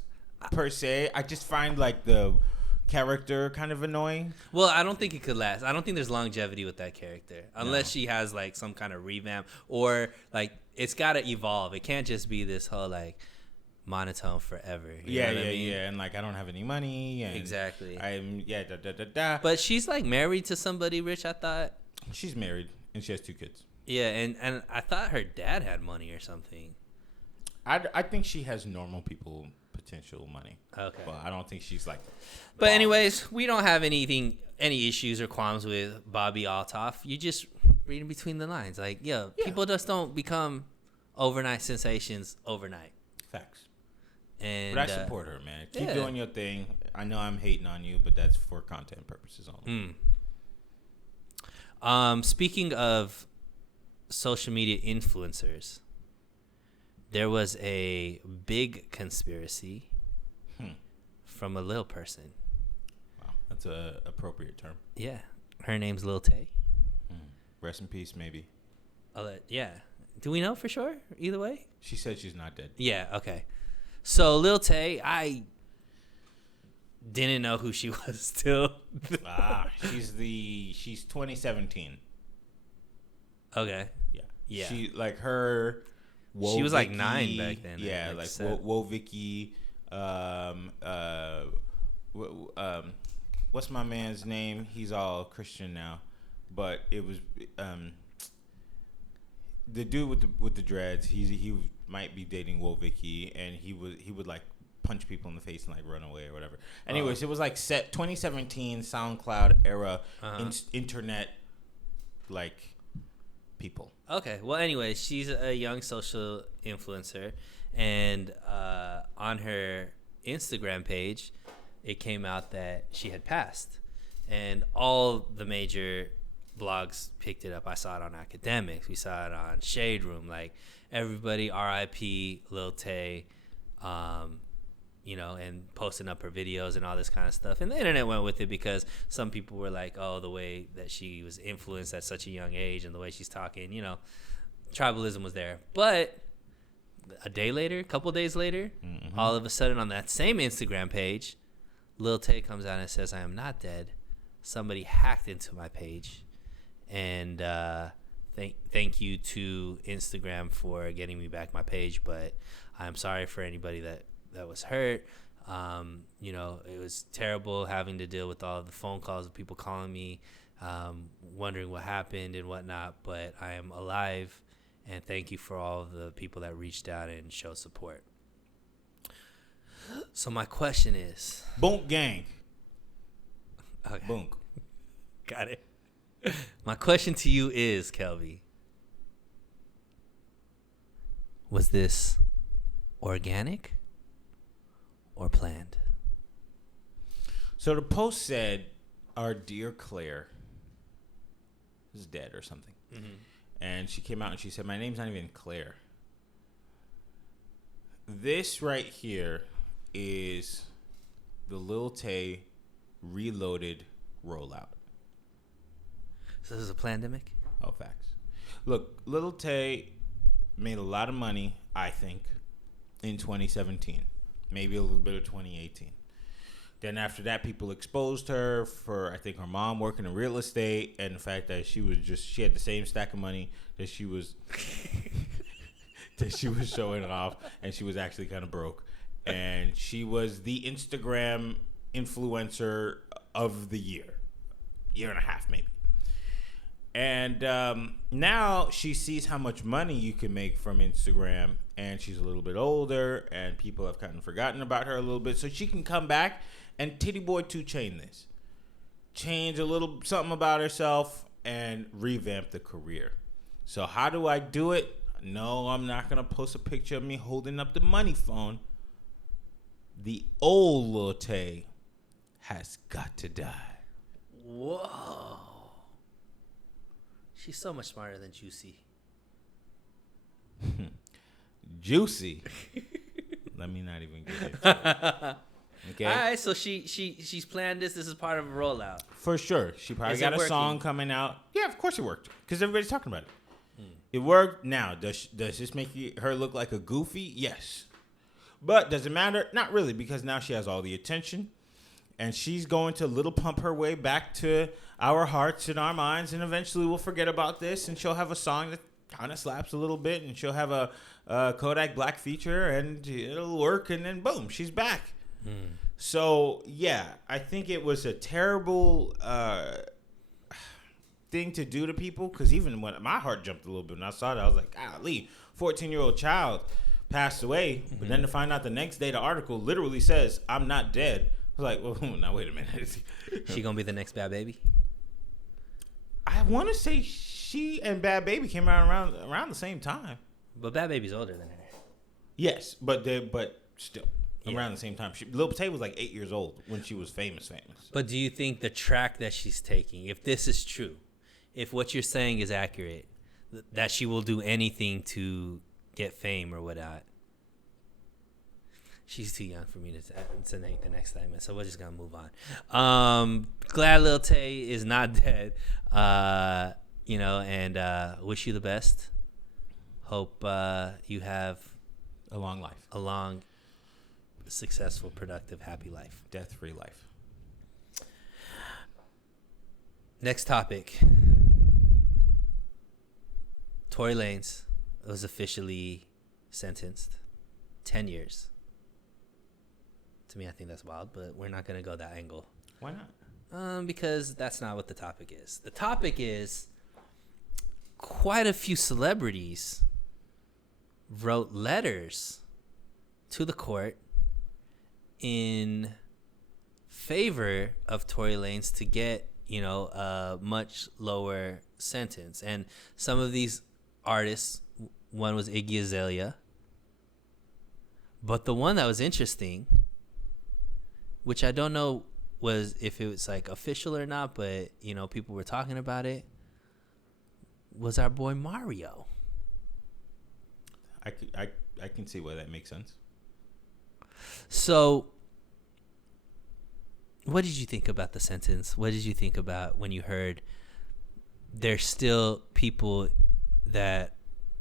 per se. I just find like the character kind of annoying. Well, I don't think it could last. I don't think there's longevity with that character unless she has like some kind of revamp, or like it's got to evolve. It can't just be this whole like monotone forever. You know what I mean? And like I don't have any money. And exactly. But she's like married to somebody rich, I thought. She's married and she has 2 kids. Yeah, and I thought her dad had money or something. I think she has normal people potential money. Okay. But I don't think she's like. But anyways, we don't have any issues or qualms with Bobbi Althoff. You just reading between the lines. Like, people just don't become overnight sensations overnight. Facts. And but I support her, man. Keep doing your thing. I know I'm hating on you, but that's for content purposes only. Speaking of social media influencers, there was a big conspiracy from a little person. Wow, that's a appropriate term. Yeah, her name's Lil Tay. Rest in peace, maybe. Yeah. Do we know for sure? Either way? She said she's not dead. Yeah, okay. So Lil Tay, I didn't know who she was still. She's 2017. Okay. Yeah. She like her. Whoa, she was Vicky, like 9 back then. Yeah, like Whoa Vicky. What's my man's name? He's all Christian now, but it was the dude with the dreads. He might be dating Whoa Vicky, and he would like punch people in the face and like run away or whatever. Anyways, it was like 2017 SoundCloud era internet like people. Okay. Well, anyway, she's a young social influencer, and on her Instagram page, it came out that she had passed, and all the major blogs picked it up. I saw it on Academics. We saw it on Shade Room. Like everybody, R.I.P. Lil Tay, and posting up her videos and all this kind of stuff. And the internet went with it because some people were like, oh, the way that she was influenced at such a young age and the way she's talking, tribalism was there. But a couple days later, all of a sudden on that same Instagram page, Lil Tay comes out and says, I am not dead. Somebody hacked into my page. And thank you to Instagram for getting me back my page. But I'm sorry for anybody that was hurt. It was terrible having to deal with all of the phone calls of people calling me, wondering what happened and whatnot. But I am alive, and thank you for all of the people that reached out and showed support. So my question is... Boonk gang. Okay. Boonk. Got it. My question to you is, Kelby, was this organic or planned? So the post said, our dear Claire is dead or something. And she came out and she said, my name's not even Claire. This right here is the Lil Tay Reloaded rollout. So this is a pandemic? Oh, facts. Look, Lil Tay made a lot of money, I think, in 2017. Maybe a little bit of 2018. Then after that, people exposed her for, I think, her mom working in real estate and the fact that she had the same stack of money that she was showing off, and she was actually kind of broke. And she was the Instagram influencer of the year and a half maybe. And now she sees how much money you can make from Instagram, and she's a little bit older, and people have kind of forgotten about her a little bit, so she can come back and Titty Boy 2 Chain this. Change a little something about herself and revamp the career. So how do I do it? No, I'm not going to post a picture of me holding up the money phone. The old Lil Tay has got to die. Whoa. She's so much smarter than Juicy. Juicy? Let me not even get it. Okay. All right, so she's planned this. This is part of a rollout. For sure. She probably got a song coming out. Yeah, of course it worked. Because everybody's talking about it. It worked. Now, does this make her look like a goofy? Yes. But does it matter? Not really, because now she has all the attention. And she's going to little pump her way back to our hearts and our minds. And eventually we'll forget about this. And she'll have a song that kind of slaps a little bit. And she'll have a Kodak Black feature. And it'll work. And then boom, she's back. So, yeah, I think it was a terrible thing to do to people. Because even when my heart jumped a little bit when I saw that, I was like, golly, 14-year-old child passed away. But then to find out the next day, the article literally says, I'm not dead. I was like, well, now wait a minute. She gonna be the next bad baby? I want to say She and Bad Baby came out around the same time. But Bad Baby's older than her. Yes, but still around the same time. Lil Tay was like 8 years old when she was famous. But do you think the track that she's taking, if this is true, if what you're saying is accurate, that she will do anything to get fame or whatnot? She's too young for me to name the next segment, so we're just gonna move on. Glad Lil Tay is not dead. And wish you the best. Hope you have a long life, a long, successful, productive, happy life, death-free life. Next topic. Tory Lanez was officially sentenced 10 years. To me, I think that's wild, but we're not going to go that angle. Why not? Because that's not what the topic is. The topic is quite a few celebrities wrote letters to the court in favor of Tory Lanez to get, a much lower sentence. And some of these artists, one was Iggy Azaelea. But the one that was interesting, which I don't know was if it was like official or not, but people were talking about it, was our boy Mario. I can see why that makes sense. So, what did you think about the sentence? What did you think about when you heard there's still people that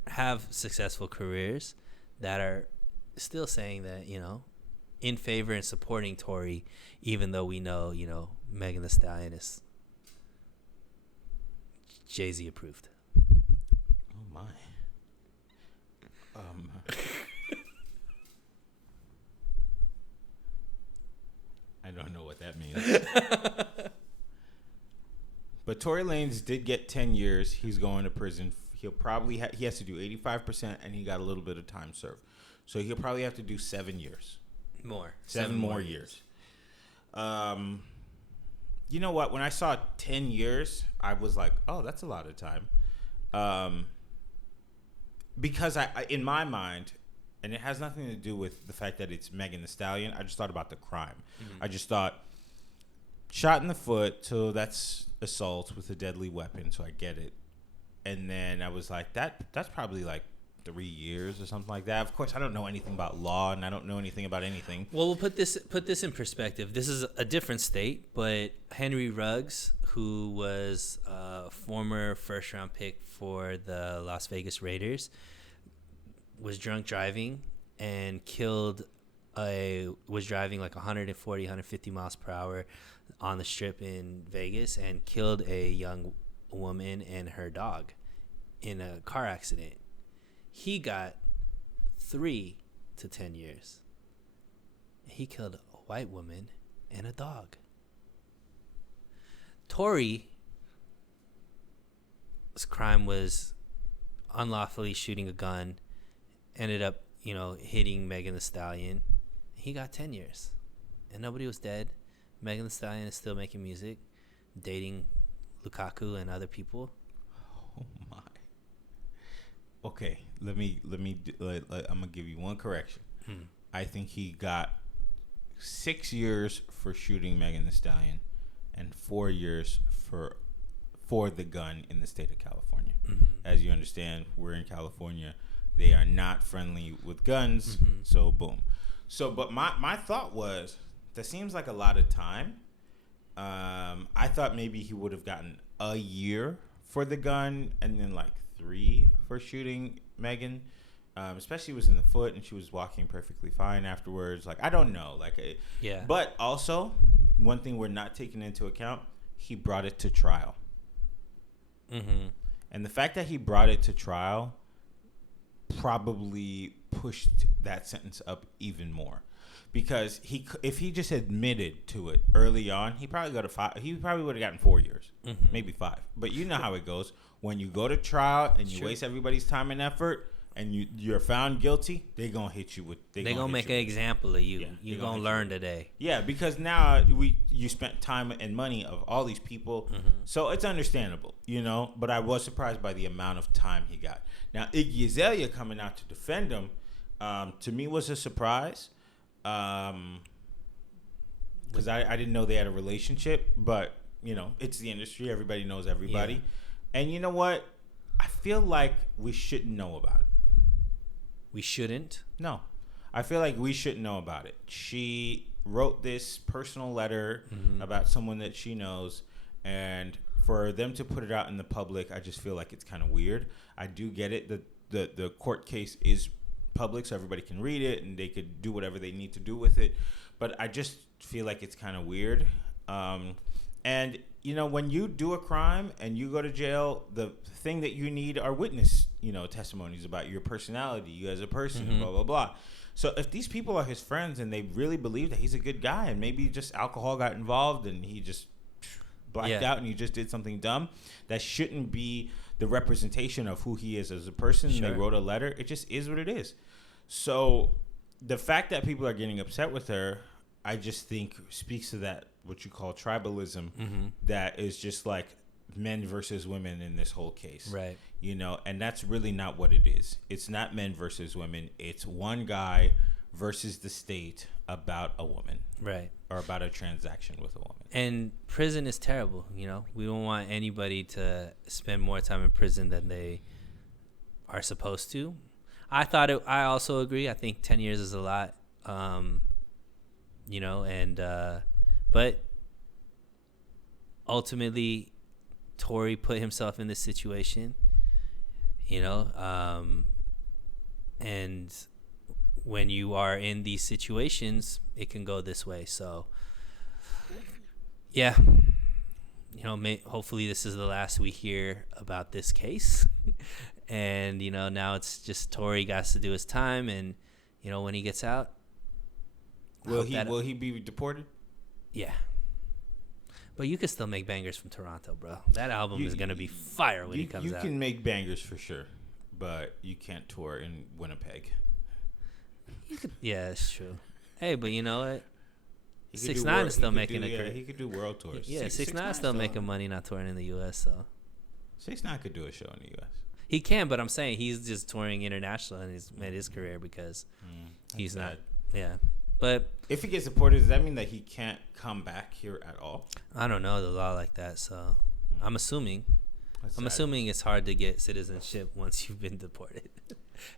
have successful careers that are still saying that, in favor and supporting Tory, even though we know, Megan Thee Stallion is Jay-Z approved. Oh my. I don't know what that means. But Tory Lanez did get 10 years. He's going to prison. He'll probably he has to do 85%, and he got a little bit of time served. So he'll probably have to do 7 years. More. 7 more years. You know what? When I saw 10 years, I was like, oh, that's a lot of time. Because I in my mind, and it has nothing to do with the fact that it's Megan Thee Stallion, I just thought about the crime. Mm-hmm. I just thought, shot in the foot, so that's assault with a deadly weapon, so I get it. And then I was like, that's probably like 3 years or something like that. Of course, I don't know anything about law, and I don't know anything about anything. Well, we'll put this in perspective. This is a different state, but Henry Ruggs, who was a former first-round pick for the Las Vegas Raiders, was drunk driving and was driving like 140, 150 miles per hour on the strip in Vegas and killed a young woman and her dog in a car accident. He got 3 to 10 years. He killed a white woman and a dog. Tory's crime was unlawfully shooting a gun, ended up, hitting Megan Thee Stallion. He got 10 years. And nobody was dead. Megan Thee Stallion is still making music, dating Lukaku and other people. Oh my. Okay, let me I'm gonna give you one correction. I think he got 6 years for shooting Megan Thee Stallion and 4 years for the gun in the state of California. Mm-hmm. As you understand, we're in California. They are not friendly with guns. Mm-hmm. So boom. So, but my thought was, that seems like a lot of time. I thought maybe he would have gotten a year for the gun and then like 3 for shooting Megan. Especially it was in the foot and she was walking perfectly fine afterwards. Like, I don't know. Yeah. But also, one thing we're not taking into account, he brought it to trial. Mm-hmm. And the fact that he brought it to trial probably pushed that sentence up even more. Because if he just admitted to it early on, he probably would have gotten 4 years, maybe 5. But you know how it goes. When you go to trial and you waste everybody's time and effort, and you're found guilty, they gonna hit you with. They gonna make an example of you. Yeah, you gonna learn today. Yeah, because now you spent time and money of all these people, so it's understandable, you know. But I was surprised by the amount of time he got. Now Iggy Azaelea coming out to defend him, to me was a surprise, because I didn't know they had a relationship. But you know, it's the industry; everybody knows everybody. Yeah. And you know what? I feel like we shouldn't know about it. We shouldn't? No. I feel like we shouldn't know about it. She wrote this personal letter about someone that she knows, and for them to put it out in the public, I just feel like it's kind of weird. I do get it that the court case is public, so everybody can read it, and they could do whatever they need to do with it. But I just feel like it's kind of weird. And, you know, when you do a crime and you go to jail, the thing that you need are witness, you know, testimonies about your personality, you as a person, and blah, blah, blah. So if these people are his friends and they really believe that he's a good guy and maybe just alcohol got involved and he just blacked out and he just did something dumb, that shouldn't be the representation of who he is as a person. Sure. And they wrote a letter. It just is what it is. So the fact that people are getting upset with her, I just think speaks to that, what you call tribalism, that is just like men versus women in this whole case. Right. You know, and that's really not what it is. It's not men versus women. It's one guy versus the state about a woman. Right. Or about a transaction with a woman. And prison is terrible, you know. We don't want anybody to spend more time in prison than they are supposed to. I also agree. I think 10 years is a lot. You know, and but ultimately Tory put himself in this situation, you know, and when you are in these situations, it can go this way. So yeah, you know, hopefully this is the last we hear about this case. And, you know, now it's just Tory got to do his time, and, you know, when he gets out, will he be deported? Yeah. But you can still make bangers from Toronto, bro. That album is going to be fire when it comes out. You can make bangers for sure, but you can't tour in Winnipeg. Yeah, that's true. Hey, but you know what? 6ix9ine is still making a career. Yeah, he could do world tours. Yeah, 6ix9ine is still making money not touring in the U.S., so. 6ix9ine could do a show in the U.S. He can, but I'm saying he's just touring international and he's made his career because he's not. Yeah. But if he gets deported, does that mean that he can't come back here at all? I don't know the law like that, so I'm assuming. I'm assuming it's hard to get citizenship once you've been deported,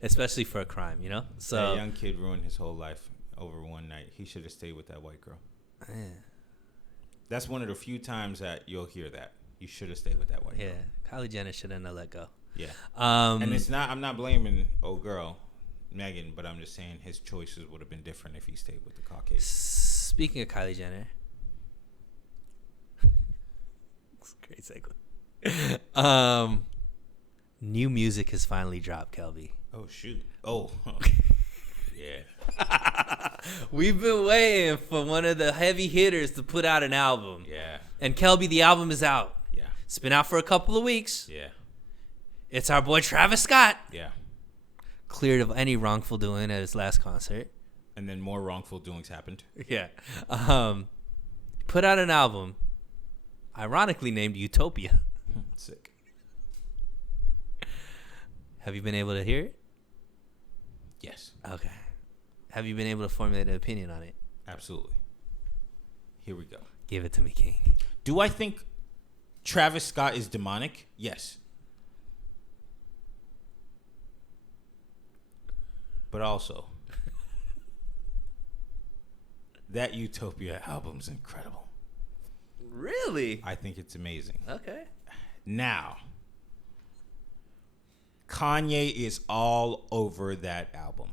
especially for a crime, you know? So that young kid ruined his whole life over one night. He should have stayed with that white girl. Yeah. That's one of the few times that you'll hear that. You should have stayed with that white girl. Yeah. Kylie Jenner shouldn't have let go. Yeah. And it's not, I'm not blaming old girl Megan, but I'm just saying his choices would have been different if he stayed with the Caucasian. Speaking of Kylie Jenner, great segue. New music has finally dropped, Kelby. Oh shoot! Oh, yeah. We've been waiting for one of the heavy hitters to put out an album. Yeah. And Kelby, the album is out. Yeah. It's been out for a couple of weeks. Yeah. It's our boy Travis Scott. Yeah. Cleared of any wrongful doing at his last concert. And then more wrongful doings happened. Yeah. Put out an album, ironically named Utopia. Sick. Have you been able to hear it? Yes. Okay. Have you been able to formulate an opinion on it? Absolutely. Here we go. Give it to me, King. Do I think Travis Scott is demonic? Yes. But also, that Utopia album's incredible. Really? I think it's amazing. Okay. Now, Kanye is all over that album.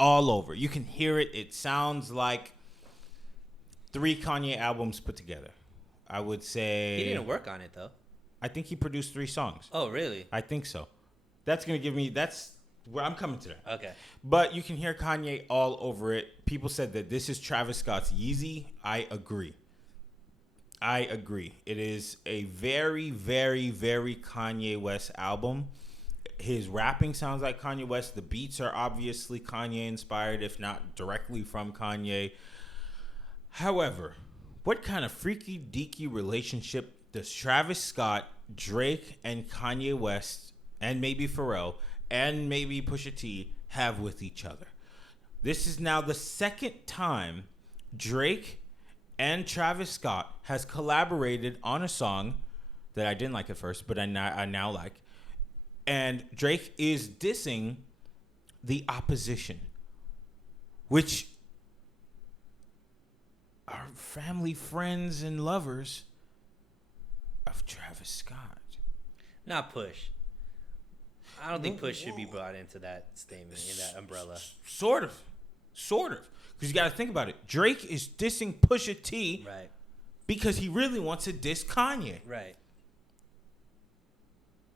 All over. You can hear it. It sounds like 3 Kanye albums put together. I would say... He didn't work on it, though. I think he produced 3 songs. Oh, really? I think so. That's going to give me... That's where I'm coming to that. Okay. But you can hear Kanye all over it. People said that this is Travis Scott's Yeezy. I agree. It is a very, very, very Kanye West album. His rapping sounds like Kanye West. The beats are obviously Kanye inspired, if not directly from Kanye. However, what kind of freaky deaky relationship does Travis Scott, Drake, and Kanye West, and maybe Pharrell, and maybe Pusha T have with each other? This is now the second time Drake and Travis Scott has collaborated on a song that I didn't like at first, but I now like. And Drake is dissing the opposition, which are family, friends, and lovers of Travis Scott. Not Push. I don't think Push should be brought into that statement, in that umbrella. Sort of. Because you got to think about it. Drake is dissing Pusha T, right, because he really wants to diss Kanye.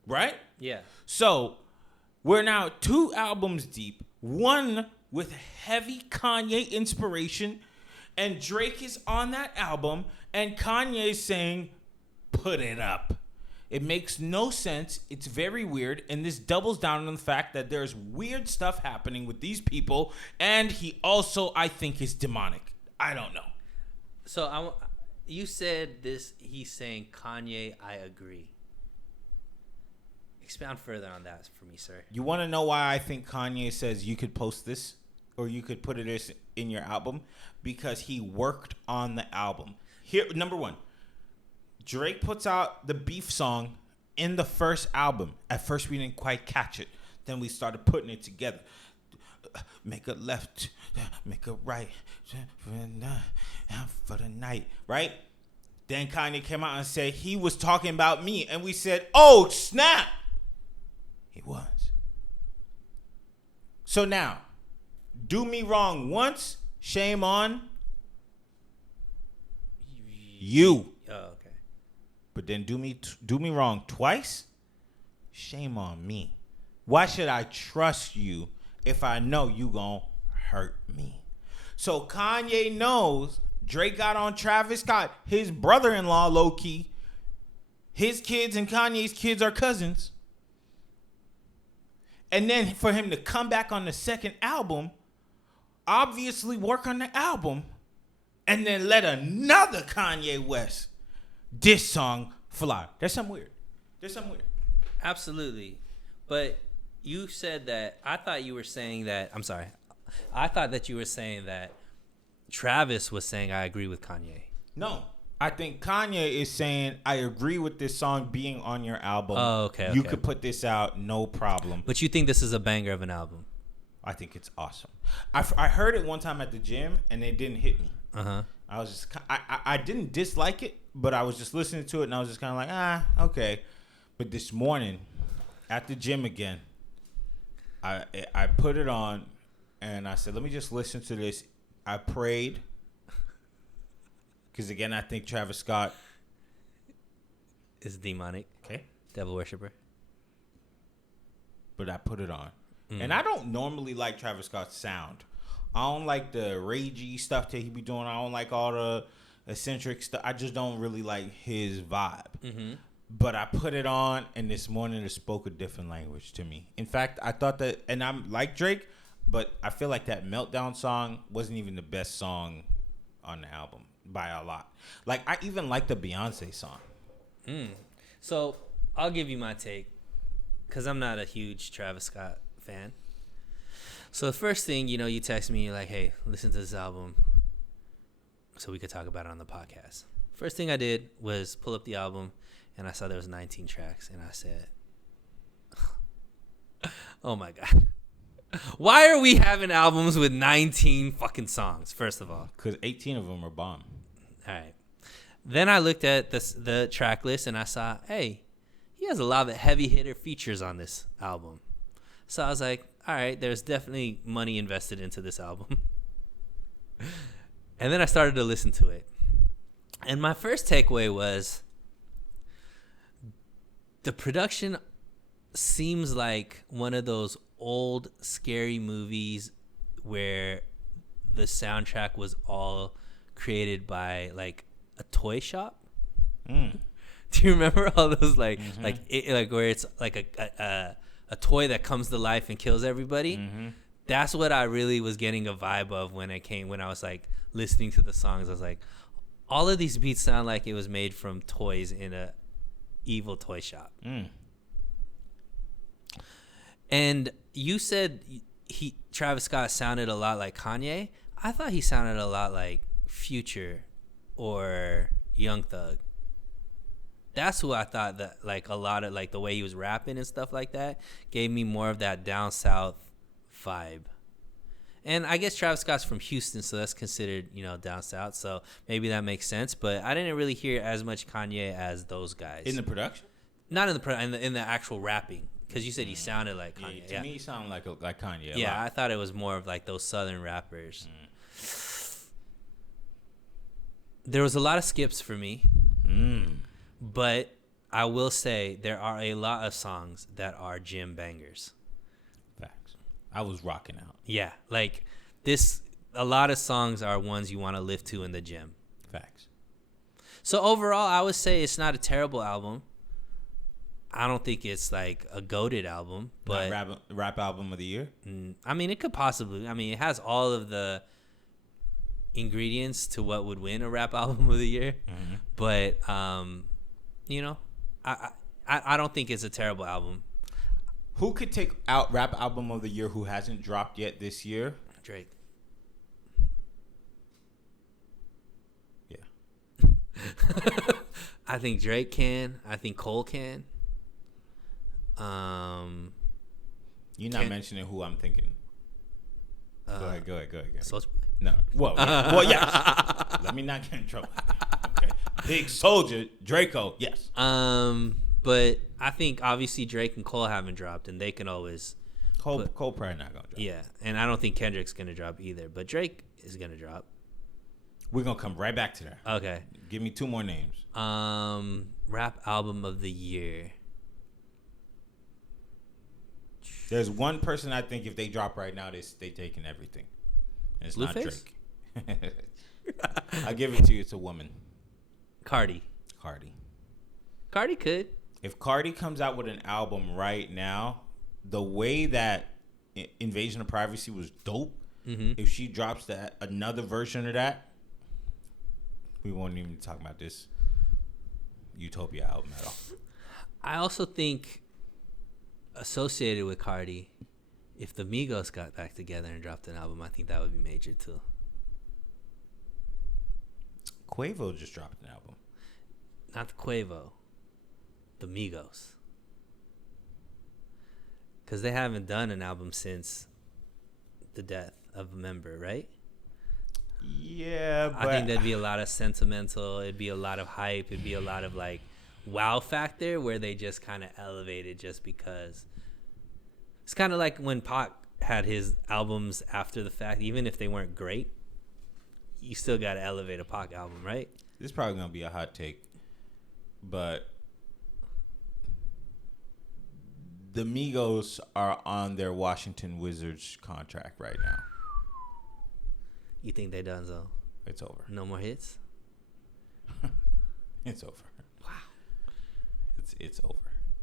Right? Yeah. So we're now 2 albums deep, one with heavy Kanye inspiration, and Drake is on that album, and Kanye's saying, put it up. It makes no sense. It's very weird, and this doubles down on the fact that there's weird stuff happening with these people, and he also, I think, is demonic. I don't know. So you said this, he's saying, Kanye, I agree. Expound further on that for me, sir. You want to know why I think Kanye says you could post this or you could put it in your album? Because he worked on the album. Here, number one, Drake puts out the Beef song in the first album. At first, we didn't quite catch it. Then we started putting it together. Make a left, make a right, for the night, right? Then Kanye came out and said he was talking about me. And we said, oh, snap. He was. So now, do me wrong once, shame on you. Oh, okay. But then do me wrong twice, shame on me. Why should I trust you if I know you gonna hurt me? So Kanye knows Drake got on Travis Scott, his brother-in-law, low-key. His kids and Kanye's kids are cousins. And then for him to come back on the second album, obviously work on the album, and then let another Kanye West diss song fly. There's something weird. Absolutely. But you said that, I thought you were saying that, I'm sorry. I thought that you were saying that Travis was saying, I agree with Kanye. No. I think Kanye is saying, I agree with this song being on your album. Oh, okay. You could put this out, no problem. But you think this is a banger of an album? I think it's awesome. I heard it one time at the gym, and it didn't hit me. Uh-huh. I was just, I didn't dislike it, but I was just listening to it, and I was just kind of like, okay. But this morning, at the gym again, I put it on, and I said, let me just listen to this. I prayed. Because, again, I think Travis Scott is demonic. Okay. Devil worshiper. But I put it on. And I don't normally like Travis Scott's sound. I don't like the ragey stuff that he be doing. I don't like all the eccentric stuff. I just don't really like his vibe. Mm-hmm. But I put it on, and this morning it spoke a different language to me. In fact, I thought that, and I'm like Drake, but I feel like that Meltdown song wasn't even the best song on the album. By a lot. Like, I even like the Beyonce song. So, I'll give you my take, because I'm not a huge Travis Scott fan. So, the first thing, you text me, you're like, hey, listen to this album so we could talk about it on the podcast. First thing I did was pull up the album, and I saw there was 19 tracks, and I said, oh, my God. Why are we having albums with 19 fucking songs, first of all? Because 18 of them are bomb. All right. Then I looked at the track list, and I saw, hey, he has a lot of heavy hitter features on this album. So I was like, all right, there's definitely money invested into this album. And then I started to listen to it. And my first takeaway was the production seems like one of those old scary movies where the soundtrack was all created by like a toy shop. Do you remember all those like where it's like a a toy that comes to life and kills everybody. Mm-hmm. That's what I really was getting a vibe of when I was like listening to the songs. I was like, all of these beats sound like it was made from toys in a evil toy shop. And you said Travis Scott sounded a lot like Kanye. I thought he sounded a lot like Future or Young Thug. That's who I thought that, like, a lot of, like, the way he was rapping and stuff like that gave me more of that down south vibe. And I guess Travis Scott's from Houston, so that's considered, you know, down south. So maybe that makes sense. But I didn't really hear as much Kanye as those guys. In the production? Not in the actual rapping. Because you said he sounded like Kanye. To me, he sounded like Kanye. Yeah, I thought it was more of like those southern rappers. There was a lot of skips for me. But I will say there are a lot of songs that are gym bangers. Facts. I was rocking out. Yeah, like this. A lot of songs are ones you want to live to in the gym. Facts. So overall, I would say it's not a terrible album. I don't think it's like a goated album, but rap album of the year. I mean, it could possibly. I mean, it has all of the ingredients to what would win a rap album of the year. But you know, I don't think it's a terrible album. Who could take out rap album of the year who hasn't dropped yet this year? Drake. Yeah. I think Drake can. I think Cole can. You're not mentioning who I'm thinking. Go ahead. Soulja Boy? No. Well, yes. Let me not get in trouble. Okay. Big Soldier, Draco, yes. But I think obviously Drake and Cole haven't dropped, and they can always. Cole probably not gonna drop. Yeah, and I don't think Kendrick's gonna drop either, but Drake is gonna drop. We're gonna come right back to that. Okay. Give me two more names. Rap album of the year. There's one person I think if they drop right now, they taking everything. And it's not Drake. I'll give it to you. It's a woman. Cardi could. If Cardi comes out with an album right now, the way that Invasion of Privacy was dope, if she drops another version of that, we won't even talk about this Utopia album at all. I also think associated with Cardi, if the Migos got back together and dropped an album, I think that would be major too. Quavo just dropped an album. Not the Quavo, the Migos. Because they haven't done an album since the death of a member, right? Yeah, but I think there'd be a lot of sentimental, it'd be a lot of hype, it'd be a lot of like wow factor where they just kind of elevated just because. It's kind of like when Pac had his albums after the fact, even if they weren't great, you still got to elevate a Pac album, right? This is probably going to be a hot take, but the Migos are on their Washington Wizards contract right now. You think they done so? It's over. No more hits? It's over. Wow. It's over.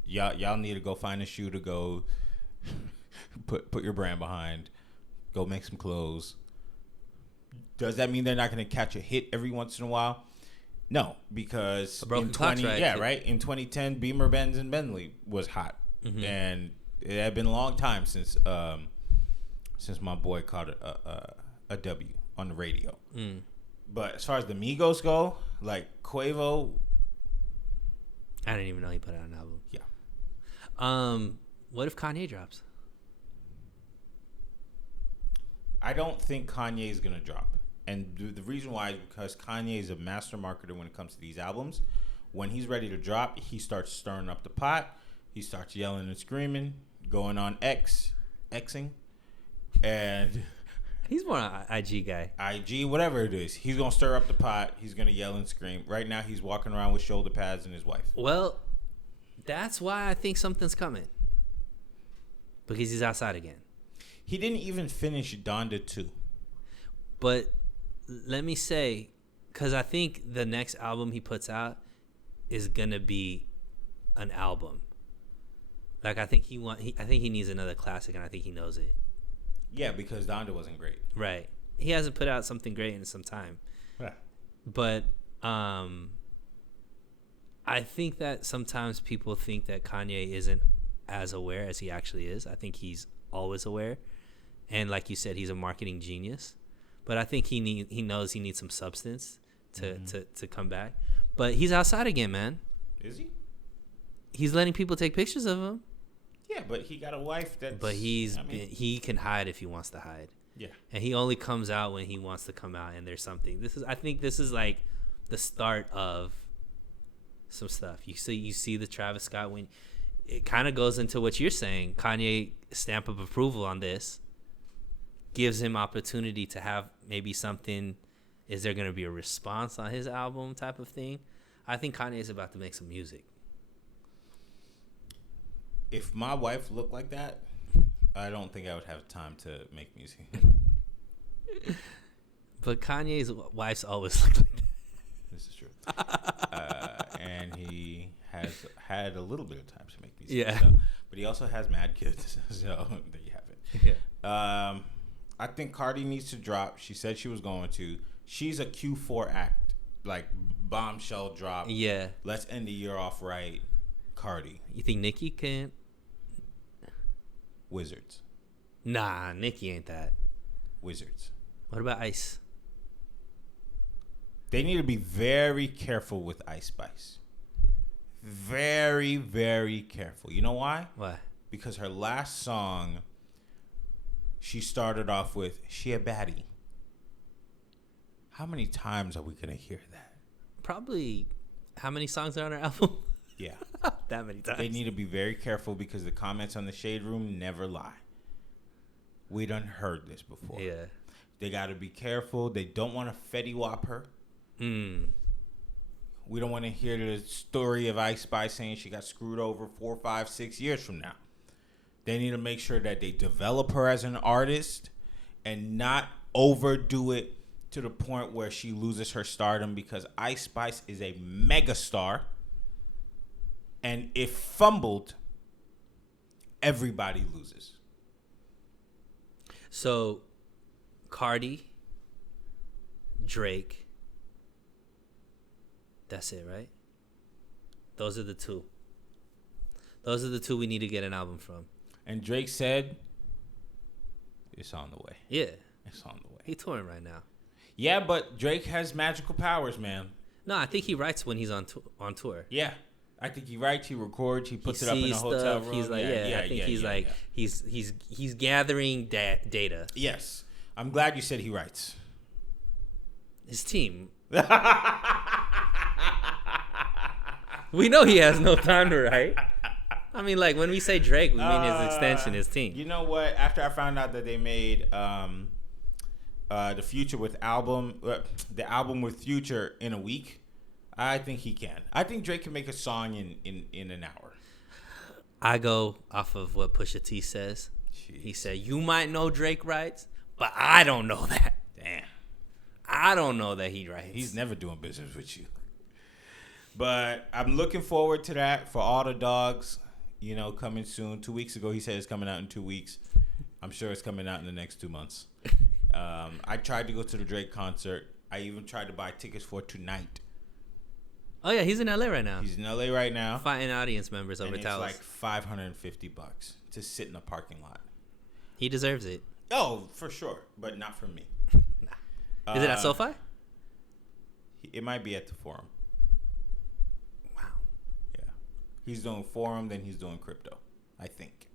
Y'all need to go find a shoe to go put your brand behind. Go make some clothes. Does that mean they're not going to catch a hit every once in a while? No, because in 2010, Beamer, Benz, and Bentley was hot, and it had been a long time since my boy caught a W on the radio. But as far as the Migos go, like Quavo, I didn't even know he put out an album. Yeah. What if Kanye drops? I don't think Kanye is gonna drop, and the reason why is because Kanye is a master marketer when it comes to these albums. When he's ready to drop, he starts stirring up the pot. He starts yelling and screaming, going on Xing, and he's more an IG guy. IG, whatever it is, he's gonna stir up the pot. He's gonna yell and scream. Right now, he's walking around with shoulder pads and his wife. Well, that's why I think something's coming. Because he's outside again. He didn't even finish Donda 2. But let me say, because I think the next album he puts out is going to be an album. Like I think he needs another classic, and I think he knows it. Yeah, because Donda wasn't great. Right. He hasn't put out something great in some time. Yeah. But I think that sometimes people think that Kanye isn't as aware as he actually is. I think he's always aware. And like you said, he's a marketing genius. But I think he knows he needs some substance to come back. But he's outside again, man. Is he? He's letting people take pictures of him. Yeah, but he got a wife that's... But he can hide if he wants to hide. Yeah. And he only comes out when he wants to come out, and there's something. I think this is like the start of some stuff. You see the Travis Scott, when it kind of goes into what you're saying. Kanye stamp of approval on this gives him opportunity to have maybe something. Is there going to be a response on his album type of thing? I think Kanye is about to make some music. If my wife looked like that, I don't think I would have time to make music. But Kanye's wife's always looked like that. This is true. And he has had a little bit of time to make music. Yeah. So, but he also has mad kids. So there you have it. Yeah. I think Cardi needs to drop. She said she was going to. She's a Q4 act. Like bombshell drop. Yeah. Let's end the year off right. Cardi. You think Nicki can? Wizards. Nah, Nicki ain't that. Wizards. What about Ice? They need to be very careful with Ice Spice. Very, very careful. You know why? Why? Because her last song, she started off with, she a baddie. How many times are we going to hear that? Probably, how many songs are on her album? Yeah. That many times. They need to be very careful because the comments on the Shade Room never lie. We done heard this before. Yeah. They got to be careful. They don't want to Fetty Wap her. We don't want to hear the story of Ice Spice saying she got screwed over 4, 5, 6 years from now. They need to make sure that they develop her as an artist and not overdo it to the point where she loses her stardom, because Ice Spice is a megastar. And if fumbled, everybody loses. So, Cardi, Drake, that's it, right? Those are the two. Those are the two we need to get an album from. And Drake said, it's on the way. Yeah. It's on the way. He's touring right now. Yeah, but Drake has magical powers, man. No, I think he writes when he's on tour. Yeah. I think he writes, he records, he puts it up in a hotel room. He's like, he's gathering data. Yes. I'm glad you said he writes. His team. We know he has no time to write. I mean, like, when we say Drake, we mean his extension, his team. You know what? After I found out that they made the Future with the album with Future in a week, I think he can. I think Drake can make a song in an hour. I go off of what Pusha T says. Jeez. He said, you might know Drake writes, but I don't know that. Damn. I don't know that he writes. He's never doing business with you. But I'm looking forward to that for all the dogs, coming soon. 2 weeks ago, he said it's coming out in 2 weeks. I'm sure it's coming out in the next 2 months. I tried to go to the Drake concert. I even tried to buy tickets for tonight. Oh, yeah, he's in LA right now. He's in LA right now. Fighting audience members over towels. It's like $550 to sit in a parking lot. He deserves it. Oh, for sure, but not from me. Nah. Is it at SoFi? It might be at the Forum. Wow. Yeah. He's doing Forum, then he's doing crypto, I think.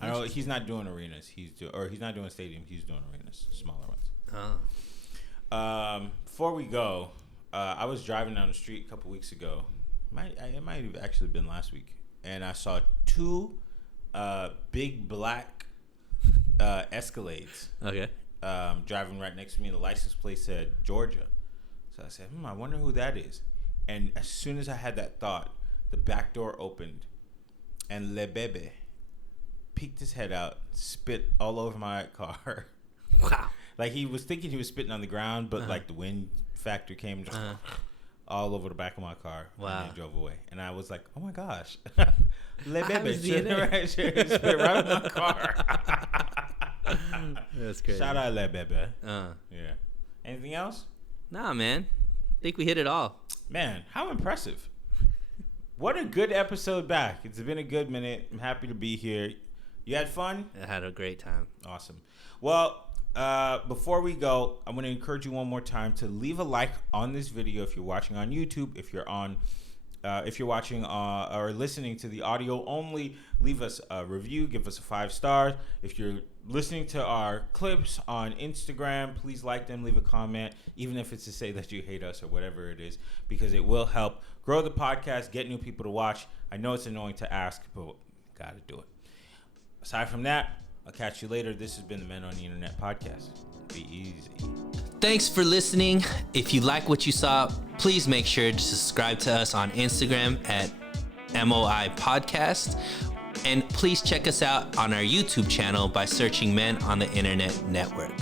I know he's not doing arenas. He's not doing stadiums. He's doing arenas, smaller ones. Oh. Before we go, I was driving down the street a couple weeks ago. It might have actually been last week, and I saw 2 big black Escalades. Okay. Driving right next to me. The license plate said Georgia. So I said, I wonder who that is. And as soon as I had that thought, the back door opened, and Le Bebe peeked his head out, spit all over my car. Wow. Like he was thinking he was spitting on the ground, but like the wind factor came all over the back of my car. Wow. And they drove away. And I was like, oh my gosh. Le I bebe was DNA. spit right in my car. That's crazy. Shout out Le Bebe. Yeah. Anything else? Nah, man. I think we hit it all. Man, how impressive. What a good episode back. It's been a good minute. I'm happy to be here. You had fun? I had a great time. Awesome. Well, before we go, I'm going to encourage you one more time to leave a like on this video if you're watching on YouTube. If you're watching or listening to the audio only, leave us a review. Give us a 5 stars. If you're listening to our clips on Instagram, please like them. Leave a comment, even if it's to say that you hate us or whatever it is, because it will help grow the podcast, get new people to watch. I know it's annoying to ask, but got to do it. Aside from that, I'll catch you later. This has been the Men on the Internet podcast. Be easy. Thanks for listening. If you like what you saw, please make sure to subscribe to us on Instagram at MOI Podcast. And please check us out on our YouTube channel by searching Men on the Internet Network.